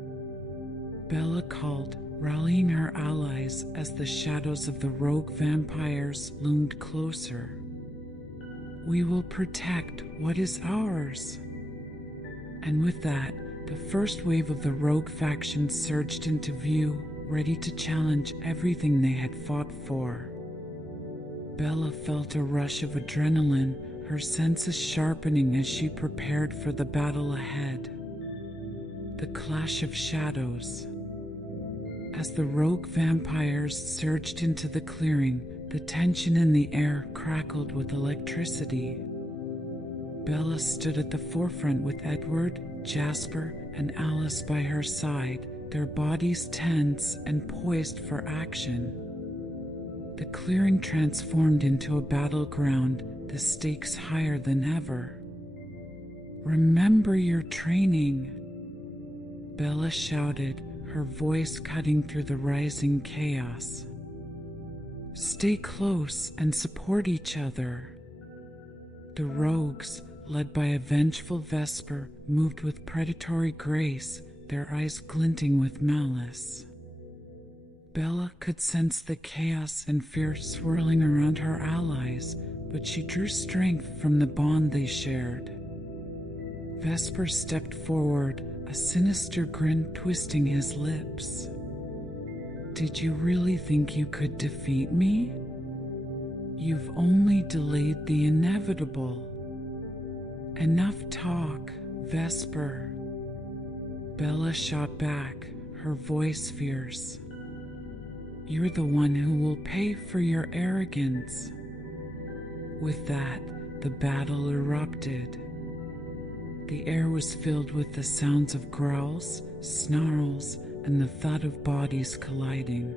Bella called, rallying her allies as the shadows of the rogue vampires loomed closer. "We will protect what is ours." And with that, the first wave of the rogue faction surged into view, ready to challenge everything they had fought for. Bella felt a rush of adrenaline, her senses sharpening as she prepared for the battle ahead. The clash of shadows. As the rogue vampires surged into the clearing, the tension in the air crackled with electricity. Bella stood at the forefront with Edward, Jasper, and Alice by her side, their bodies tense and poised for action. The clearing transformed into a battleground, the stakes higher than ever. "Remember your training," Bella shouted, her voice cutting through the rising chaos. "Stay close and support each other." The rogues, led by a vengeful Vesper, moved with predatory grace, their eyes glinting with malice. Bella could sense the chaos and fear swirling around her allies, but she drew strength from the bond they shared. Vesper stepped forward, a sinister grin twisting his lips. "Did you really think you could defeat me? You've only delayed the inevitable." "Enough talk, Vesper," Bella shot back, her voice fierce. "You're the one who will pay for your arrogance." With that, the battle erupted. The air was filled with the sounds of growls, snarls, and the thud of bodies colliding.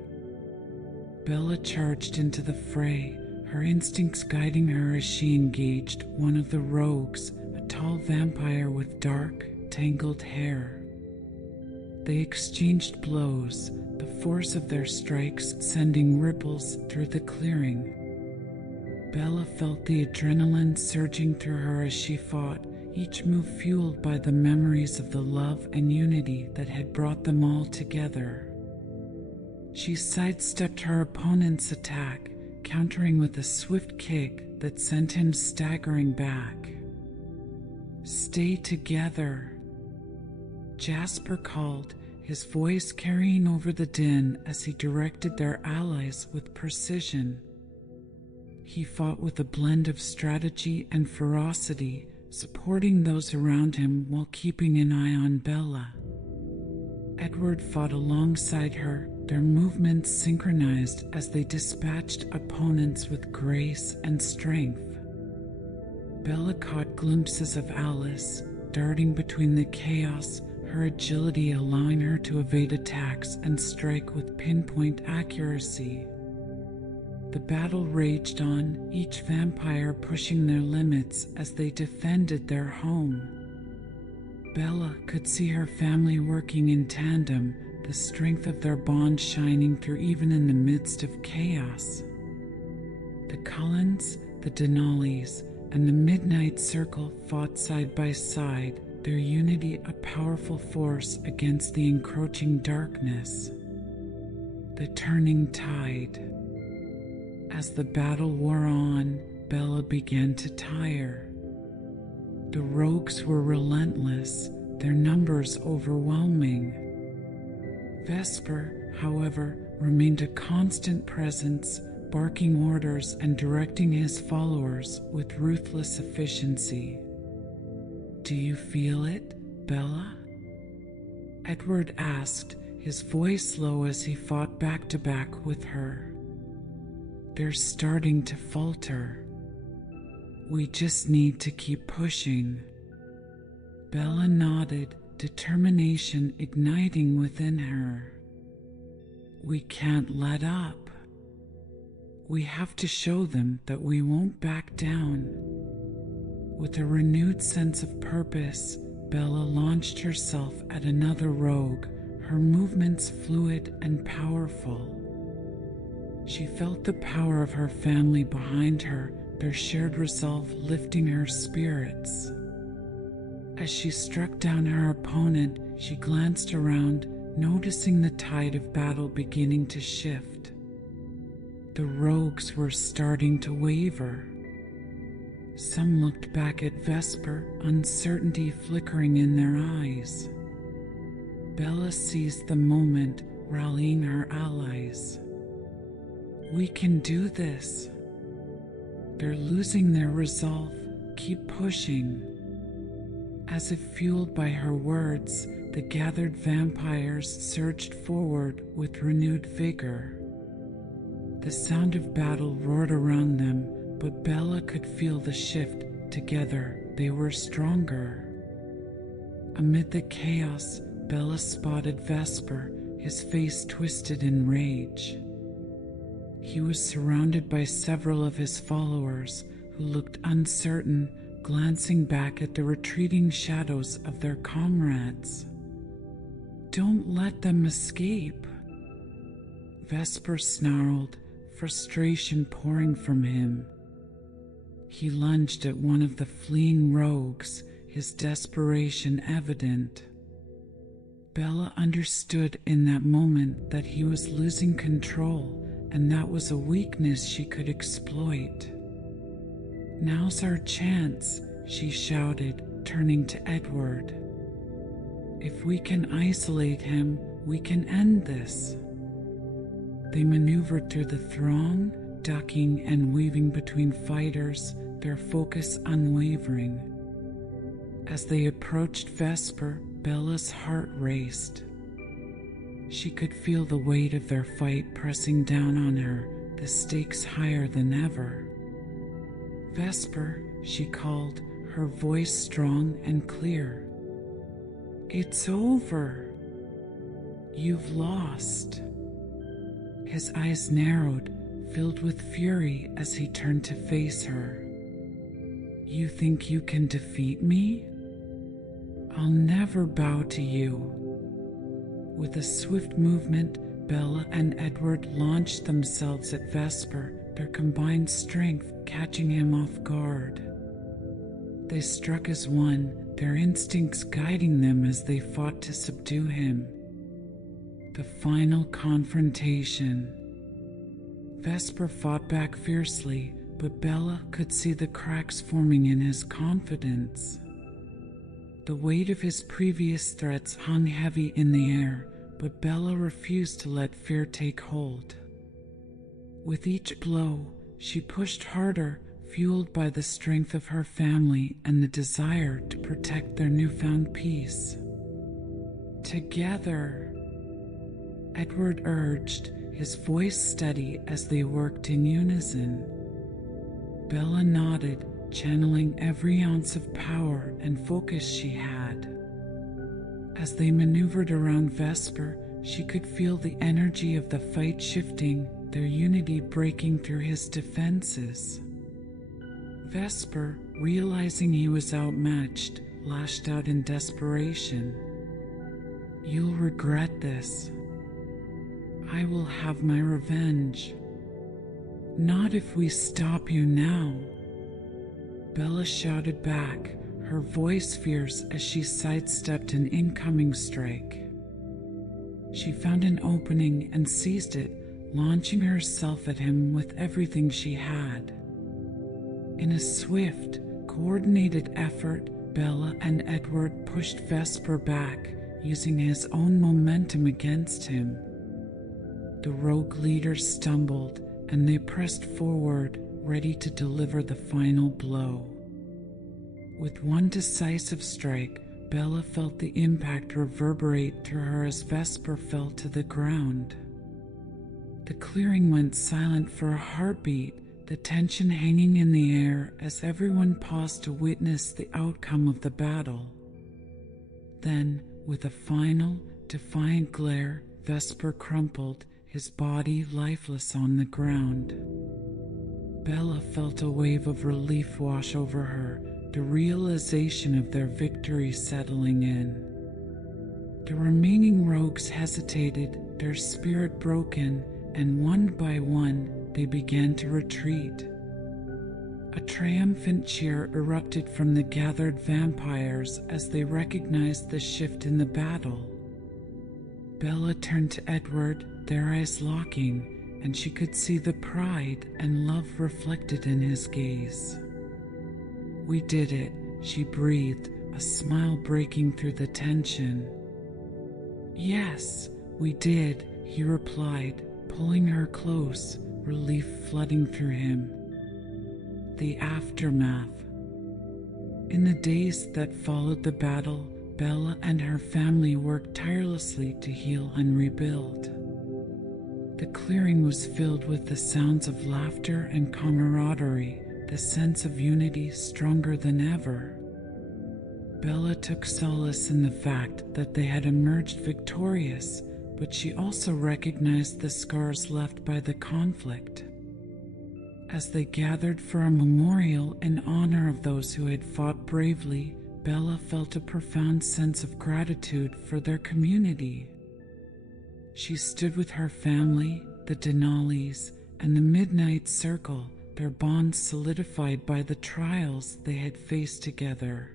Bella charged into the fray, her instincts guiding her as she engaged one of the rogues, a tall vampire with dark, tangled hair. They exchanged blows, the force of their strikes sending ripples through the clearing. Bella felt the adrenaline surging through her as she fought, each move fueled by the memories of the love and unity that had brought them all together. She sidestepped her opponent's attack, countering with a swift kick that sent him staggering back. "Stay together," Jasper called, his voice carrying over the din as he directed their allies with precision. He fought with a blend of strategy and ferocity, supporting those around him while keeping an eye on Bella. Edward fought alongside her, their movements synchronized as they dispatched opponents with grace and strength. Bella caught glimpses of Alice, darting between the chaos, her agility allowing her to evade attacks and strike with pinpoint accuracy. The battle raged on, each vampire pushing their limits as they defended their home. Bella could see her family working in tandem, the strength of their bond shining through even in the midst of chaos. The Cullens, the Denalis, and the Midnight Circle fought side by side, their unity a powerful force against the encroaching darkness. The turning tide. As the battle wore on, Bella began to tire. The rogues were relentless, their numbers overwhelming. Vesper, however, remained a constant presence, barking orders and directing his followers with ruthless efficiency. "Do you feel it, Bella?" Edward asked, his voice low as he fought back to back with her. "They're starting to falter. We just need to keep pushing." Bella nodded, determination igniting within her. "We can't let up. We have to show them that we won't back down." With a renewed sense of purpose, Bella launched herself at another rogue, her movements fluid and powerful. She felt the power of her family behind her, their shared resolve lifting her spirits. As she struck down her opponent, she glanced around, noticing the tide of battle beginning to shift. The rogues were starting to waver. Some looked back at Vesper, uncertainty flickering in their eyes. Bella seized the moment, rallying her allies. "We can do this. They're losing their resolve. Keep pushing." As if fueled by her words, the gathered vampires surged forward with renewed vigor. The sound of battle roared around them, but Bella could feel the shift. Together, they were stronger. Amid the chaos, Bella spotted Vesper, his face twisted in rage. He was surrounded by several of his followers, who looked uncertain, glancing back at the retreating shadows of their comrades. "Don't let them escape," Vesper snarled, frustration pouring from him. He lunged at one of the fleeing rogues, his desperation evident. Bella understood in that moment that he was losing control, and that was a weakness she could exploit. "Now's our chance," she shouted, turning to Edward. "If we can isolate him, we can end this." They maneuvered through the throng, ducking and weaving between fighters, their focus unwavering. As they approached Vesper, Bella's heart raced. She could feel the weight of their fight pressing down on her, the stakes higher than ever. "Vesper," she called, her voice strong and clear. "It's over. You've lost." His eyes narrowed, filled with fury as he turned to face her. "You think you can defeat me? I'll never bow to you." With a swift movement, Bella and Edward launched themselves at Vesper, their combined strength catching him off guard. They struck as one, their instincts guiding them as they fought to subdue him. The final confrontation. Vesper fought back fiercely, but Bella could see the cracks forming in his confidence. The weight of his previous threats hung heavy in the air, but Bella refused to let fear take hold. With each blow, she pushed harder, fueled by the strength of her family and the desire to protect their newfound peace. Together, Edward urged, his voice steady as they worked in unison. Bella nodded, channeling every ounce of power and focus she had. As they maneuvered around Vesper, she could feel the energy of the fight shifting, their unity breaking through his defenses. Vesper, realizing he was outmatched, lashed out in desperation. "You'll regret this. I will have my revenge. Not if we stop you now." Bella shouted back, her voice fierce as she sidestepped an incoming strike. She found an opening and seized it, launching herself at him with everything she had. In a swift, coordinated effort, Bella and Edward pushed Vesper back, using his own momentum against him. The rogue leader stumbled, and they pressed forward, ready to deliver the final blow. With one decisive strike, Bella felt the impact reverberate through her as Vesper fell to the ground. The clearing went silent for a heartbeat, the tension hanging in the air as everyone paused to witness the outcome of the battle. Then, with a final, defiant glare, Vesper crumpled, his body lifeless on the ground. Bella felt a wave of relief wash over her, the realization of their victory settling in. The remaining rogues hesitated, their spirit broken, and one by one, they began to retreat. A triumphant cheer erupted from the gathered vampires as they recognized the shift in the battle. Bella turned to Edward, their eyes locking, and she could see the pride and love reflected in his gaze. "We did it," she breathed, a smile breaking through the tension. "Yes, we did," he replied, pulling her close, relief flooding through him. The aftermath. In the days that followed the battle, Bella and her family worked tirelessly to heal and rebuild. The clearing was filled with the sounds of laughter and camaraderie, the sense of unity stronger than ever. Bella took solace in the fact that they had emerged victorious, but she also recognized the scars left by the conflict. As they gathered for a memorial in honor of those who had fought bravely, Bella felt a profound sense of gratitude for their community. She stood with her family, the Denalis, and the Midnight Circle, their bonds solidified by the trials they had faced together.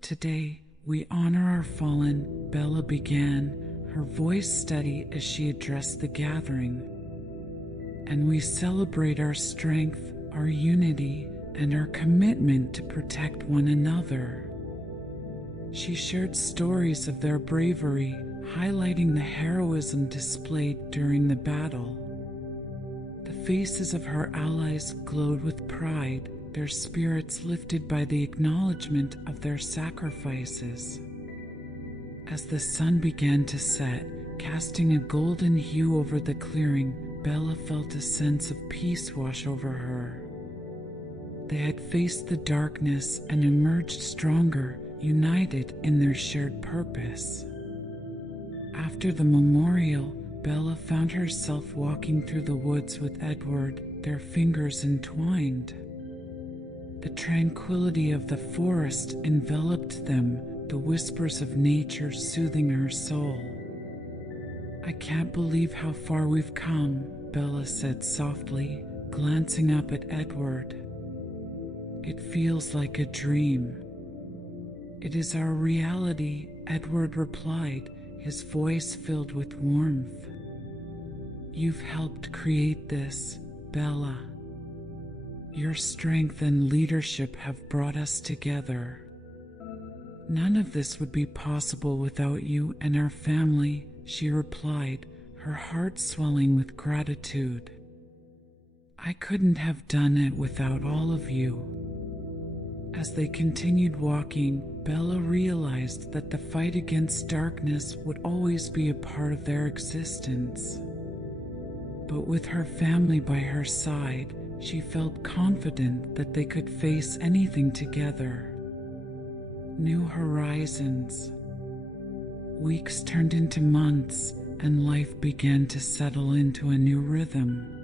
"Today, we honor our fallen," Bella began, her voice steady as she addressed the gathering. "And we celebrate our strength, our unity, and our commitment to protect one another." She shared stories of their bravery, highlighting the heroism displayed during the battle. The faces of her allies glowed with pride, their spirits lifted by the acknowledgement of their sacrifices. As the sun began to set, casting a golden hue over the clearing, Bella felt a sense of peace wash over her. They had faced the darkness and emerged stronger, united in their shared purpose. After the memorial, Bella found herself walking through the woods with Edward, their fingers entwined. The tranquility of the forest enveloped them, the whispers of nature soothing her soul. I can't believe how far we've come, Bella said softly, glancing up at Edward. It feels like a dream. It is our reality, Edward replied, his voice filled with warmth. You've helped create this, Bella. Your strength and leadership have brought us together. None of this would be possible without you and our family, she replied, her heart swelling with gratitude. I couldn't have done it without all of you. As they continued walking, Bella realized that the fight against darkness would always be a part of their existence. But with her family by her side, she felt confident that they could face anything together. New horizons. Weeks turned into months, and life began to settle into a new rhythm.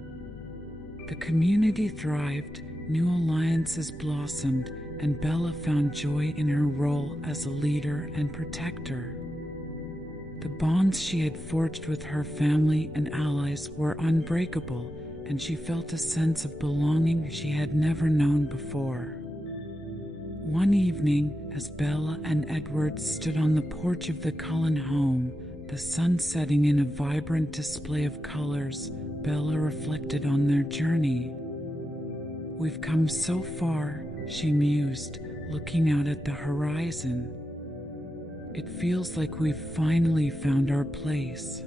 The community thrived, new alliances blossomed, and Bella found joy in her role as a leader and protector. The bonds she had forged with her family and allies were unbreakable, and she felt a sense of belonging she had never known before. One evening, as Bella and Edward stood on the porch of the Cullen home, the sun setting in a vibrant display of colors, Bella reflected on their journey. We've come so far, she mused, looking out at the horizon. It feels like we've finally found our place.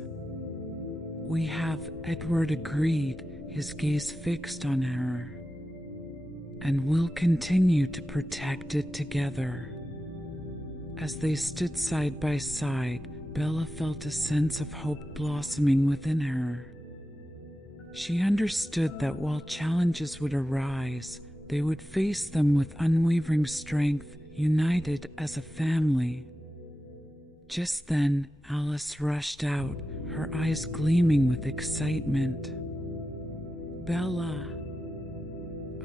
We have, Edward agreed, his gaze fixed on her. And we'll continue to protect it together. As they stood side by side, Bella felt a sense of hope blossoming within her. She understood that while challenges would arise, they would face them with unwavering strength, united as a family. Just then, Alice rushed out, her eyes gleaming with excitement. Bella,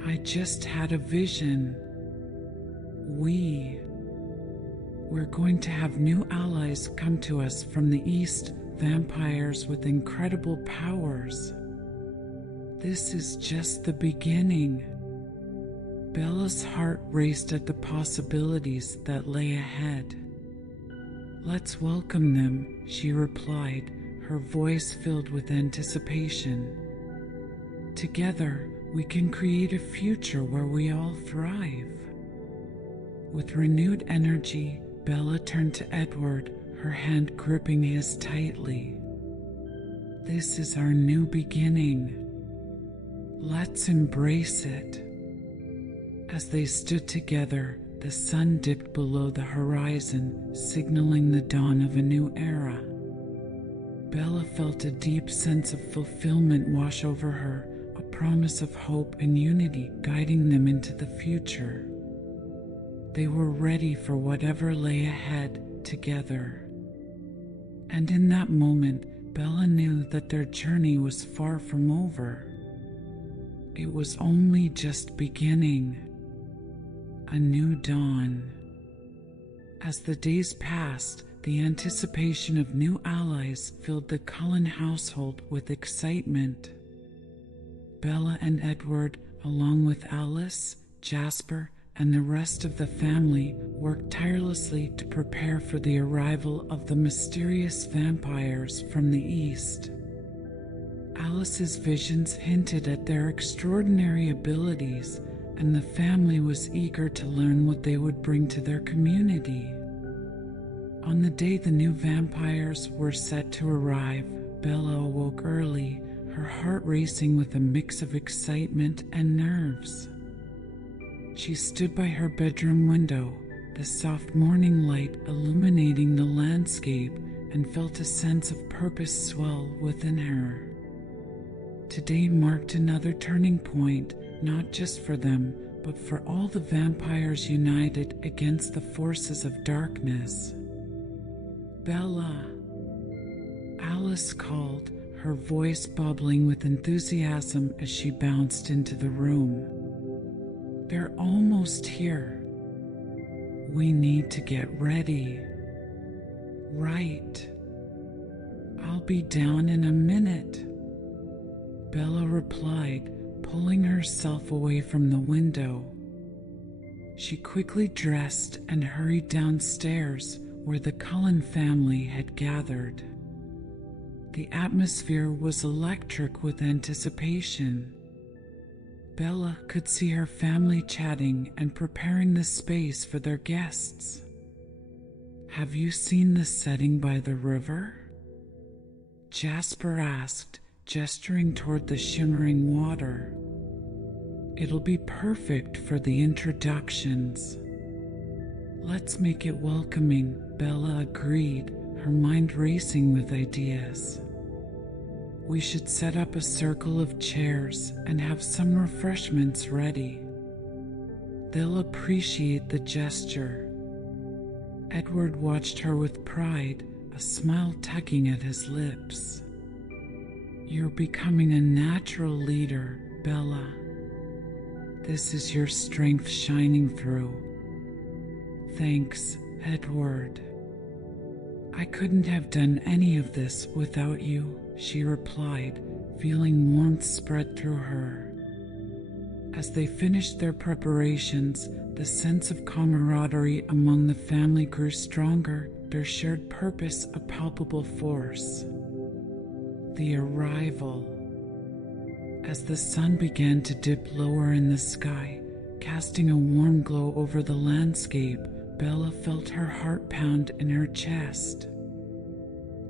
I just had a vision. We're going to have new allies come to us from the east, vampires with incredible powers. This is just the beginning. Bella's heart raced at the possibilities that lay ahead. Let's welcome them, she replied, her voice filled with anticipation. Together, we can create a future where we all thrive. With renewed energy, Bella turned to Edward, her hand gripping his tightly. This is our new beginning. Let's embrace it. As they stood together, the sun dipped below the horizon, signaling the dawn of a new era. Bella felt a deep sense of fulfillment wash over her, a promise of hope and unity guiding them into the future. They were ready for whatever lay ahead together. And in that moment, Bella knew that their journey was far from over. It was only just beginning. A new dawn. As the days passed, the anticipation of new allies filled the Cullen household with excitement. Bella and Edward, along with Alice, Jasper, and the rest of the family, worked tirelessly to prepare for the arrival of the mysterious vampires from the east. Alice's visions hinted at their extraordinary abilities, and the family was eager to learn what they would bring to their community. On the day the new vampires were set to arrive, Bella awoke early, her heart racing with a mix of excitement and nerves. She stood by her bedroom window, the soft morning light illuminating the landscape, and felt a sense of purpose swell within her. Today marked another turning point, not just for them, but for all the vampires united against the forces of darkness. Bella, Alice called, her voice bubbling with enthusiasm as she bounced into the room. They're almost here. We need to get ready. Right. "I'll be down in a minute," Bella replied, pulling herself away from the window. She quickly dressed and hurried downstairs where the Cullen family had gathered. The atmosphere was electric with anticipation. Bella could see her family chatting and preparing the space for their guests. "Have you seen the setting by the river?" Jasper asked, gesturing toward the shimmering water. "It'll be perfect for the introductions." "Let's make it welcoming," Bella agreed, her mind racing with ideas. "We should set up a circle of chairs and have some refreshments ready. They'll appreciate the gesture." Edward watched her with pride, a smile tugging at his lips. "You're becoming a natural leader, Bella. This is your strength shining through." "Thanks, Edward. I couldn't have done any of this without you," she replied, feeling warmth spread through her. As they finished their preparations, the sense of camaraderie among the family grew stronger, their shared purpose a palpable force. The arrival. As the sun began to dip lower in the sky, casting a warm glow over the landscape, Bella felt her heart pound in her chest.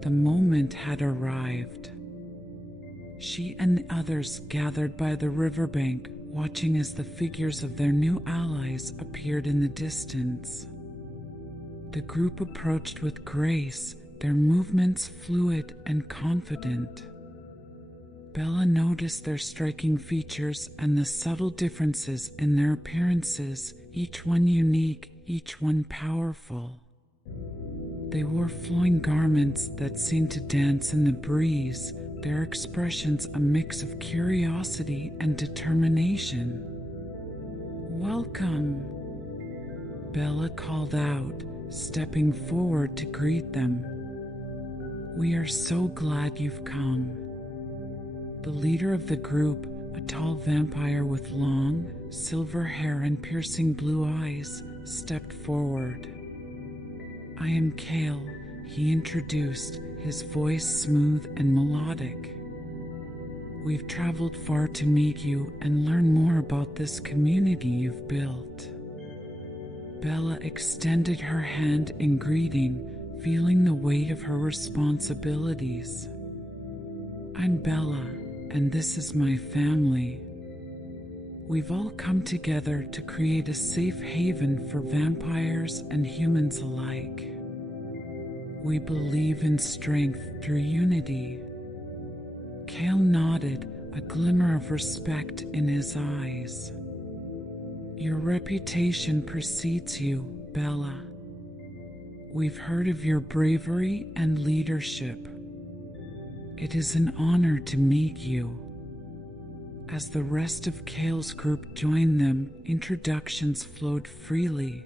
The moment had arrived. She and the others gathered by the riverbank, watching as the figures of their new allies appeared in the distance. The group approached with grace, their movements fluid and confident. Bella noticed their striking features and the subtle differences in their appearances, each one unique, each one powerful. They wore flowing garments that seemed to dance in the breeze, their expressions a mix of curiosity and determination. "Welcome," Bella called out, stepping forward to greet them. "We are so glad you've come." The leader of the group, a tall vampire with long, silver hair and piercing blue eyes, stepped forward. "I am Kale," he introduced, his voice smooth and melodic. "We've traveled far to meet you and learn more about this community you've built." Bella extended her hand in greeting, feeling the weight of her responsibilities. "I'm Bella, and this is my family. We've all come together to create a safe haven for vampires and humans alike. We believe in strength through unity." Kale nodded, a glimmer of respect in his eyes. "Your reputation precedes you, Bella. We've heard of your bravery and leadership. It is an honor to meet you." As the rest of Kale's group joined them, introductions flowed freely.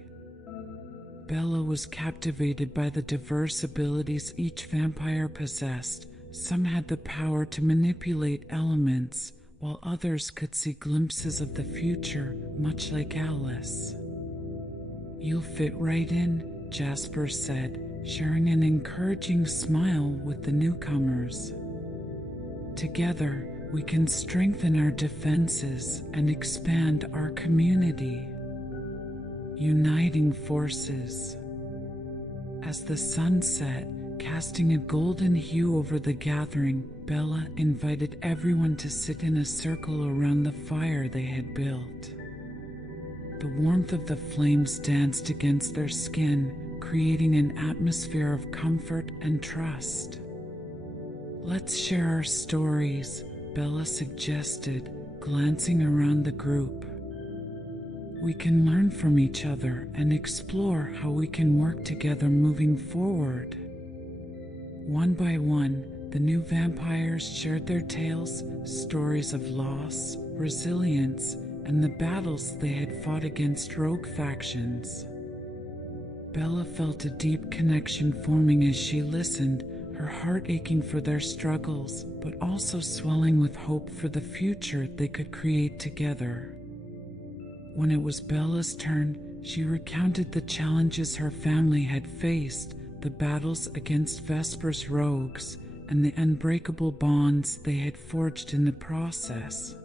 Bella was captivated by the diverse abilities each vampire possessed. Some had the power to manipulate elements, while others could see glimpses of the future, much like Alice. "You'll fit right in," Jasper said, sharing an encouraging smile with the newcomers. "Together, we can strengthen our defenses and expand our community." Uniting forces. As the sun set, casting a golden hue over the gathering, Bella invited everyone to sit in a circle around the fire they had built. The warmth of the flames danced against their skin, creating an atmosphere of comfort and trust. "Let's share our stories," Bella suggested, glancing around the group. "We can learn from each other and explore how we can work together moving forward." One by one, the new vampires shared their tales, stories of loss, resilience, and the battles they had fought against rogue factions. Bella felt a deep connection forming as she listened, her heart aching for their struggles, but also swelling with hope for the future they could create together. When it was Bella's turn, she recounted the challenges her family had faced, the battles against Vesper's rogues, and the unbreakable bonds they had forged in the process.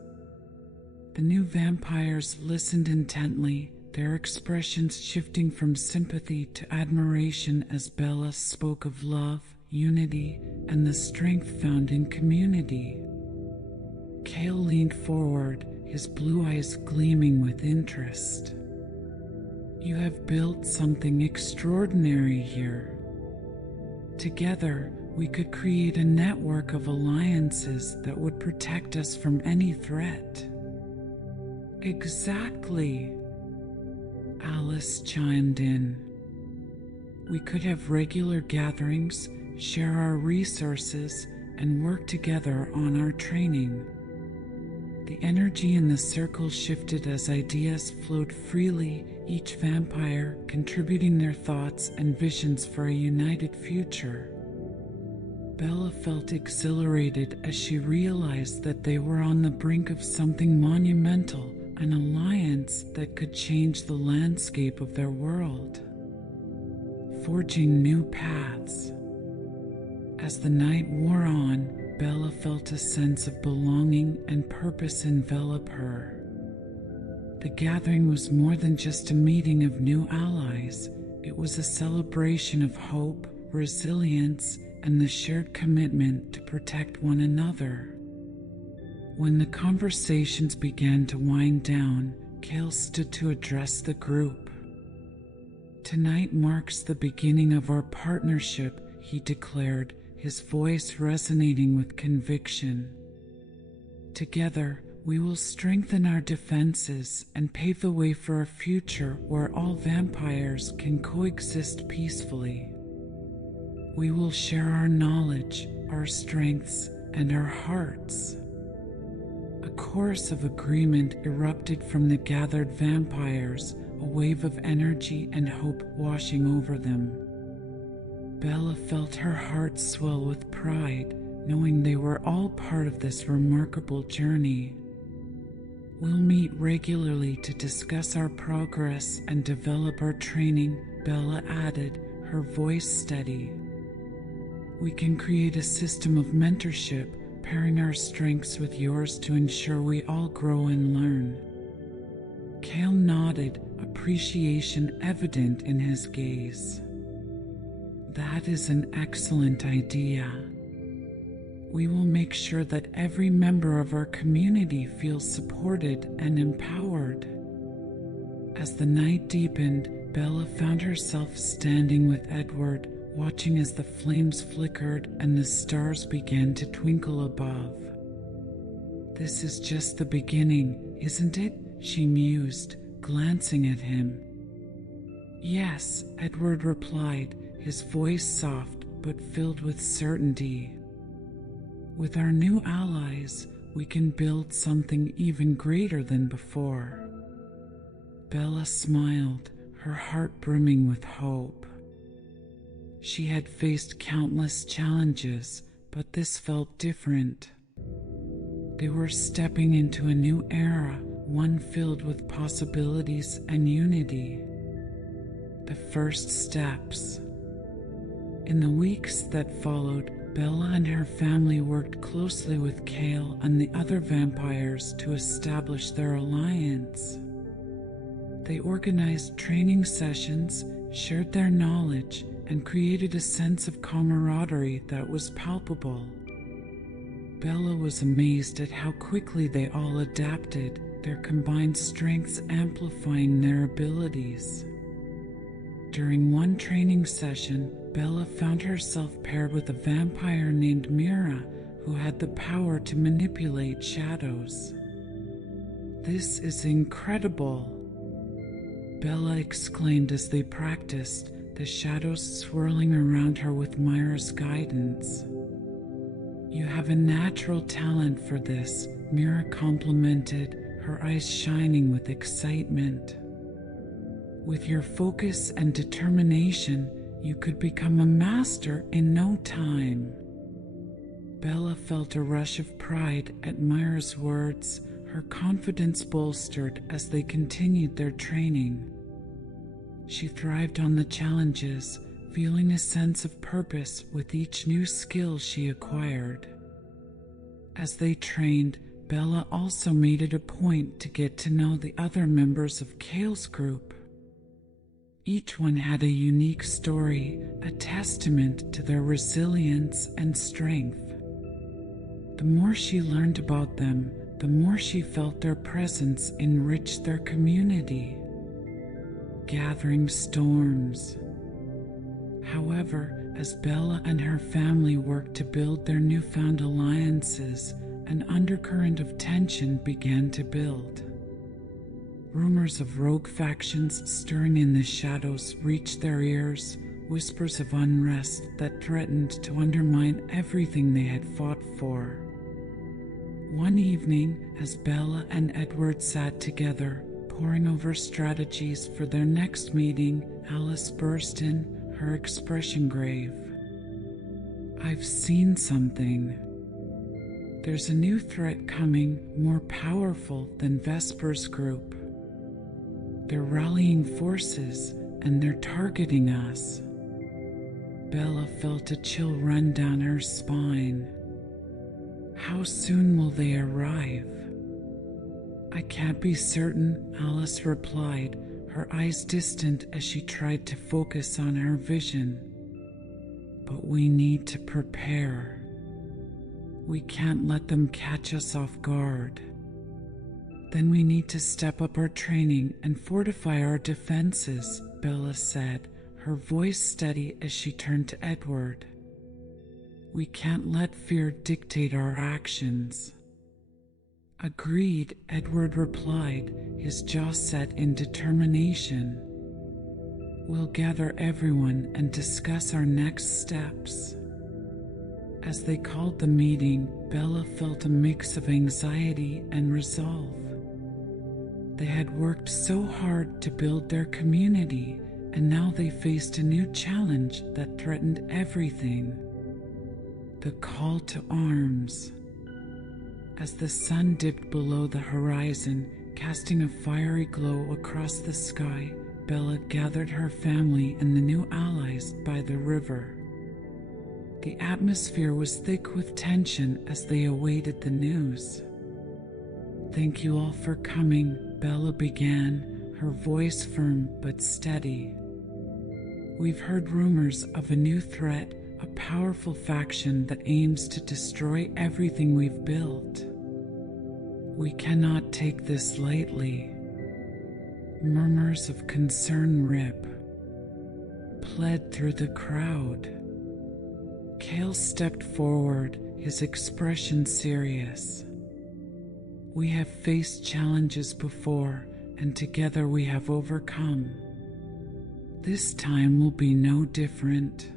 The new vampires listened intently, their expressions shifting from sympathy to admiration as Bella spoke of love, unity, and the strength found in community. Cale leaned forward, his blue eyes gleaming with interest. "You have built something extraordinary here. Together, we could create a network of alliances that would protect us from any threat." "Exactly," Alice chimed in. "We could have regular gatherings, share our resources, and work together on our training." The energy in the circle shifted as ideas flowed freely, each vampire contributing their thoughts and visions for a united future. Bella felt exhilarated as she realized that they were on the brink of something monumental, an alliance that could change the landscape of their world, forging new paths. As the night wore on, Bella felt a sense of belonging and purpose envelop her. The gathering was more than just a meeting of new allies. It was a celebration of hope, resilience, and the shared commitment to protect one another. When the conversations began to wind down, Cale stood to address the group. "Tonight marks the beginning of our partnership," he declared, his voice resonating with conviction. "Together, we will strengthen our defenses and pave the way for a future where all vampires can coexist peacefully. We will share our knowledge, our strengths, and our hearts." A chorus of agreement erupted from the gathered vampires, a wave of energy and hope washing over them. Bella felt her heart swell with pride, knowing they were all part of this remarkable journey. "We'll meet regularly to discuss our progress and develop our training," Bella added, her voice steady. "We can create a system of mentorship, pairing our strengths with yours to ensure we all grow and learn." Cale nodded, appreciation evident in his gaze. "That is an excellent idea. We will make sure that every member of our community feels supported and empowered." As the night deepened, Bella found herself standing with Edward, watching as the flames flickered and the stars began to twinkle above. "This is just the beginning, isn't it?" she mused, glancing at him. "Yes," Edward replied, his voice soft but filled with certainty. "With our new allies, we can build something even greater than before." Bella smiled, her heart brimming with hope. She had faced countless challenges, but this felt different. They were stepping into a new era, one filled with possibilities and unity. The first steps. In the weeks that followed, Bella and her family worked closely with Cale and the other vampires to establish their alliance. They organized training sessions, shared their knowledge, and created a sense of camaraderie that was palpable. Bella was amazed at how quickly they all adapted, their combined strengths amplifying their abilities. During one training session, Bella found herself paired with a vampire named Mira, who had the power to manipulate shadows. "This is incredible!" Bella exclaimed as they practiced, the shadows swirling around her with Mira's guidance. "You have a natural talent for this," Mira complimented, her eyes shining with excitement. "With your focus and determination, You could become a master in no time. Bella felt a rush of pride at Myra's words, her confidence bolstered as they continued their training. She thrived on the challenges, feeling a sense of purpose with each new skill she acquired. As they trained, Bella also made it a point to get to know the other members of Kale's group. Each one had a unique story, a testament to their resilience and strength. The more she learned about them, the more she felt their presence enriched their community, gathering storms. However, as Bella and her family worked to build their newfound alliances, an undercurrent of tension began to build. Rumors of rogue factions stirring in the shadows reached their ears, whispers of unrest that threatened to undermine everything they had fought for. One evening, as Bella and Edward sat together, poring over strategies for their next meeting, Alice burst in, her expression grave. "I've seen something. There's a new threat coming, more powerful than Vesper's group. They're rallying forces, and they're targeting us." Bella felt a chill run down her spine. "How soon will they arrive?" "I can't be certain," Alice replied, her eyes distant as she tried to focus on her vision. "But we need to prepare. We can't let them catch us off guard. Then we need to step up our training and fortify our defenses," Bella said, her voice steady as she turned to Edward. "We can't let fear dictate our actions." "Agreed," Edward replied, his jaw set in determination. "We'll gather everyone and discuss our next steps." As they called the meeting, Bella felt a mix of anxiety and resolve. They had worked so hard to build their community, and now they faced a new challenge that threatened everything: the call to arms. As the sun dipped below the horizon, casting a fiery glow across the sky, Bella gathered her family and the new allies by the river. The atmosphere was thick with tension as they awaited the news. "Thank you all for coming," Bella began, her voice firm but steady. "We've heard rumors of a new threat, a powerful faction that aims to destroy everything we've built. We cannot take this lightly." Murmurs of concern pled through the crowd. Kale stepped forward, his expression serious. "We have faced challenges before, and together we have overcome. This time will be no different.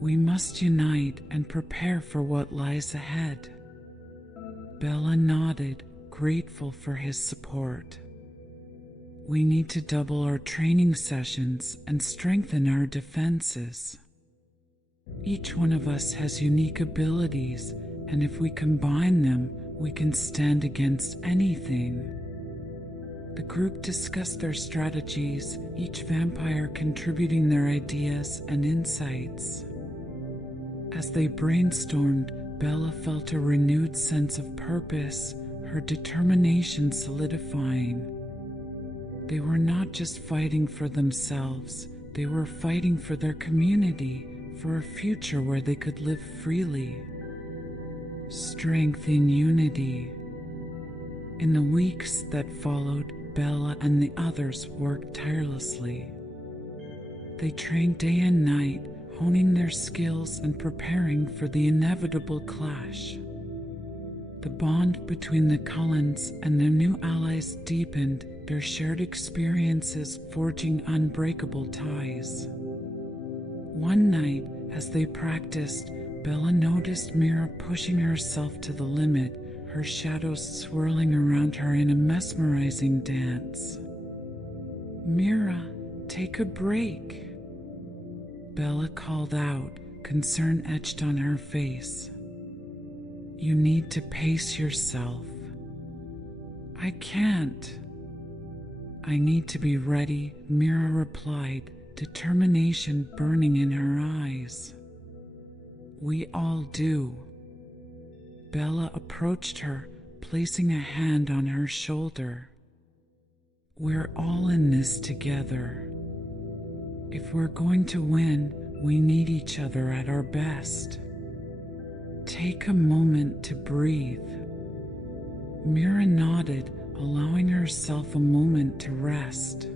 We must unite and prepare for what lies ahead." Bella nodded, grateful for his support. "We need to double our training sessions and strengthen our defenses. Each one of us has unique abilities, and if we combine them, we can stand against anything." The group discussed their strategies, each vampire contributing their ideas and insights. As they brainstormed, Bella felt a renewed sense of purpose, her determination solidifying. They were not just fighting for themselves, they were fighting for their community, for a future where they could live freely. Strength in unity. In the weeks that followed, Bella and the others worked tirelessly. They trained day and night, honing their skills and preparing for the inevitable clash. The bond between the Cullens and their new allies deepened, their shared experiences forging unbreakable ties. One night, as they practiced, Bella noticed Mira pushing herself to the limit, her shadows swirling around her in a mesmerizing dance. "Mira, take a break." Bella called out, concern etched on her face. You need to pace yourself. I can't. I need to be ready, Mira replied, determination burning in her eyes. We all do. Bella approached her, placing a hand on her shoulder. We're all in this together. If we're going to win, we need each other at our best. Take a moment to breathe. Mira nodded, allowing herself a moment to rest.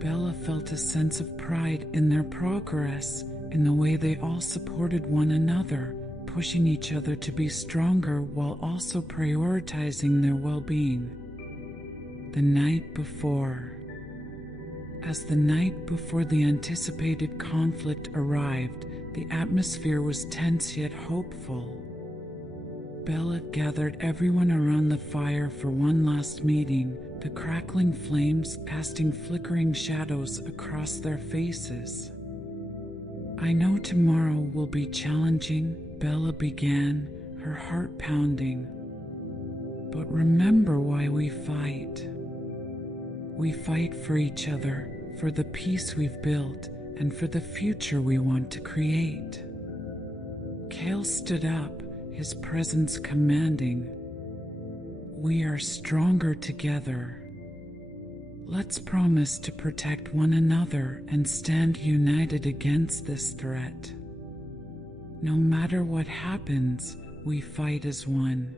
Bella felt a sense of pride in their progress, in the way they all supported one another, pushing each other to be stronger while also prioritizing their well-being. The night before. As the night before the anticipated conflict arrived, the atmosphere was tense yet hopeful. Bella gathered everyone around the fire for one last meeting, the crackling flames casting flickering shadows across their faces. I know tomorrow will be challenging, Bella began, her heart pounding. But remember why we fight. We fight for each other, for the peace we've built, and for the future we want to create. Kale stood up, his presence commanding. We are stronger together. Let's promise to protect one another and stand united against this threat. No matter what happens, we fight as one.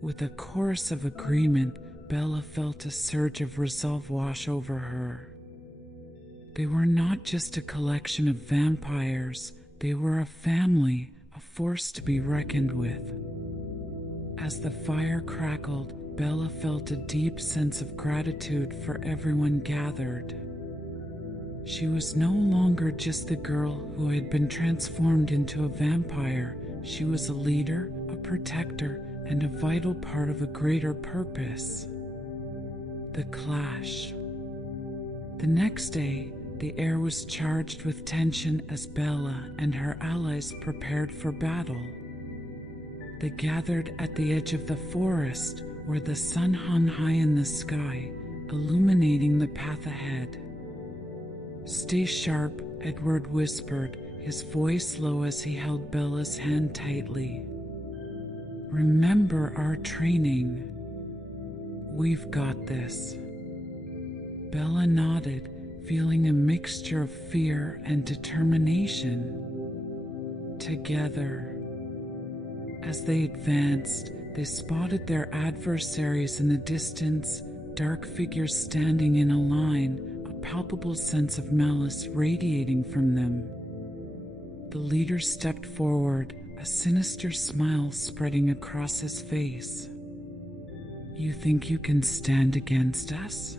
With a chorus of agreement, Bella felt a surge of resolve wash over her. They were not just a collection of vampires, they were a family, a force to be reckoned with. As the fire crackled, Bella felt a deep sense of gratitude for everyone gathered. She was no longer just the girl who had been transformed into a vampire. She was a leader, a protector, and a vital part of a greater purpose. The clash. The next day, the air was charged with tension as Bella and her allies prepared for battle. They gathered at the edge of the forest, where the sun hung high in the sky, illuminating the path ahead. Stay sharp, Edward whispered, his voice low as he held Bella's hand tightly. Remember our training. We've got this. Bella nodded, feeling a mixture of fear and determination. Together. As they advanced, they spotted their adversaries in the distance, dark figures standing in a line, a palpable sense of malice radiating from them. The leader stepped forward, a sinister smile spreading across his face. You think you can stand against us?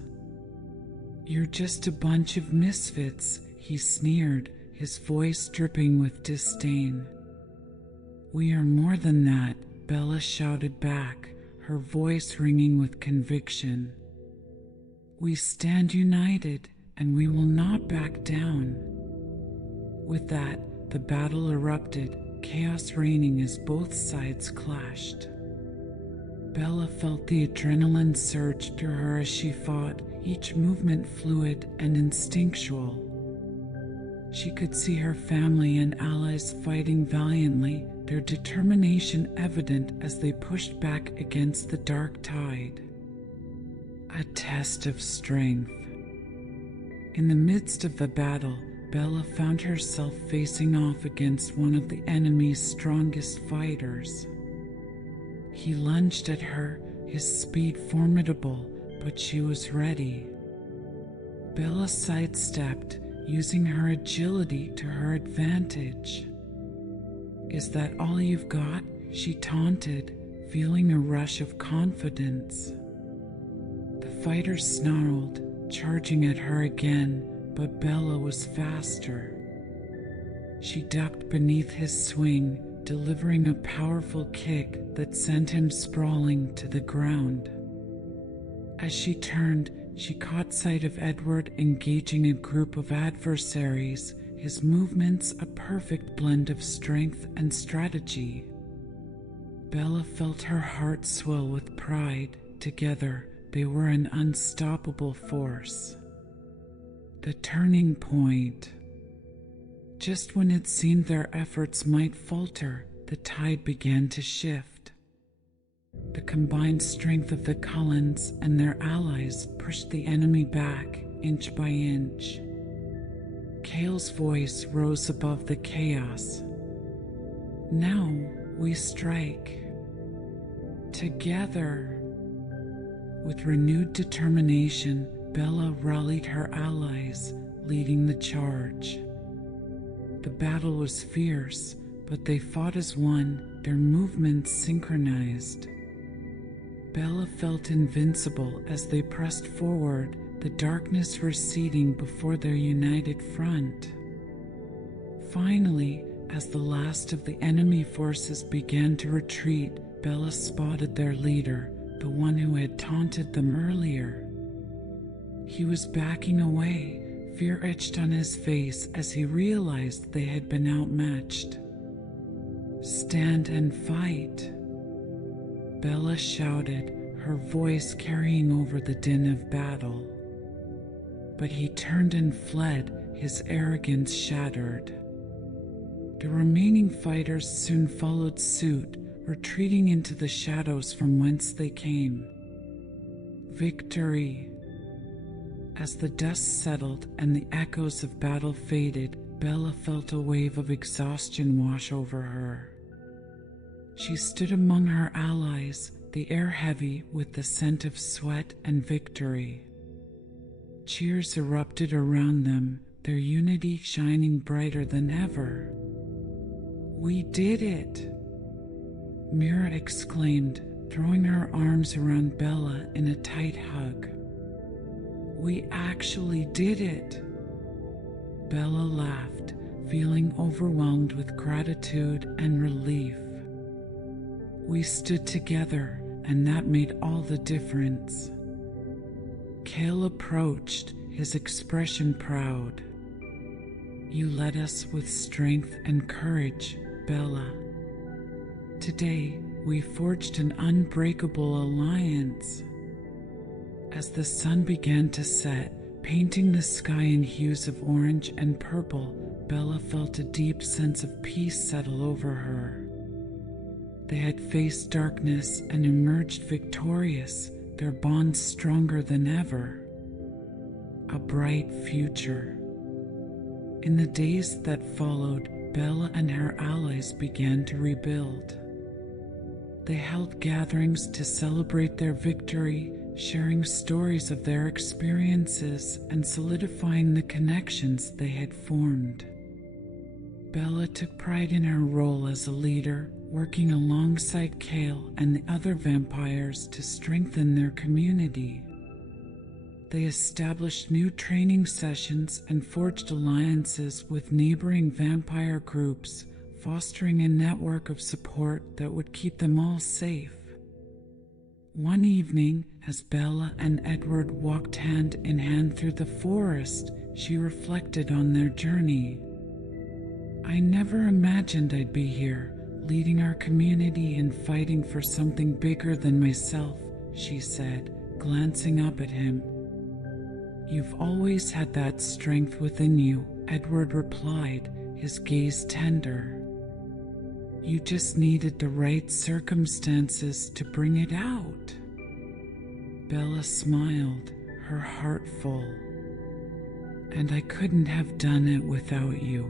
You're just a bunch of misfits, he sneered, his voice dripping with disdain. We are more than that, Bella shouted back, her voice ringing with conviction. We stand united, and we will not back down. With that, the battle erupted, chaos reigning as both sides clashed. Bella felt the adrenaline surge through her as she fought, each movement fluid and instinctual. She could see her family and allies fighting valiantly, their determination evident as they pushed back against the dark tide. A test of strength. In the midst of the battle, Bella found herself facing off against one of the enemy's strongest fighters. He lunged at her, his speed formidable, but she was ready. Bella sidestepped, using her agility to her advantage. Is that all you've got? She taunted, feeling a rush of confidence. The fighter snarled, charging at her again, but Bella was faster. She ducked beneath his swing, delivering a powerful kick that sent him sprawling to the ground. As she turned, she caught sight of Edward engaging a group of adversaries, his movements a perfect blend of strength and strategy. Bella felt her heart swell with pride. Together, they were an unstoppable force. The turning point. Just when it seemed their efforts might falter, the tide began to shift. The combined strength of the Cullens and their allies pushed the enemy back, inch by inch. Cale's voice rose above the chaos. Now we strike. Together. With renewed determination, Bella rallied her allies, leading the charge. The battle was fierce, but they fought as one, their movements synchronized. Bella felt invincible as they pressed forward, the darkness receding before their united front. Finally, as the last of the enemy forces began to retreat, Bella spotted their leader, the one who had taunted them earlier. He was backing away, fear etched on his face as he realized they had been outmatched. "Stand and fight," Bella shouted, her voice carrying over the din of battle. But he turned and fled, his arrogance shattered. The remaining fighters soon followed suit, retreating into the shadows from whence they came. Victory! As the dust settled and the echoes of battle faded, Bella felt a wave of exhaustion wash over her. She stood among her allies, the air heavy with the scent of sweat and victory. Cheers erupted around them, their unity shining brighter than ever. "We did it!" Mira exclaimed, throwing her arms around Bella in a tight hug. "We actually did it!" Bella laughed, feeling overwhelmed with gratitude and relief. "We stood together, and that made all the difference." Cale approached, his expression proud. "You led us with strength and courage, Bella. Today, we forged an unbreakable alliance." As the sun began to set, painting the sky in hues of orange and purple, Bella felt a deep sense of peace settle over her. They had faced darkness and emerged victorious, their bonds stronger than ever. A bright future. In the days that followed, Bella and her allies began to rebuild. They held gatherings to celebrate their victory, sharing stories of their experiences and solidifying the connections they had formed. Bella took pride in her role as a leader, working alongside Cale and the other vampires to strengthen their community. They established new training sessions and forged alliances with neighboring vampire groups, fostering a network of support that would keep them all safe. One evening, as Bella and Edward walked hand in hand through the forest, she reflected on their journey. "I never imagined I'd be here, leading our community and fighting for something bigger than myself," she said, glancing up at him. "You've always had that strength within you," Edward replied, his gaze tender. "You just needed the right circumstances to bring it out." Bella smiled, her heart full. "And I couldn't have done it without you."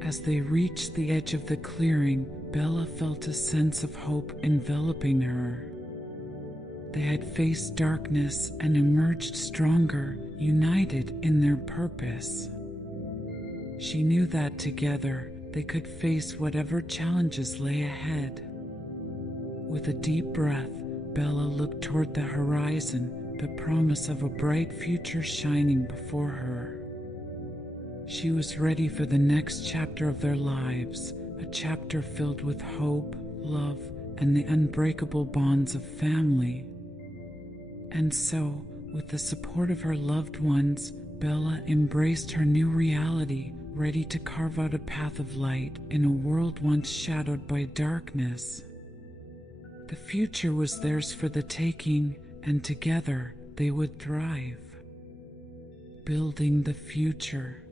As they reached the edge of the clearing, Bella felt a sense of hope enveloping her. They had faced darkness and emerged stronger, united in their purpose. She knew that together, they could face whatever challenges lay ahead. With a deep breath, Bella looked toward the horizon, the promise of a bright future shining before her. She was ready for the next chapter of their lives, a chapter filled with hope, love, and the unbreakable bonds of family. And so, With the support of her loved ones, Bella embraced her new reality, ready to carve out a path of light in a world once shadowed by darkness. The future was theirs for the taking, and together they would thrive. Building the future.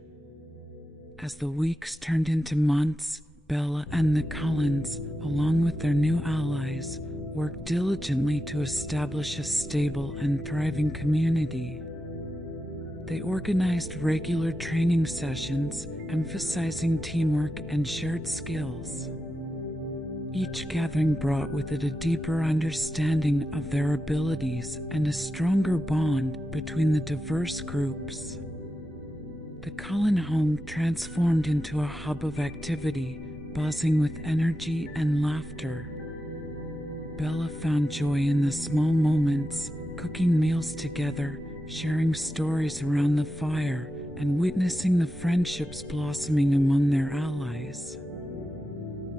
As the weeks turned into months, Bella and the Cullens, along with their new allies, worked diligently to establish a stable and thriving community. They organized regular training sessions, emphasizing teamwork and shared skills. Each gathering brought with it a deeper understanding of their abilities and a stronger bond between the diverse groups. The Cullen home transformed into a hub of activity, buzzing with energy and laughter. Bella found joy in the small moments, cooking meals together, sharing stories around the fire, and witnessing the friendships blossoming among their allies.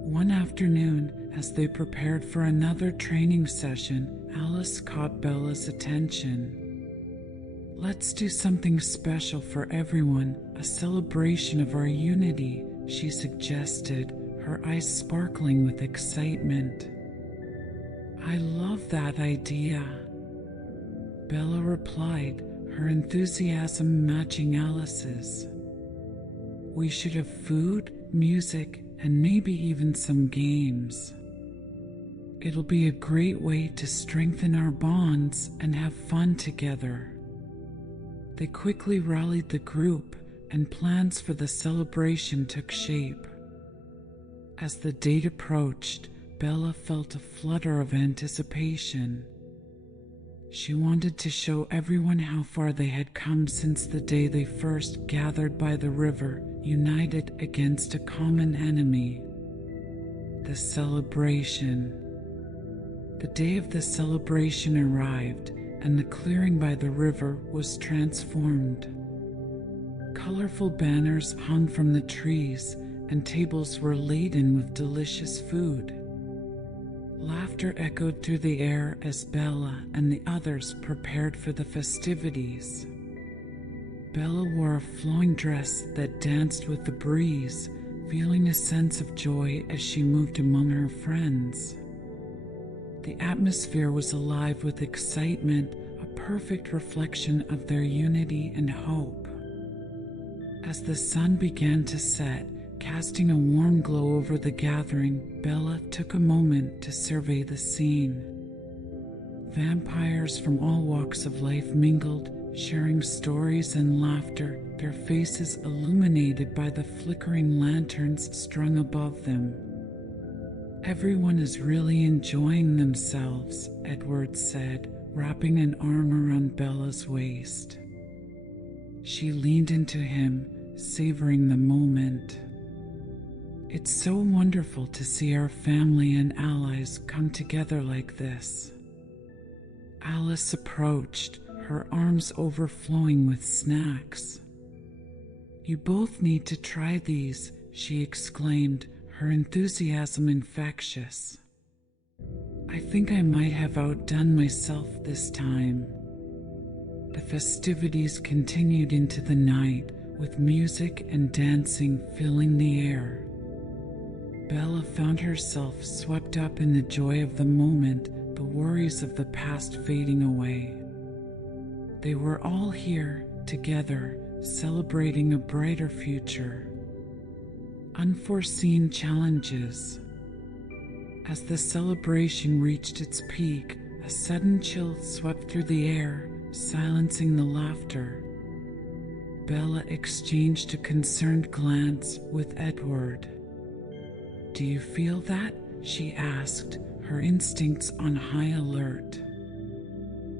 One afternoon, as they prepared for another training session, Alice caught Bella's attention. "Let's do something special for everyone, a celebration of our unity," she suggested, her eyes sparkling with excitement. "I love that idea," Bella replied, her enthusiasm matching Alice's. "We should have food, music, and maybe even some games. It'll be a great way to strengthen our bonds and have fun together." They quickly rallied the group, and plans for the celebration took shape. As the date approached, Bella felt a flutter of anticipation. She wanted to show everyone how far they had come since the day they first gathered by the river, united against a common enemy. The celebration. The day of the celebration arrived, and the clearing by the river was transformed. Colorful banners hung from the trees, and tables were laden with delicious food. Laughter echoed through the air as Bella and the others prepared for the festivities. Bella wore a flowing dress that danced with the breeze, feeling a sense of joy as she moved among her friends. The atmosphere was alive with excitement, a perfect reflection of their unity and hope. As the sun began to set, casting a warm glow over the gathering, Bella took a moment to survey the scene. Vampires from all walks of life mingled, sharing stories and laughter, their faces illuminated by the flickering lanterns strung above them. "Everyone is really enjoying themselves," Edward said, wrapping an arm around Bella's waist. She leaned into him, savoring the moment. "It's so wonderful to see our family and allies come together like this." Alice approached, her arms overflowing with snacks. "You both need to try these," she exclaimed, her enthusiasm infectious. "I think I might have outdone myself this time." The festivities continued into the night, with music and dancing filling the air. Bella found herself swept up in the joy of the moment, the worries of the past fading away. They were all here, together, celebrating a brighter future. Unforeseen challenges. As the celebration reached its peak, a sudden chill swept through the air, silencing the laughter. Bella exchanged a concerned glance with Edward. "Do you feel that?" she asked, her instincts on high alert.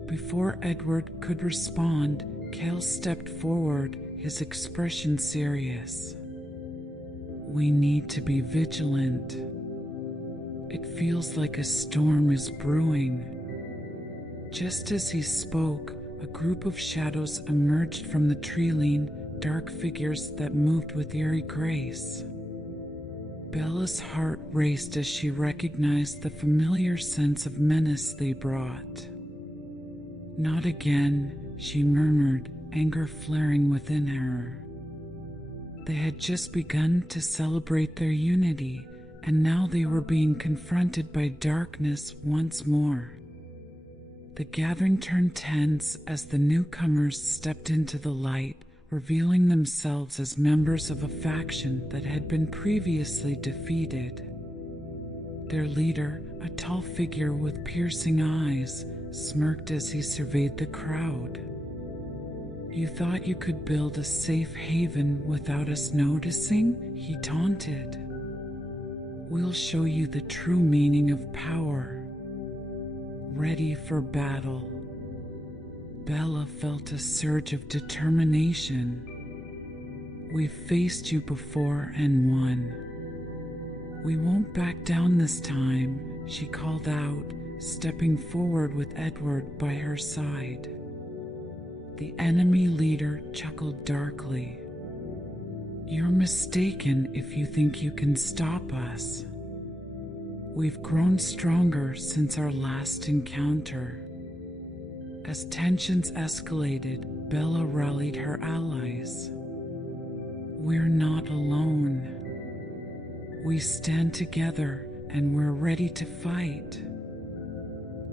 Before Edward could respond, Cale stepped forward, his expression serious. "We need to be vigilant. It feels like a storm is brewing." Just as he spoke, a group of shadows emerged from the tree-line, dark figures that moved with eerie grace. Bella's heart raced as she recognized the familiar sense of menace they brought. "Not again," she murmured, anger flaring within her. They had just begun to celebrate their unity, and now they were being confronted by darkness once more. The gathering turned tense as the newcomers stepped into the light, revealing themselves as members of a faction that had been previously defeated. Their leader, a tall figure with piercing eyes, smirked as he surveyed the crowd. "You thought you could build a safe haven without us noticing?" he taunted. "We'll show you the true meaning of power. Ready for battle." Bella felt a surge of determination. "We've faced you before and won. We won't back down this time," she called out, stepping forward with Edward by her side. The enemy leader chuckled darkly. "You're mistaken if you think you can stop us. We've grown stronger since our last encounter." As tensions escalated, Bella rallied her allies. "We're not alone. We stand together and we're ready to fight."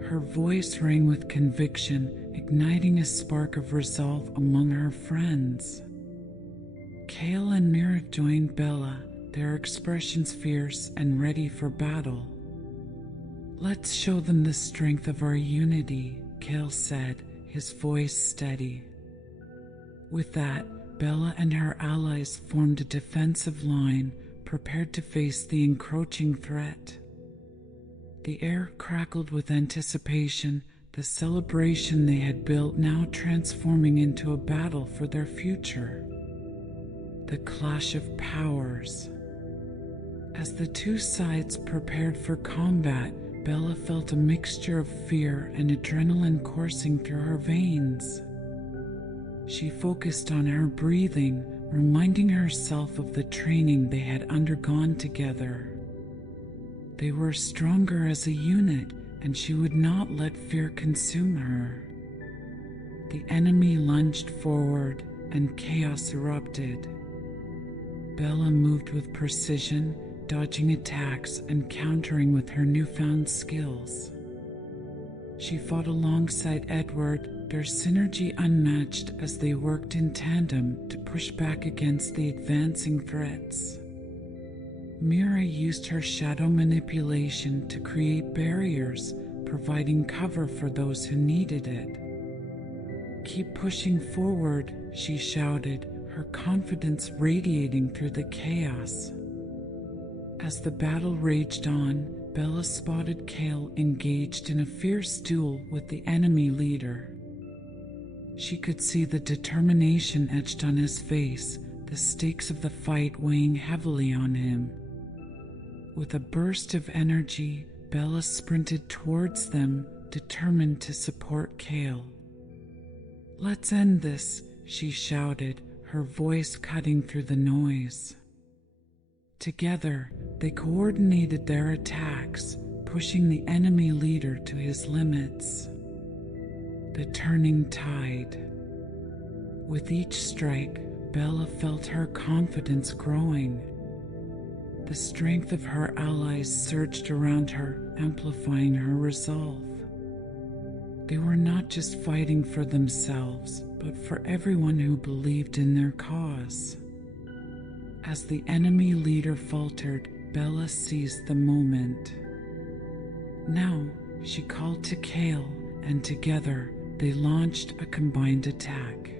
Her voice rang with conviction, igniting a spark of resolve among her friends. Kale and Mira joined Bella, their expressions fierce and ready for battle. "Let's show them the strength of our unity," Kale said, his voice steady. With that, Bella and her allies formed a defensive line, prepared to face the encroaching threat. The air crackled with anticipation, the celebration they had built now transforming into a battle for their future. The clash of powers. As the two sides prepared for combat, Bella felt a mixture of fear and adrenaline coursing through her veins. She focused on her breathing, reminding herself of the training they had undergone together. They were stronger as a unit, and she would not let fear consume her. The enemy lunged forward, and chaos erupted. Bella moved with precision, dodging attacks and countering with her newfound skills. She fought alongside Edward, their synergy unmatched as they worked in tandem to push back against the advancing threats. Mira used her shadow manipulation to create barriers, providing cover for those who needed it. "Keep pushing forward," she shouted, her confidence radiating through the chaos. As the battle raged on, Bella spotted Kale engaged in a fierce duel with the enemy leader. She could see the determination etched on his face, the stakes of the fight weighing heavily on him. With a burst of energy, Bella sprinted towards them, determined to support Kale. "Let's end this," she shouted, her voice cutting through the noise. Together, they coordinated their attacks, pushing the enemy leader to his limits. The turning tide. With each strike, Bella felt her confidence growing. The strength of her allies surged around her, amplifying her resolve. They were not just fighting for themselves, but for everyone who believed in their cause. As the enemy leader faltered, Bella seized the moment. "Now," she called to Kale, and together they launched a combined attack.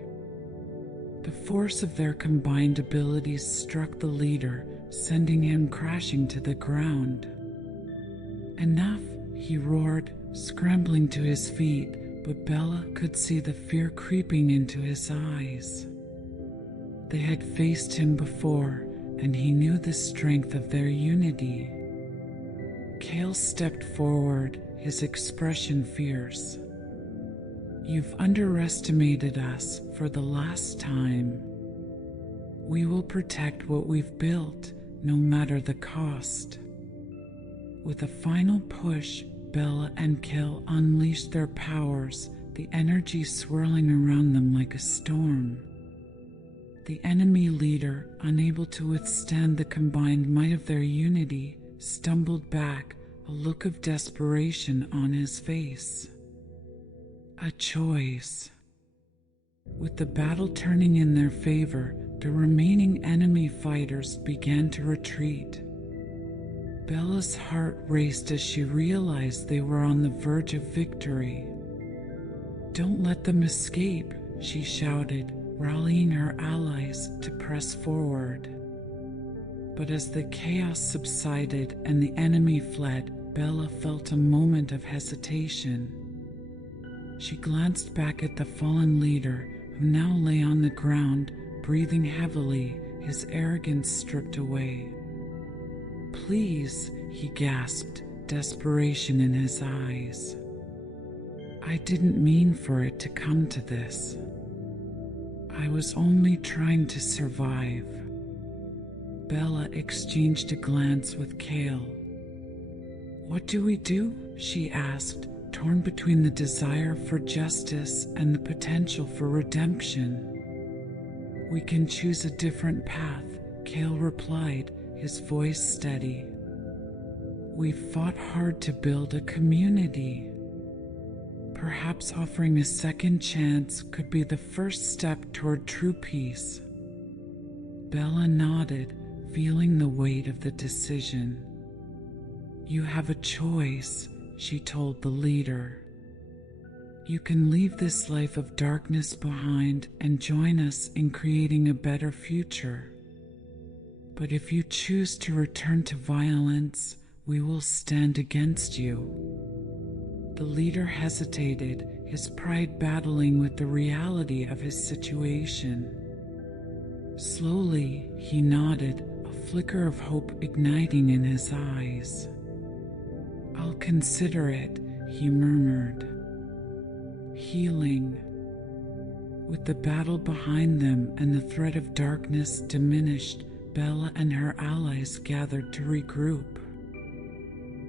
The force of their combined abilities struck the leader, sending him crashing to the ground. "Enough," he roared, scrambling to his feet, but Bella could see the fear creeping into his eyes. They had faced him before, and he knew the strength of their unity. Kale stepped forward, his expression fierce. "You've underestimated us for the last time. We will protect what we've built, no matter the cost." With a final push, Bella and Kale unleashed their powers, the energy swirling around them like a storm. The enemy leader, unable to withstand the combined might of their unity, stumbled back, a look of desperation on his face. A choice. With the battle turning in their favor, the remaining enemy fighters began to retreat. Bella's heart raced as she realized they were on the verge of victory. "Don't let them escape," she shouted, rallying her allies to press forward. But as the chaos subsided and the enemy fled, Bella felt a moment of hesitation. She glanced back at the fallen leader, who now lay on the ground, breathing heavily, his arrogance stripped away. "Please," he gasped, desperation in his eyes. "I didn't mean for it to come to this. I was only trying to survive." Bella exchanged a glance with Kale. "What do we do?" she asked, torn between the desire for justice and the potential for redemption. "We can choose a different path," Kale replied, his voice steady. "We've fought hard to build a community. Perhaps offering a second chance could be the first step toward true peace." Bella nodded, feeling the weight of the decision. "You have a choice," she told the leader. "You can leave this life of darkness behind and join us in creating a better future. But if you choose to return to violence, we will stand against you." The leader hesitated, his pride battling with the reality of his situation. Slowly, he nodded, a flicker of hope igniting in his eyes. "I'll consider it," he murmured. Healing. With the battle behind them and the threat of darkness diminished, Bella and her allies gathered to regroup.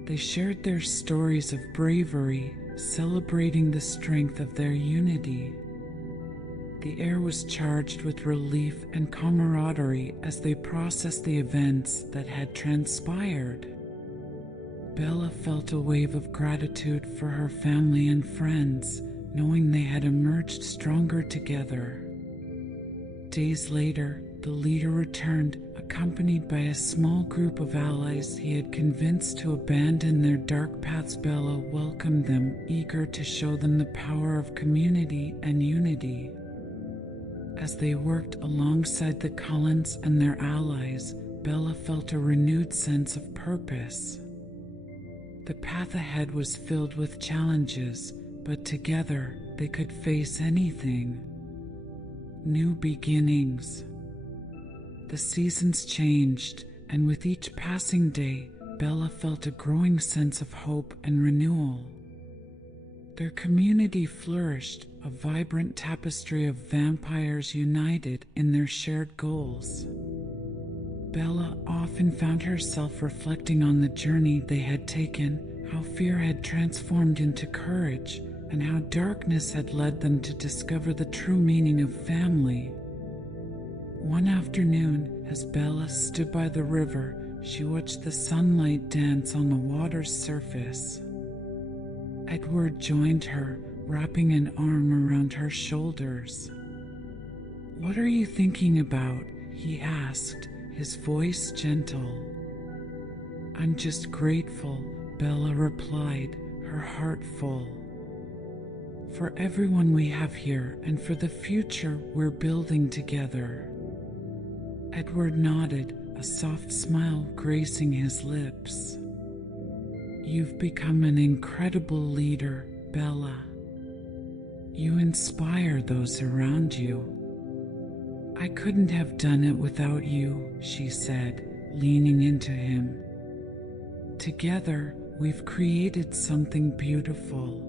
They shared their stories of bravery, celebrating the strength of their unity. The air was charged with relief and camaraderie as they processed the events that had transpired. Bella felt a wave of gratitude for her family and friends, knowing they had emerged stronger together. Days later, the leader returned, accompanied by a small group of allies he had convinced to abandon their dark paths. Bella welcomed them, eager to show them the power of community and unity. As they worked alongside the Cullens and their allies, Bella felt a renewed sense of purpose. The path ahead was filled with challenges, but together they could face anything. New beginnings. The seasons changed, and with each passing day, Bella felt a growing sense of hope and renewal. Their community flourished, a vibrant tapestry of vampires united in their shared goals. Bella often found herself reflecting on the journey they had taken, how fear had transformed into courage, and how darkness had led them to discover the true meaning of family. One afternoon, as Bella stood by the river, she watched the sunlight dance on the water's surface. Edward joined her, wrapping an arm around her shoulders. "What are you thinking about?" he asked, his voice gentle. "I'm just grateful," Bella replied, her heart full. "For everyone we have here and for the future we're building together." Edward nodded, a soft smile gracing his lips. "You've become an incredible leader, Bella. You inspire those around you." "I couldn't have done it without you," she said, leaning into him. "Together, we've created something beautiful."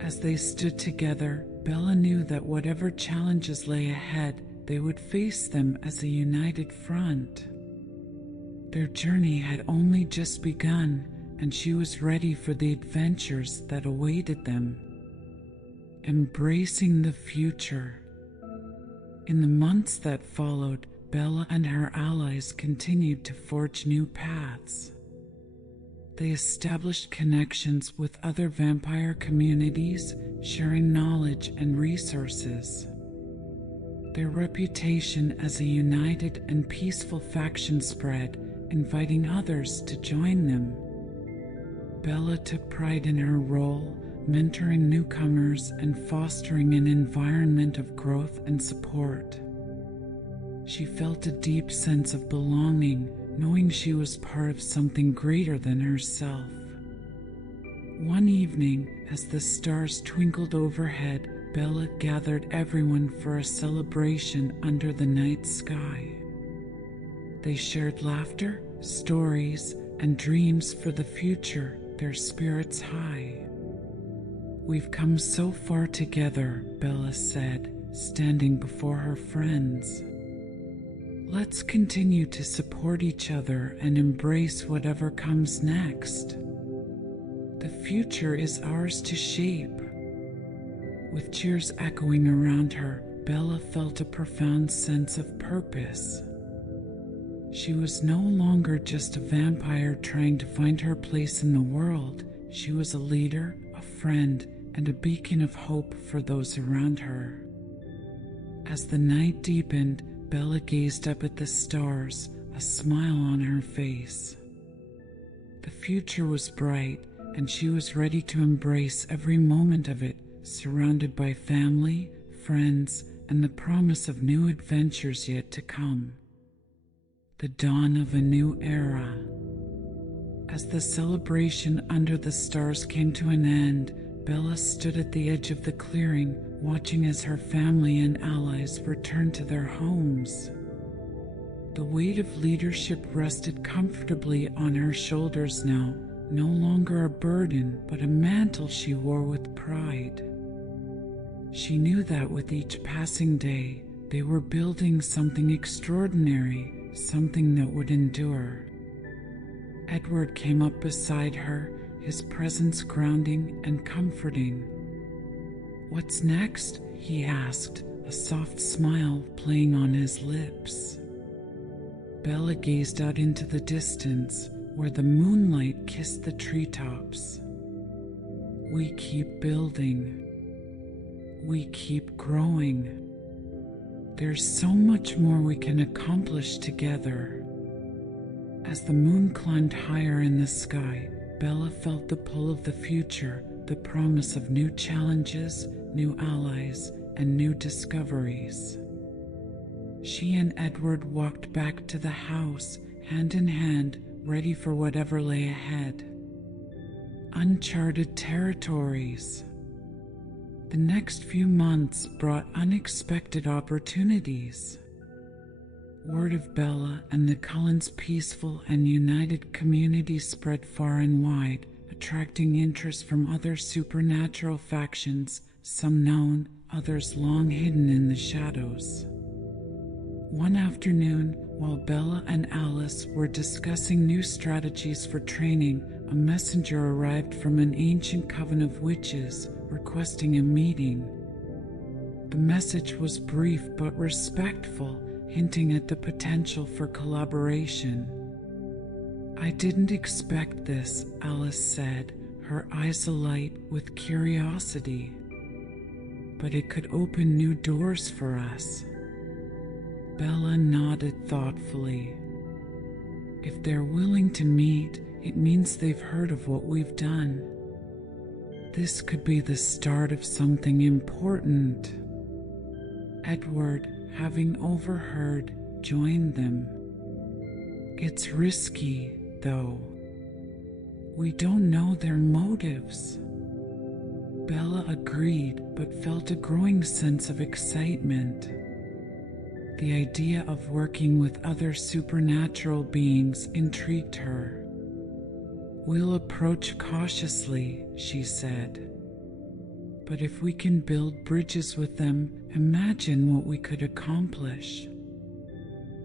As they stood together, Bella knew that whatever challenges lay ahead, they would face them as a united front. Their journey had only just begun, and she was ready for the adventures that awaited them. embracing the future. In the months that followed, Bella and her allies continued to forge new paths. They established connections with other vampire communities, sharing knowledge and resources. Their reputation as a united and peaceful faction spread, inviting others to join them. Bella took pride in her role, mentoring newcomers and fostering an environment of growth and support. She felt a deep sense of belonging, knowing she was part of something greater than herself. One evening, as the stars twinkled overhead, Bella gathered everyone for a celebration under the night sky. They shared laughter, stories, and dreams for the future, their spirits high. "We've come so far together," Bella said, standing before her friends. "Let's continue to support each other and embrace whatever comes next. The future is ours to shape." With cheers echoing around her, Bella felt a profound sense of purpose. She was no longer just a vampire trying to find her place in the world. She was a leader, a friend, and a beacon of hope for those around her. As the night deepened, Bella gazed up at the stars, a smile on her face. The future was bright, and she was ready to embrace every moment of it, surrounded by family, friends, and the promise of new adventures yet to come. The dawn of a new era. As the celebration under the stars came to an end, Bella stood at the edge of the clearing, watching as her family and allies returned to their homes. The weight of leadership rested comfortably on her shoulders now, no longer a burden, but a mantle she wore with pride. She knew that with each passing day, they were building something extraordinary, something that would endure. Edward came up beside her, his presence grounding and comforting. "What's next?" he asked, a soft smile playing on his lips. Bella gazed out into the distance, where the moonlight kissed the treetops. "We keep building. We keep growing. There's so much more we can accomplish together." As the moon climbed higher in the sky, Bella felt the pull of the future, the promise of new challenges, new allies, and new discoveries. She and Edward walked back to the house, hand in hand, ready for whatever lay ahead. Uncharted territories. The next few months brought unexpected opportunities. Word of Bella and the Cullens' peaceful and united community spread far and wide, attracting interest from other supernatural factions, some known, others long hidden in the shadows. One afternoon, while Bella and Alice were discussing new strategies for training, a messenger arrived from an ancient coven of witches, requesting a meeting. The message was brief but respectful, hinting at the potential for collaboration. "I didn't expect this," Alice said, her eyes alight with curiosity. "But it could open new doors for us." Bella nodded thoughtfully. "If they're willing to meet, it means they've heard of what we've done. This could be the start of something important." Edward, having overheard, joined them. "It's risky, though. We don't know their motives." Bella agreed, but felt a growing sense of excitement. The idea of working with other supernatural beings intrigued her. "We'll approach cautiously," she said. "But if we can build bridges with them, imagine what we could accomplish."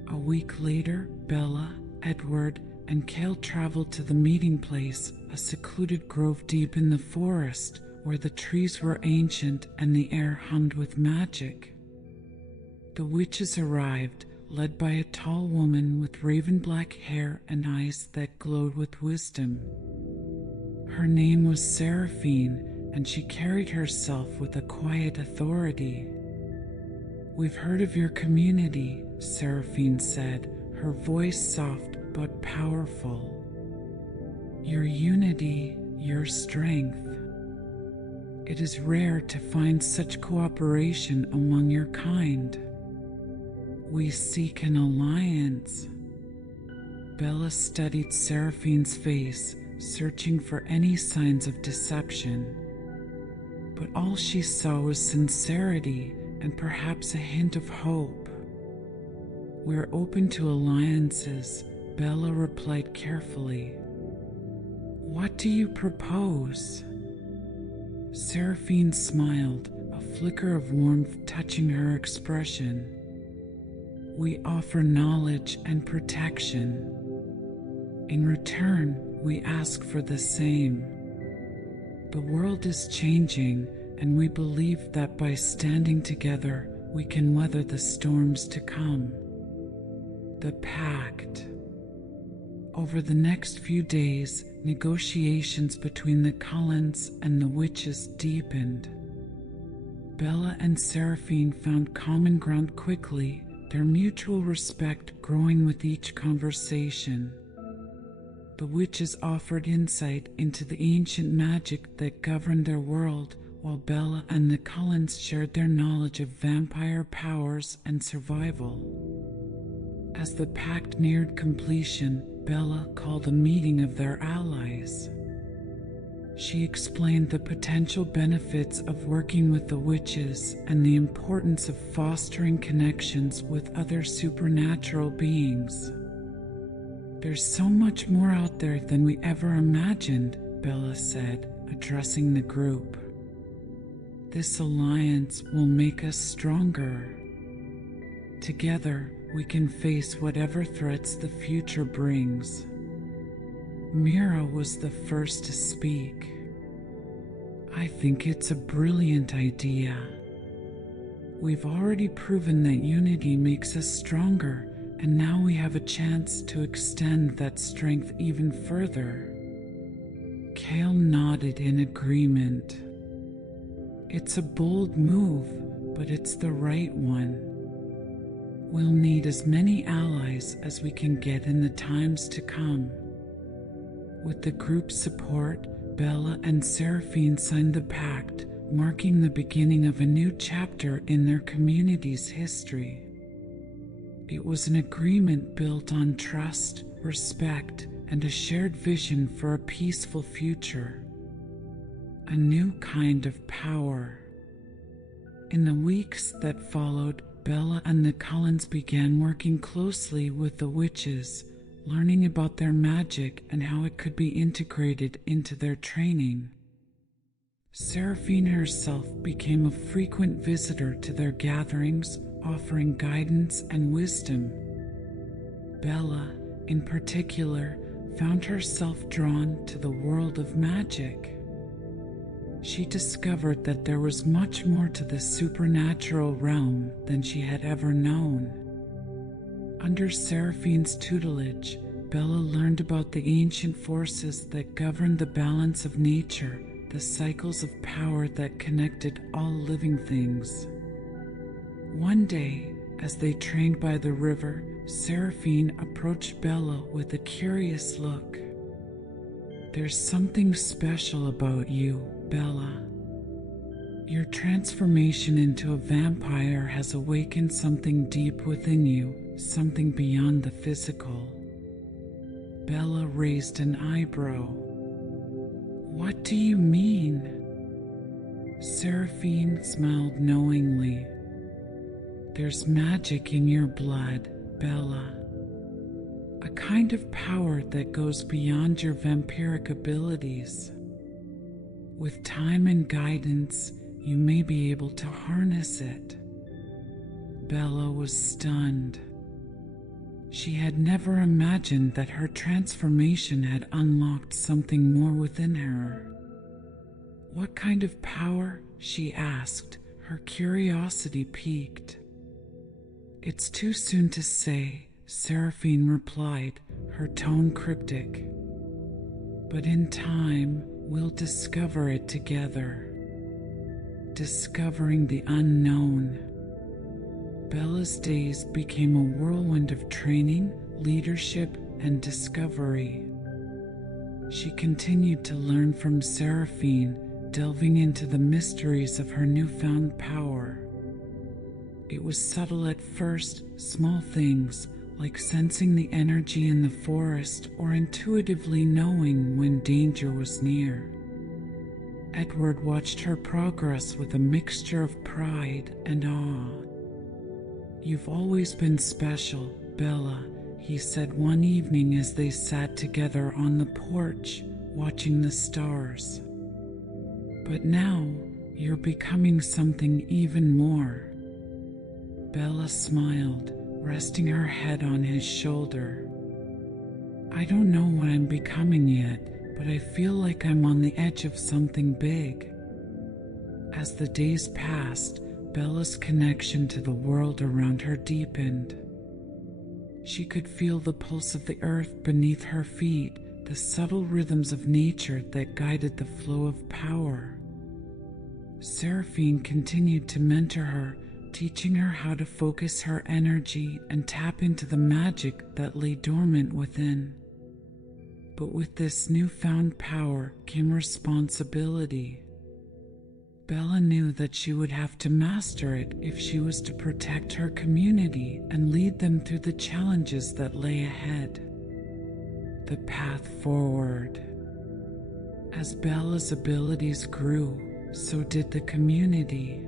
A week later, Bella, Edward, and Cale traveled to the meeting place, a secluded grove deep in the forest, where the trees were ancient and the air hummed with magic. The witches arrived, led by a tall woman with raven-black hair and eyes that glowed with wisdom. Her name was Seraphine, and she carried herself with a quiet authority. "We've heard of your community," Seraphine said, her voice soft but powerful. "Your unity, your strength. It is rare to find such cooperation among your kind. We seek an alliance." Bella studied Seraphine's face, searching for any signs of deception. But all she saw was sincerity and perhaps a hint of hope. "We're open to alliances," Bella replied carefully. "What do you propose?" Seraphine smiled, a flicker of warmth touching her expression. "We offer knowledge and protection. In return, we ask for the same. The world is changing, and we believe that by standing together, we can weather the storms to come." The Pact. Over the next few days, negotiations between the Cullens and the witches deepened. Bella and Seraphine found common ground quickly, their mutual respect growing with each conversation. The witches offered insight into the ancient magic that governed their world, while Bella and the Cullens shared their knowledge of vampire powers and survival. As the pact neared completion, Bella called a meeting of their allies. She explained the potential benefits of working with the witches and the importance of fostering connections with other supernatural beings. "There's so much more out there than we ever imagined," Bella said, addressing the group. "This alliance will make us stronger. Together, we can face whatever threats the future brings." Mira was the first to speak. "I think it's a brilliant idea. We've already proven that unity makes us stronger, and now we have a chance to extend that strength even further." Kale nodded in agreement. "It's a bold move, but it's the right one. We'll need as many allies as we can get in the times to come." With the group's support, Bella and Seraphine signed the pact, marking the beginning of a new chapter in their community's history. It was an agreement built on trust, respect, and a shared vision for a peaceful future. A new kind of power. In the weeks that followed, Bella and the Cullens began working closely with the witches, learning about their magic and how it could be integrated into their training. Seraphine herself became a frequent visitor to their gatherings, offering guidance and wisdom. Bella, in particular, found herself drawn to the world of magic. She discovered that there was much more to the supernatural realm than she had ever known. Under Seraphine's tutelage, Bella learned about the ancient forces that governed the balance of nature, the cycles of power that connected all living things. One day, as they trained by the river, Seraphine approached Bella with a curious look. "There's something special about you, Bella. Your transformation into a vampire has awakened something deep within you, something beyond the physical." Bella raised an eyebrow. "What do you mean?" Seraphine smiled knowingly. "There's magic in your blood, Bella. A kind of power that goes beyond your vampiric abilities. With time and guidance, you may be able to harness it." Bella was stunned. She had never imagined that her transformation had unlocked something more within her. "What kind of power?" she asked, her curiosity piqued. "It's too soon to say," Seraphine replied, her tone cryptic. "But in time, we'll discover it together." Discovering the unknown. Bella's days became a whirlwind of training, leadership, and discovery. She continued to learn from Seraphine, delving into the mysteries of her newfound power. It was subtle at first, small things, like sensing the energy in the forest or intuitively knowing when danger was near. Edward watched her progress with a mixture of pride and awe. "You've always been special, Bella," he said one evening as they sat together on the porch, watching the stars. "But now, you're becoming something even more." Bella smiled, resting her head on his shoulder. "I don't know what I'm becoming yet, but I feel like I'm on the edge of something big." As the days passed, Bella's connection to the world around her deepened. She could feel the pulse of the earth beneath her feet, the subtle rhythms of nature that guided the flow of power. Seraphine continued to mentor her, teaching her how to focus her energy and tap into the magic that lay dormant within. But with this newfound power came responsibility. Bella knew that she would have to master it if she was to protect her community and lead them through the challenges that lay ahead. The path forward. As Bella's abilities grew, so did the community.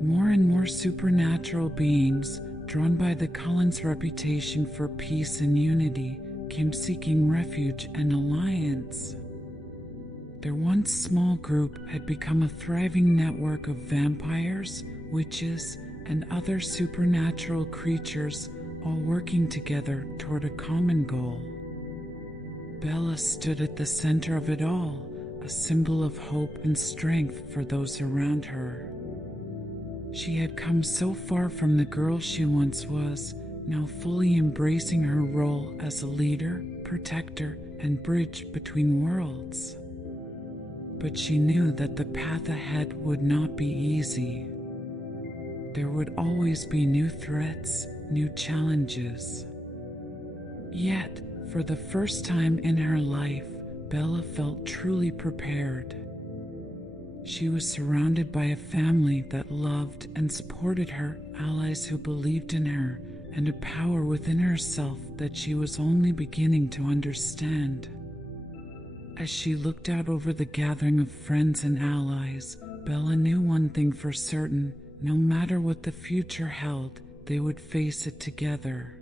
More and more supernatural beings, drawn by the Cullens' reputation for peace and unity, came seeking refuge and alliance. Their once small group had become a thriving network of vampires, witches, and other supernatural creatures, all working together toward a common goal. Bella stood at the center of it all, a symbol of hope and strength for those around her. She had come so far from the girl she once was, now fully embracing her role as a leader, protector, and bridge between worlds. But she knew that the path ahead would not be easy. There would always be new threats, new challenges. Yet, for the first time in her life, Bella felt truly prepared. She was surrounded by a family that loved and supported her, allies who believed in her, and a power within herself that she was only beginning to understand. As she looked out over the gathering of friends and allies, Bella knew one thing for certain: no matter what the future held, they would face it together.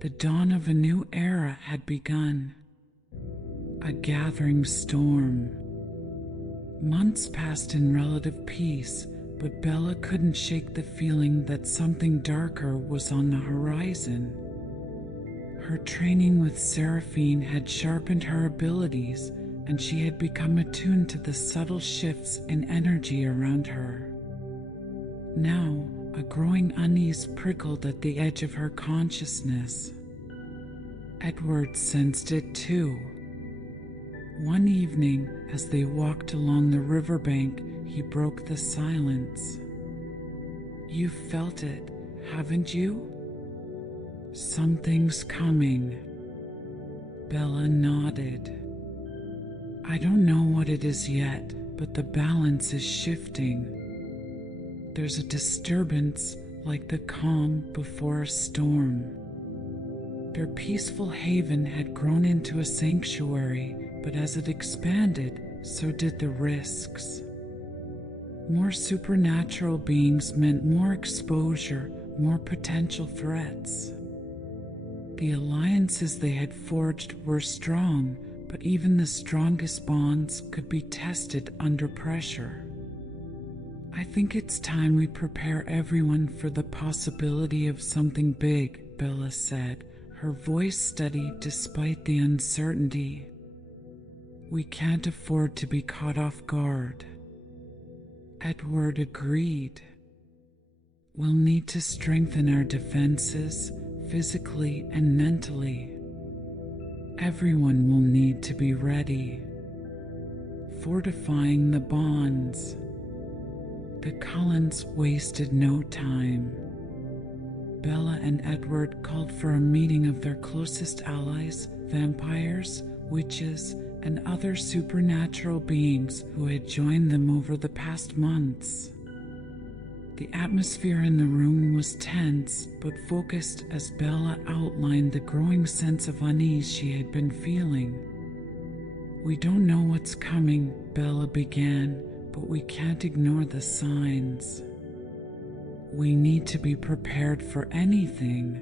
The dawn of a new era had begun. A gathering storm. Months passed in relative peace, but Bella couldn't shake the feeling that something darker was on the horizon. Her training with Seraphine had sharpened her abilities, and she had become attuned to the subtle shifts in energy around her. Now, a growing unease prickled at the edge of her consciousness. Edward sensed it too. One evening, as they walked along the riverbank, he broke the silence. "You've felt it, haven't you? Something's coming." Bella nodded. "I don't know what it is yet, but the balance is shifting. There's a disturbance, like the calm before a storm." Their peaceful haven had grown into a sanctuary, but as it expanded, so did the risks. More supernatural beings meant more exposure, more potential threats. The alliances they had forged were strong, but even the strongest bonds could be tested under pressure. "I think it's time we prepare everyone for the possibility of something big," Bella said, her voice steady despite the uncertainty. We can't afford to be caught off guard. Edward agreed. We'll need to strengthen our defenses, physically and mentally. Everyone will need to be ready. Fortifying the bonds. The Cullens wasted no time. Bella and Edward called for a meeting of their closest allies, vampires, witches, and other supernatural beings who had joined them over the past months. The atmosphere in the room was tense but focused as Bella outlined the growing sense of unease she had been feeling. "We don't know what's coming," Bella began, "but we can't ignore the signs. We need to be prepared for anything."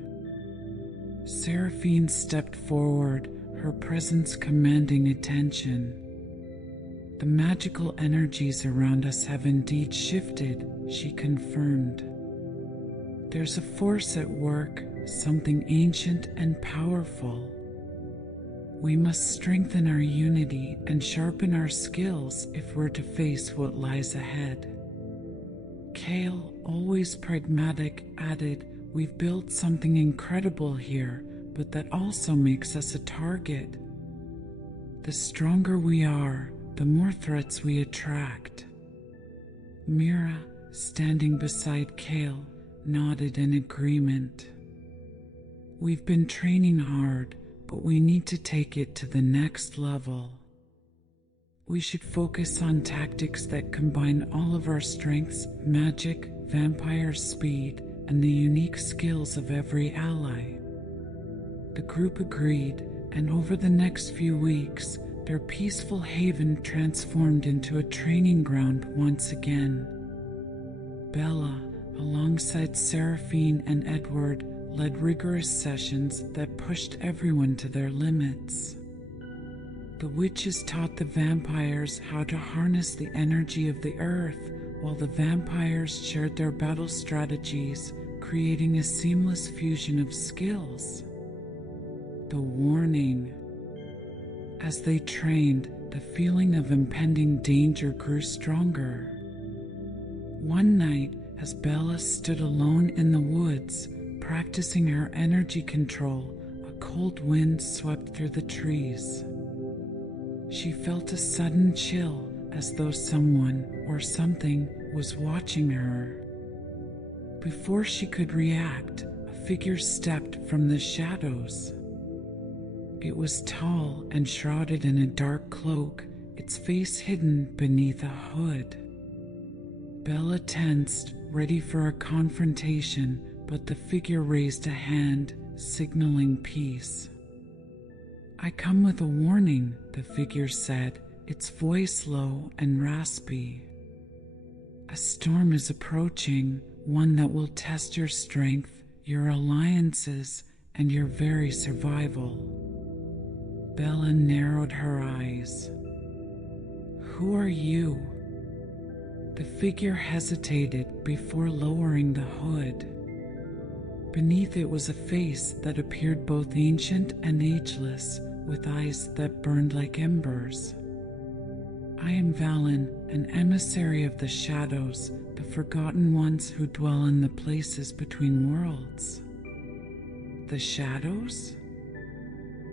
Serene stepped forward, her presence commanding attention. "The magical energies around us have indeed shifted," she confirmed. "There's a force at work, something ancient and powerful. We must strengthen our unity and sharpen our skills if we're to face what lies ahead." Kale, always pragmatic, added, "We've built something incredible here, but that also makes us a target. The stronger we are, the more threats we attract." Mira, standing beside Kale, nodded in agreement. "We've been training hard, but we need to take it to the next level. We should focus on tactics that combine all of our strengths, magic, vampire speed, and the unique skills of every ally." The group agreed, and over the next few weeks, their peaceful haven transformed into a training ground once again. Bella, alongside Serene and Edward, led rigorous sessions that pushed everyone to their limits. The witches taught the vampires how to harness the energy of the earth, while the vampires shared their battle strategies, creating a seamless fusion of skills. The warning. As they trained, the feeling of impending danger grew stronger. One night, as Bella stood alone in the woods, practicing her energy control, a cold wind swept through the trees. She felt a sudden chill, as though someone or something was watching her. Before she could react, a figure stepped from the shadows. It was tall and shrouded in a dark cloak, its face hidden beneath a hood. Bella tensed, ready for a confrontation, but the figure raised a hand, signaling peace. "I come with a warning," the figure said, its voice low and raspy. "A storm is approaching, one that will test your strength, your alliances, and your very survival." Bella narrowed her eyes. "Who are you?" The figure hesitated before lowering the hood. Beneath it was a face that appeared both ancient and ageless, with eyes that burned like embers. "I am Valen, an emissary of the shadows, the forgotten ones who dwell in the places between worlds." The shadows?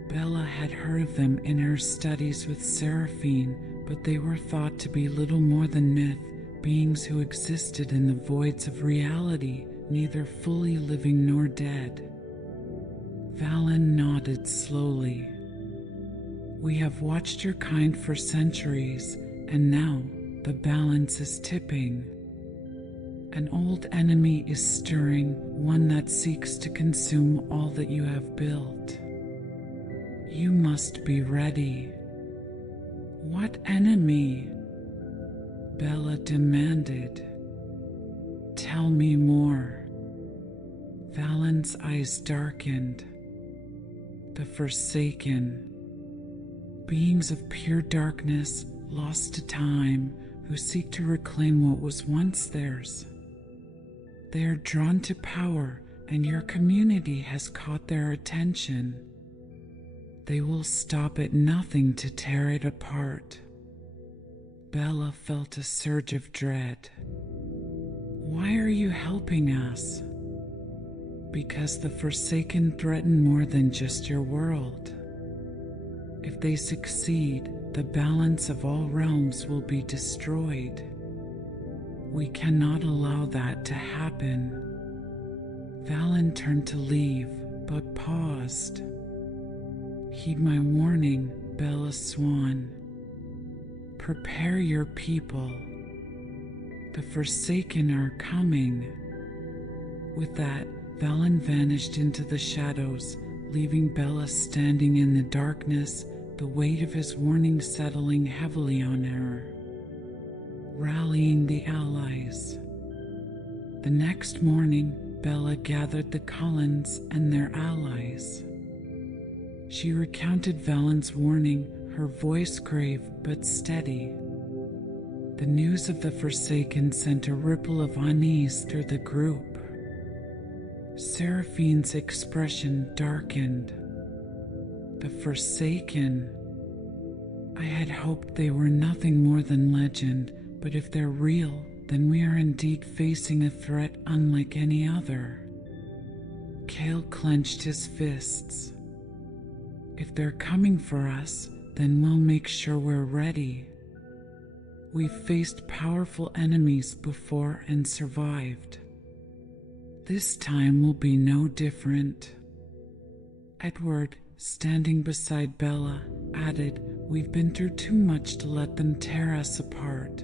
Bella had heard of them in her studies with Serene, but they were thought to be little more than myth, beings who existed in the voids of reality, neither fully living nor dead. Valen nodded slowly. "We have watched your kind for centuries, and now the balance is tipping. An old enemy is stirring, one that seeks to consume all that you have built. You must be ready." "What enemy?" Bella demanded. "Tell me more." Valen's eyes darkened. "The Forsaken. Beings of pure darkness, lost to time, who seek to reclaim what was once theirs. They are drawn to power, and your community has caught their attention. They will stop at nothing to tear it apart. Bella felt a surge of dread. Why are you helping us? Because the Forsaken threaten more than just your world. If they succeed, the balance of all realms will be destroyed. We cannot allow that to happen. Valen turned to leave, but paused. Heed my warning, Bella Swan. Prepare your people. The Forsaken are coming. With that, Valen vanished into the shadows, leaving Bella standing in the darkness, the weight of his warning settling heavily on her. Rallying the allies. The next morning, Bella gathered the Cullens and their allies. She recounted Valen's warning, her voice grave but steady. The news of the Forsaken sent a ripple of unease through the group. Seraphine's expression darkened. The Forsaken. I had hoped they were nothing more than legend, but if they're real, then we are indeed facing a threat unlike any other. Kale clenched his fists. If they're coming for us, then we'll make sure we're ready. We've faced powerful enemies before and survived. This time will be no different. Edward, standing beside Bella, added, We've been through too much to let them tear us apart.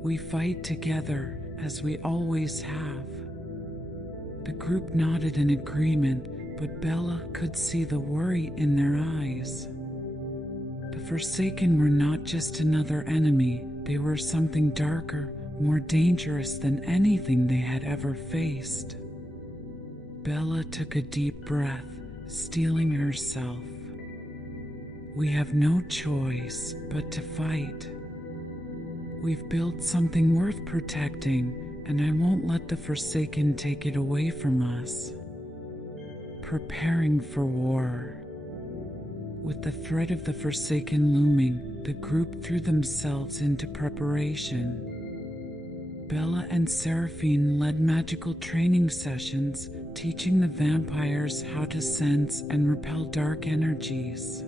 We fight together, as we always have. The group nodded in agreement, but Bella could see the worry in their eyes. The Forsaken were not just another enemy, they were something darker, more dangerous than anything they had ever faced. Bella took a deep breath, steeling herself. We have no choice but to fight. We've built something worth protecting, and I won't let the Forsaken take it away from us. Preparing for war. With the threat of the Forsaken looming, the group threw themselves into preparation. Bella and Seraphine led magical training sessions, teaching the vampires how to sense and repel dark energies.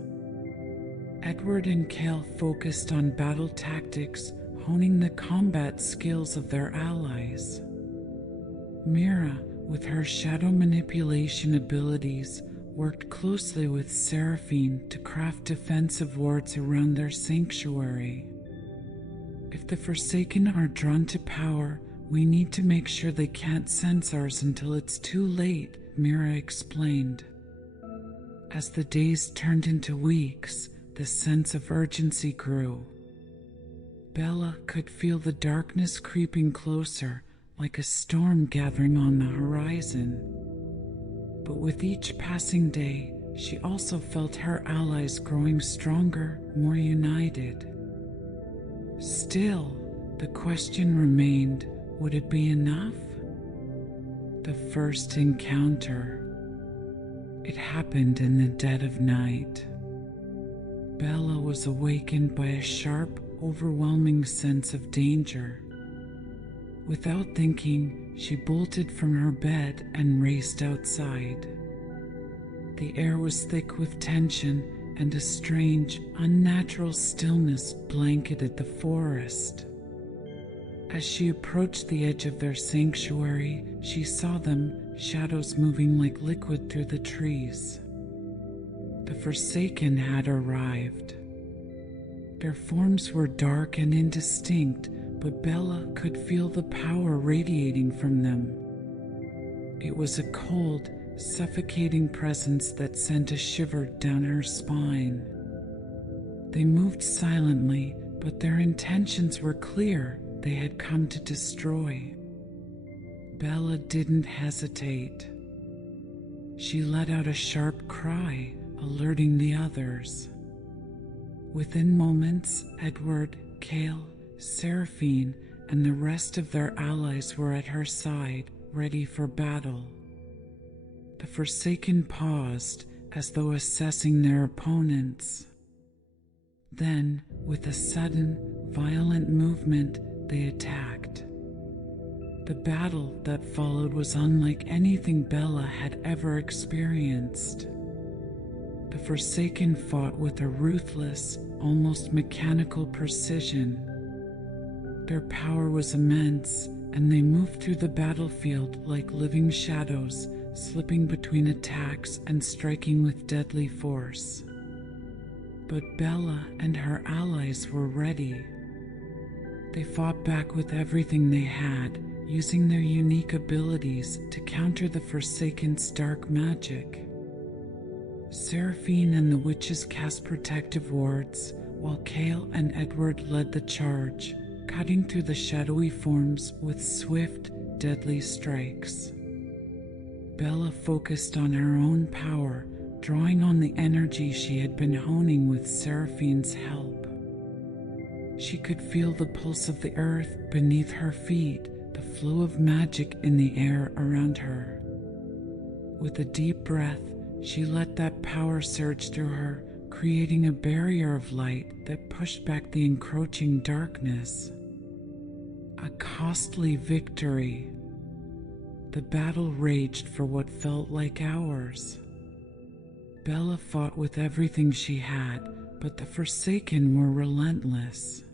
Edward and Kale focused on battle tactics, honing the combat skills of their allies. Mira, with her shadow manipulation abilities, worked closely with Seraphine to craft defensive wards around their sanctuary. If the Forsaken are drawn to power, we need to make sure they can't sense ours until it's too late, Mira explained. As the days turned into weeks, the sense of urgency grew. Bella could feel the darkness creeping closer, like a storm gathering on the horizon. But with each passing day, she also felt her allies growing stronger, more united. Still, the question remained, would it be enough? The first encounter. It happened in the dead of night. Bella was awakened by a sharp, overwhelming sense of danger. Without thinking, she bolted from her bed and raced outside. The air was thick with tension, and a strange, unnatural stillness blanketed the forest. As she approached the edge of their sanctuary, she saw them, shadows moving like liquid through the trees. The Forsaken had arrived. Their forms were dark and indistinct, but Bella could feel the power radiating from them. It was a cold, suffocating presence that sent a shiver down her spine. They moved silently, but their intentions were clear. They had come to destroy. Bella didn't hesitate. She let out a sharp cry, alerting the others. Within moments, Edward, Kale, Seraphine, and the rest of their allies were at her side, ready for battle. The Forsaken paused, as though assessing their opponents. Then, with a sudden, violent movement, they attacked. The battle that followed was unlike anything Bella had ever experienced. The Forsaken fought with a ruthless, almost mechanical precision. Their power was immense, and they moved through the battlefield like living shadows, slipping between attacks and striking with deadly force. But Bella and her allies were ready. They fought back with everything they had, using their unique abilities to counter the Forsaken's dark magic. Serene and the witches cast protective wards, while Kale and Edward led the charge, cutting through the shadowy forms with swift, deadly strikes. Bella focused on her own power, drawing on the energy she had been honing with Seraphine's help. She could feel the pulse of the earth beneath her feet, the flow of magic in the air around her. With a deep breath, she let that power surge through her, creating a barrier of light that pushed back the encroaching darkness. A costly victory. The battle raged for what felt like hours. Bella fought with everything she had, but the Forsaken were relentless.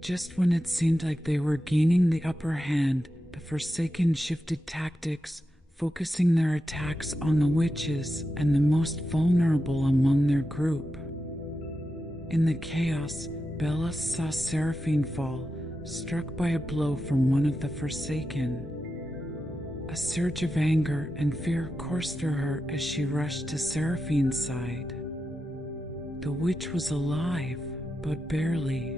Just when it seemed like they were gaining the upper hand, the Forsaken shifted tactics, focusing their attacks on the witches and the most vulnerable among their group. In the chaos, Bella saw Serapine fall, struck by a blow from one of the Forsaken. A surge of anger and fear coursed through her as she rushed to Seraphine's side. The witch was alive, but barely.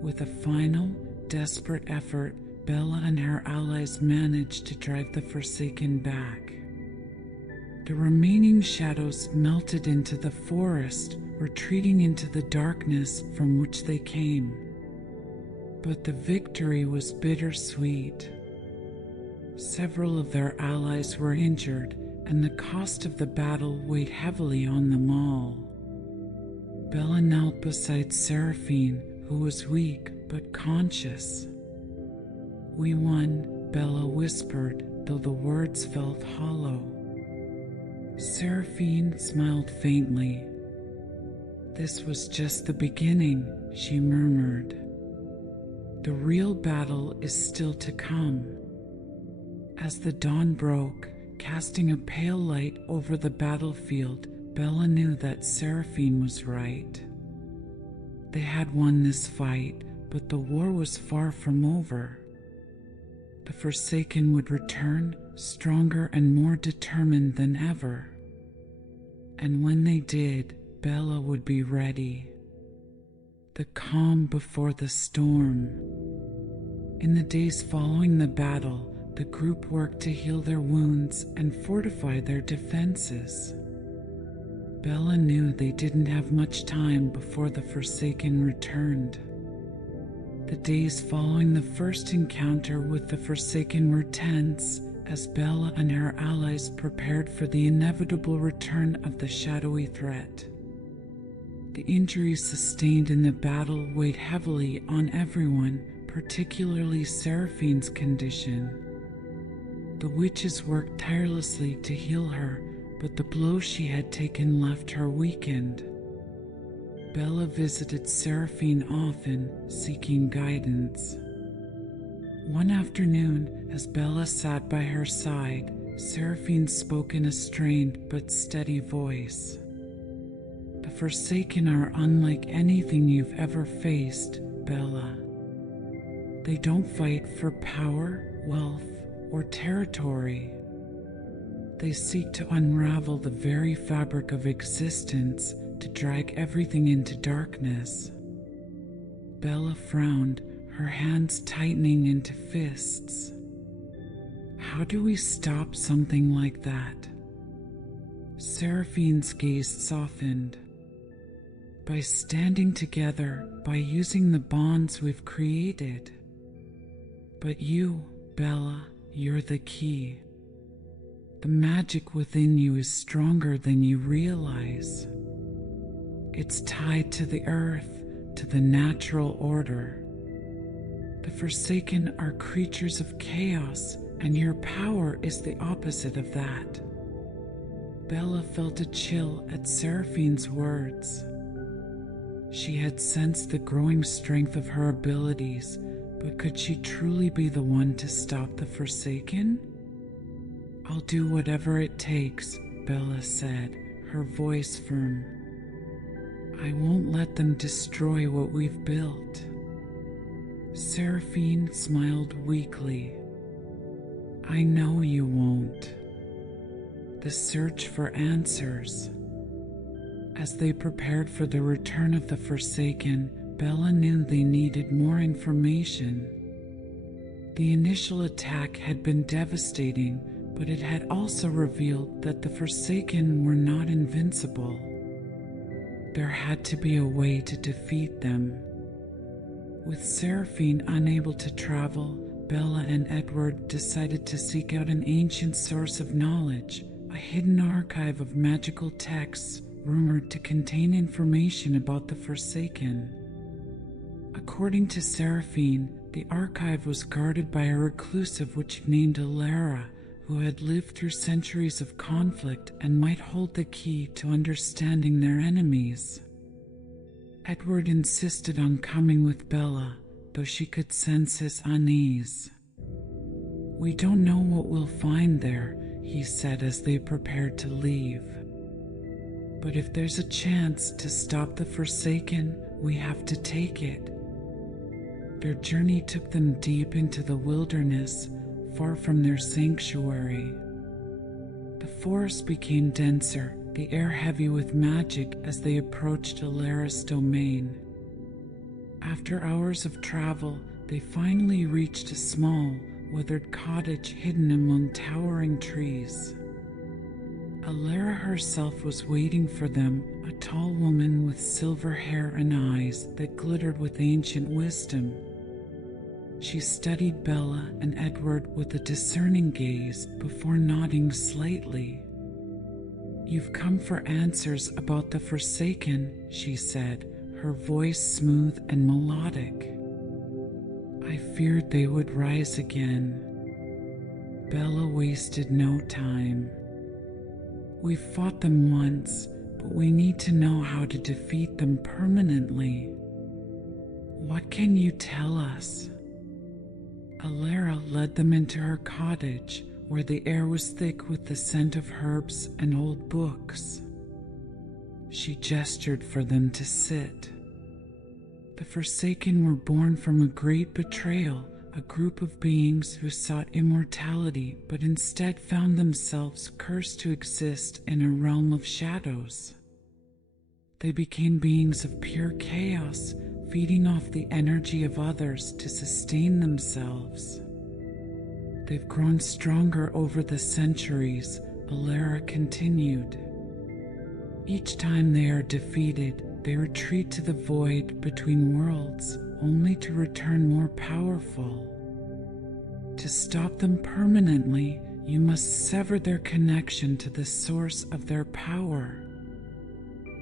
With a final, desperate effort, Bella and her allies managed to drive the Forsaken back. The remaining shadows melted into the forest, retreating into the darkness from which they came. But the victory was bittersweet. Several of their allies were injured, and the cost of the battle weighed heavily on them all. Bella knelt beside Serapine, who was weak but conscious. "We won," Bella whispered, though the words felt hollow. Serapine smiled faintly. "This was just the beginning," she murmured. "The real battle is still to come." As the dawn broke, casting a pale light over the battlefield, Bella knew that Serapine was right. They had won this fight, but the war was far from over. The Forsaken would return, stronger and more determined than ever. And when they did, Bella would be ready. The calm before the storm. In the days following the battle, the group worked to heal their wounds and fortify their defenses. Bella knew they didn't have much time before the Forsaken returned. The days following the first encounter with the Forsaken were tense, as Bella and her allies prepared for the inevitable return of the shadowy threat. The injuries sustained in the battle weighed heavily on everyone, particularly Seraphine's condition. The witches worked tirelessly to heal her, but the blows she had taken left her weakened. Bella visited Serapine often, seeking guidance. One afternoon, as Bella sat by her side, Serapine spoke in a strained but steady voice. "The Forsaken are unlike anything you've ever faced, Bella. They don't fight for power, wealth, or territory. They seek to unravel the very fabric of existence, to drag everything into darkness." Bella frowned, her hands tightening into fists. "How do we stop something like that?" Seraphine's gaze softened. "By standing together, by using the bonds we've created. But you, Bella, you're the key. The magic within you is stronger than you realize. It's tied to the earth, to the natural order. The Forsaken are creatures of chaos, and your power is the opposite of that. Bella felt a chill at Seraphine's words. She had sensed the growing strength of her abilities, but could she truly be the one to stop the Forsaken? "I'll do whatever it takes," Bella said, her voice firm. "I won't let them destroy what we've built." Seraphine smiled weakly. "I know you won't." The search for answers. As they prepared for the return of the Forsaken, Bella knew they needed more information. The initial attack had been devastating, but it had also revealed that the Forsaken were not invincible. There had to be a way to defeat them. With Seraphine unable to travel, Bella and Edward decided to seek out an ancient source of knowledge, a hidden archive of magical texts rumored to contain information about the Forsaken. According to Seraphine, the archive was guarded by a reclusive witch named Alara, who had lived through centuries of conflict and might hold the key to understanding their enemies. Edward insisted on coming with Bella, though she could sense his unease. "We don't know what we'll find there," he said as they prepared to leave. "But if there's a chance to stop the Forsaken, we have to take it." Their journey took them deep into the wilderness, far from their sanctuary. The forest became denser, the air heavy with magic as they approached Alara's domain. After hours of travel, they finally reached a small, weathered cottage hidden among towering trees. Alara herself was waiting for them, a tall woman with silver hair and eyes that glittered with ancient wisdom. She studied Bella and Edward with a discerning gaze before nodding slightly. "You've come for answers about the Forsaken," she said, her voice smooth and melodic. "I feared they would rise again." Bella wasted no time. "We've fought them once, but we need to know how to defeat them permanently. What can you tell us?" Alara led them into her cottage, where the air was thick with the scent of herbs and old books. She gestured for them to sit. The Forsaken were born from a great betrayal, a group of beings who sought immortality but instead found themselves cursed to exist in a realm of shadows. They became beings of pure chaos, feeding off the energy of others to sustain themselves. "They've grown stronger over the centuries," Alara continued. "Each time they are defeated, they retreat to the void between worlds, only to return more powerful. To stop them permanently, you must sever their connection to the source of their power."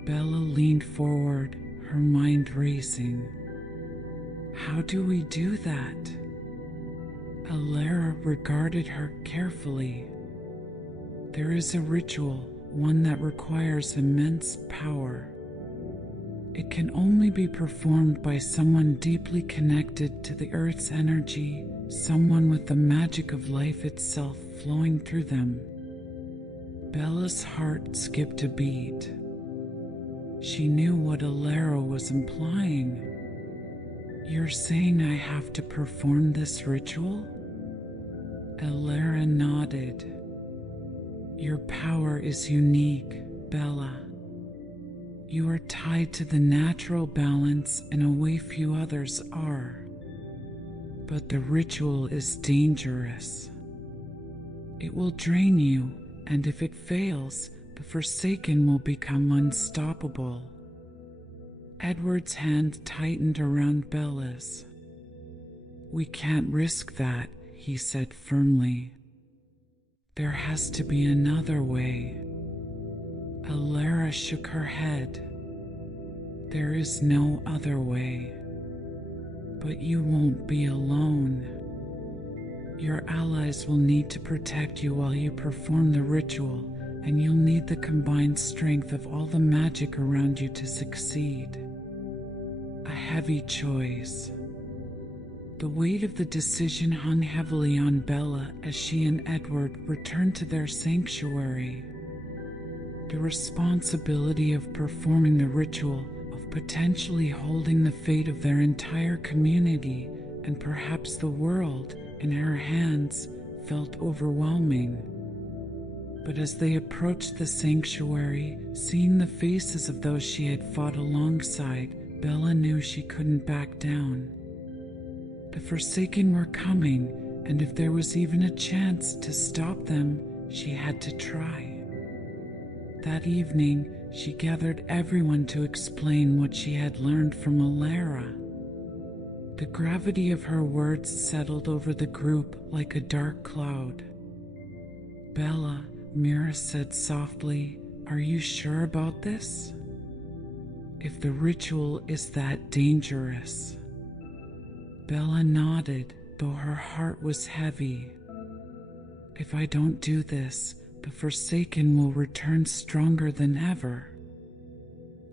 Bella leaned forward, her mind racing. "How do we do that?" Alara regarded her carefully. "There is a ritual, one that requires immense power. It can only be performed by someone deeply connected to the earth's energy, someone with the magic of life itself flowing through them." Bella's heart skipped a beat. She knew what Alara was implying. "You're saying I have to perform this ritual?" Alara nodded. "Your power is unique, Bella. You are tied to the natural balance in a way few others are. But the ritual is dangerous. It will drain you, and if it fails, the Forsaken will become unstoppable." Edward's hand tightened around Bella's. "We can't risk that," he said firmly. There has to be another way. Alara shook her head. There is no other way. But you won't be alone. Your allies will need to protect you while you perform the ritual, and you'll need the combined strength of all the magic around you to succeed. A heavy choice. The weight of the decision hung heavily on Bella as she and Edward returned to their sanctuary. The responsibility of performing the ritual, of potentially holding the fate of their entire community and perhaps the world in her hands, felt overwhelming. But as they approached the sanctuary, seeing the faces of those she had fought alongside, Bella knew she couldn't back down. The Forsaken were coming, and if there was even a chance to stop them, she had to try. That evening, she gathered everyone to explain what she had learned from Alara. The gravity of her words settled over the group like a dark cloud. Bella, Mira said softly, "Are you sure about this? If the ritual is that dangerous?" Bella nodded, though her heart was heavy. "If I don't do this, the Forsaken will return stronger than ever.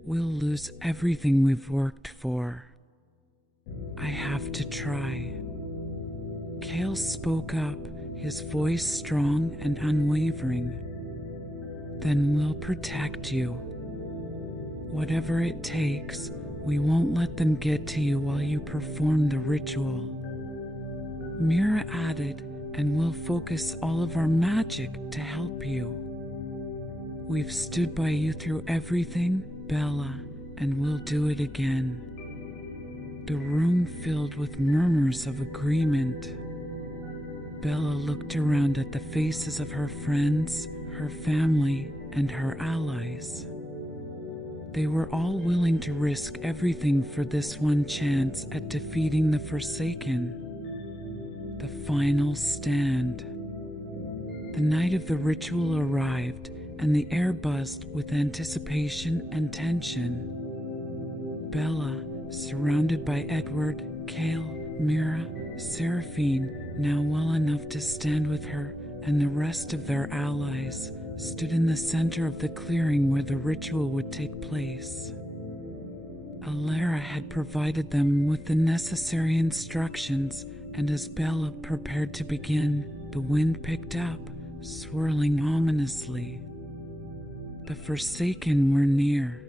We'll lose everything we've worked for. I have to try." Kale spoke up, his voice strong and unwavering. "Then we'll protect you. Whatever it takes, we won't let them get to you while you perform the ritual." Mira added, "And we'll focus all of our magic to help you. We've stood by you through everything, Bella, and we'll do it again." The room filled with murmurs of agreement. Bella looked around at the faces of her friends, her family, and her allies. They were all willing to risk everything for this one chance at defeating the Forsaken. The final stand. The night of the ritual arrived, and the air buzzed with anticipation and tension. Bella, surrounded by Edward, Kale, Mira, Seraphine, now well enough to stand with her, and the rest of their allies, stood in the center of the clearing where the ritual would take place. Alara had provided them with the necessary instructions, and as Bella prepared to begin, the wind picked up, swirling ominously. The Forsaken were near.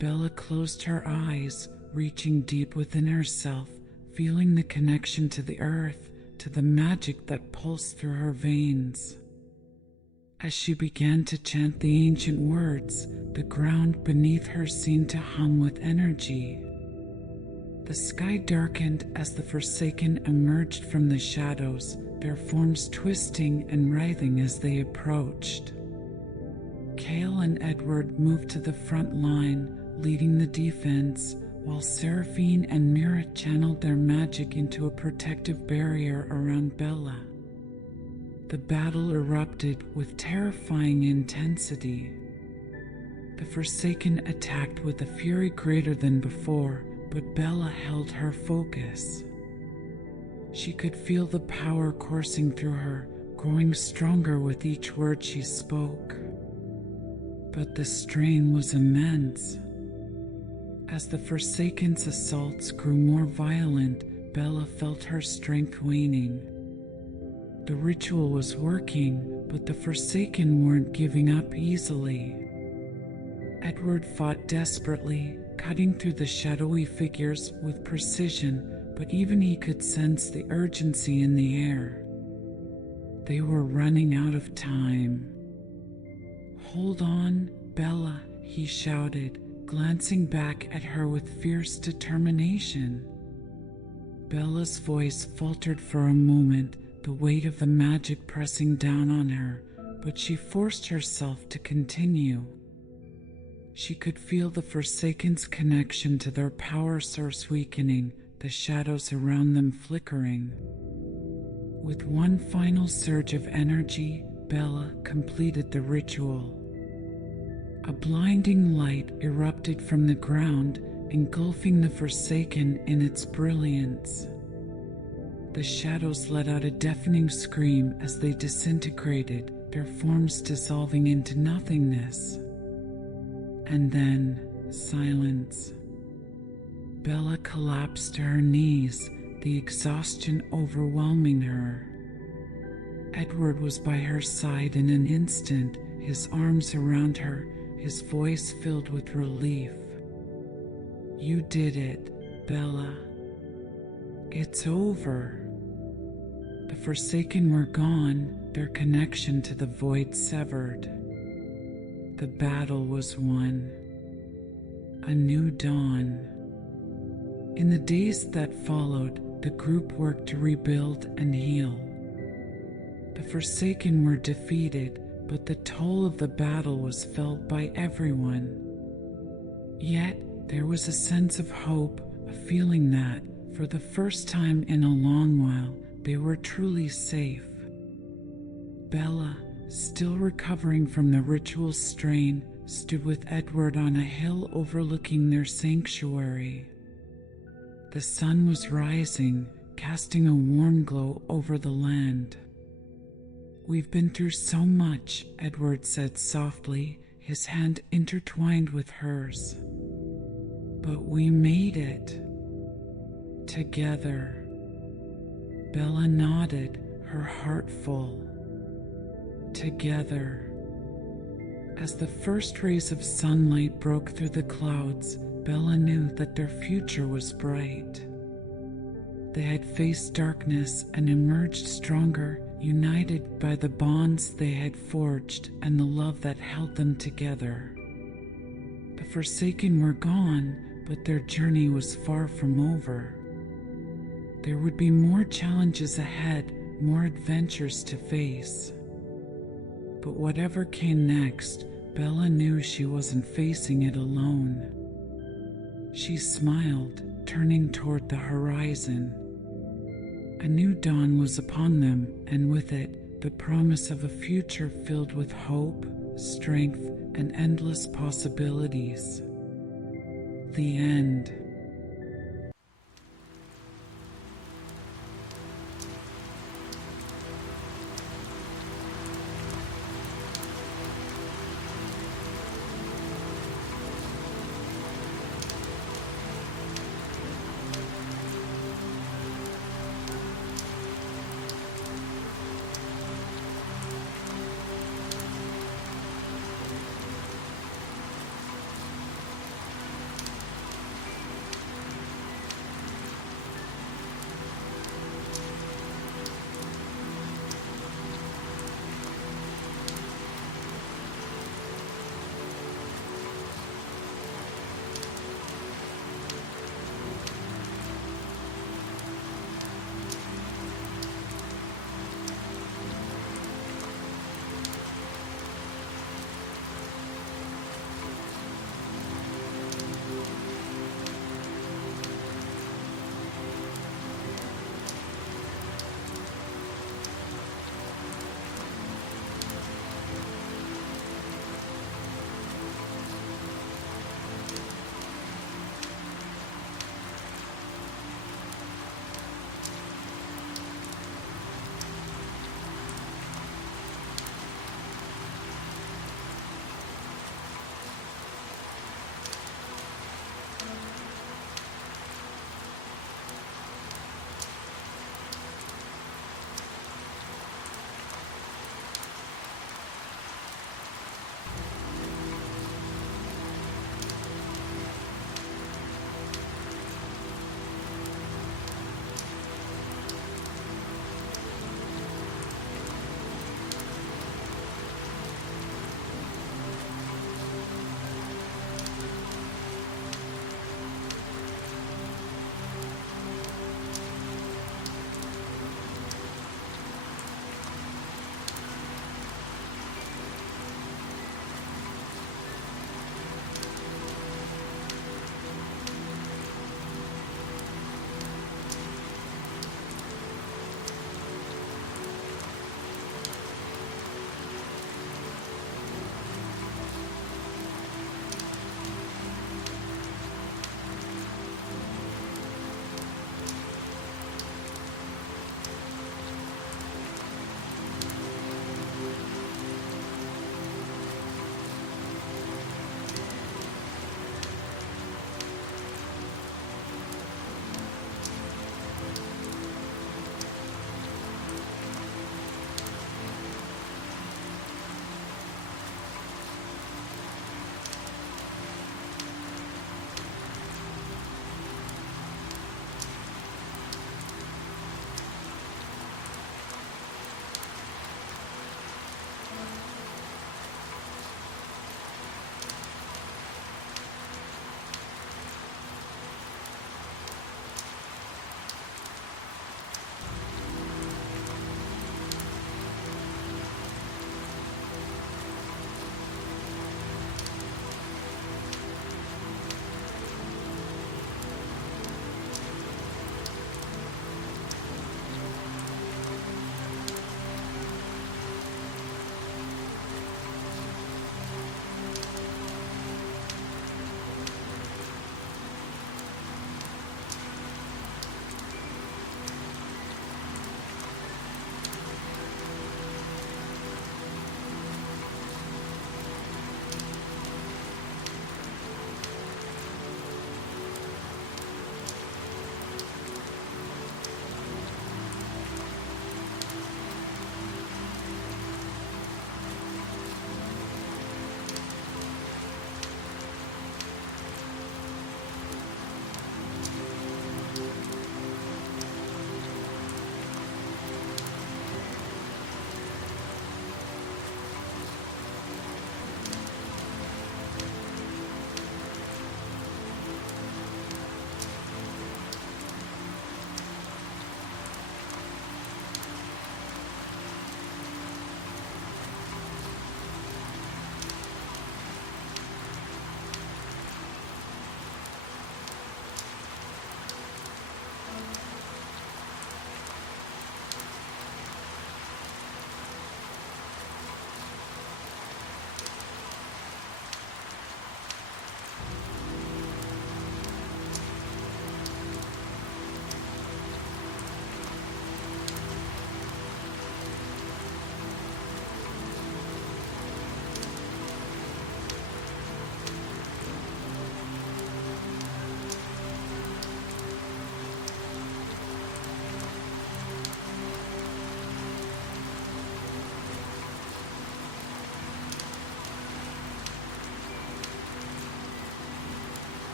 Bella closed her eyes, reaching deep within herself, feeling the connection to the earth, to the magic that pulsed through her veins. As she began to chant the ancient words, the ground beneath her seemed to hum with energy. The sky darkened as the Forsaken emerged from the shadows, their forms twisting and writhing as they approached. Kale and Edward moved to the front line, leading the defense, while Seraphine and Mira channeled their magic into a protective barrier around Bella. The battle erupted with terrifying intensity. The Forsaken attacked with a fury greater than before, but Bella held her focus. She could feel the power coursing through her, growing stronger with each word she spoke. But the strain was immense. As the Forsaken's assaults grew more violent, Bella felt her strength waning. The ritual was working, but the Forsaken weren't giving up easily. Edward fought desperately, cutting through the shadowy figures with precision, but even he could sense the urgency in the air. They were running out of time. "Hold on, Bella," he shouted, glancing back at her with fierce determination. Bella's voice faltered for a moment, the weight of the magic pressing down on her, but she forced herself to continue. She could feel the Forsaken's connection to their power source weakening, the shadows around them flickering. With one final surge of energy, Bella completed the ritual. A blinding light erupted from the ground, engulfing the Forsaken in its brilliance. The shadows let out a deafening scream as they disintegrated, their forms dissolving into nothingness. And then, silence. Bella collapsed to her knees, the exhaustion overwhelming her. Edward was by her side in an instant, his arms around her, his voice filled with relief. "You did it, Bella. It's over." The Forsaken were gone, their connection to the void severed. The battle was won. A new dawn. In the days that followed, the group worked to rebuild and heal. The Forsaken were defeated, but the toll of the battle was felt by everyone. Yet, there was a sense of hope, a feeling that, for the first time in a long while, they were truly safe. Bella, still recovering from the ritual strain, stood with Edward on a hill overlooking their sanctuary. The sun was rising, casting a warm glow over the land. "We've been through so much," Edward said softly, his hand intertwined with hers. "But we made it. Together." Bella nodded, her heart full. Together. As the first rays of sunlight broke through the clouds, Bella knew that their future was bright. They had faced darkness and emerged stronger, united by the bonds they had forged and the love that held them together. The Forsaken were gone, but their journey was far from over. There would be more challenges ahead, more adventures to face. But whatever came next, Bella knew she wasn't facing it alone. She smiled, turning toward the horizon. A new dawn was upon them, and with it, the promise of a future filled with hope, strength, and endless possibilities. The end.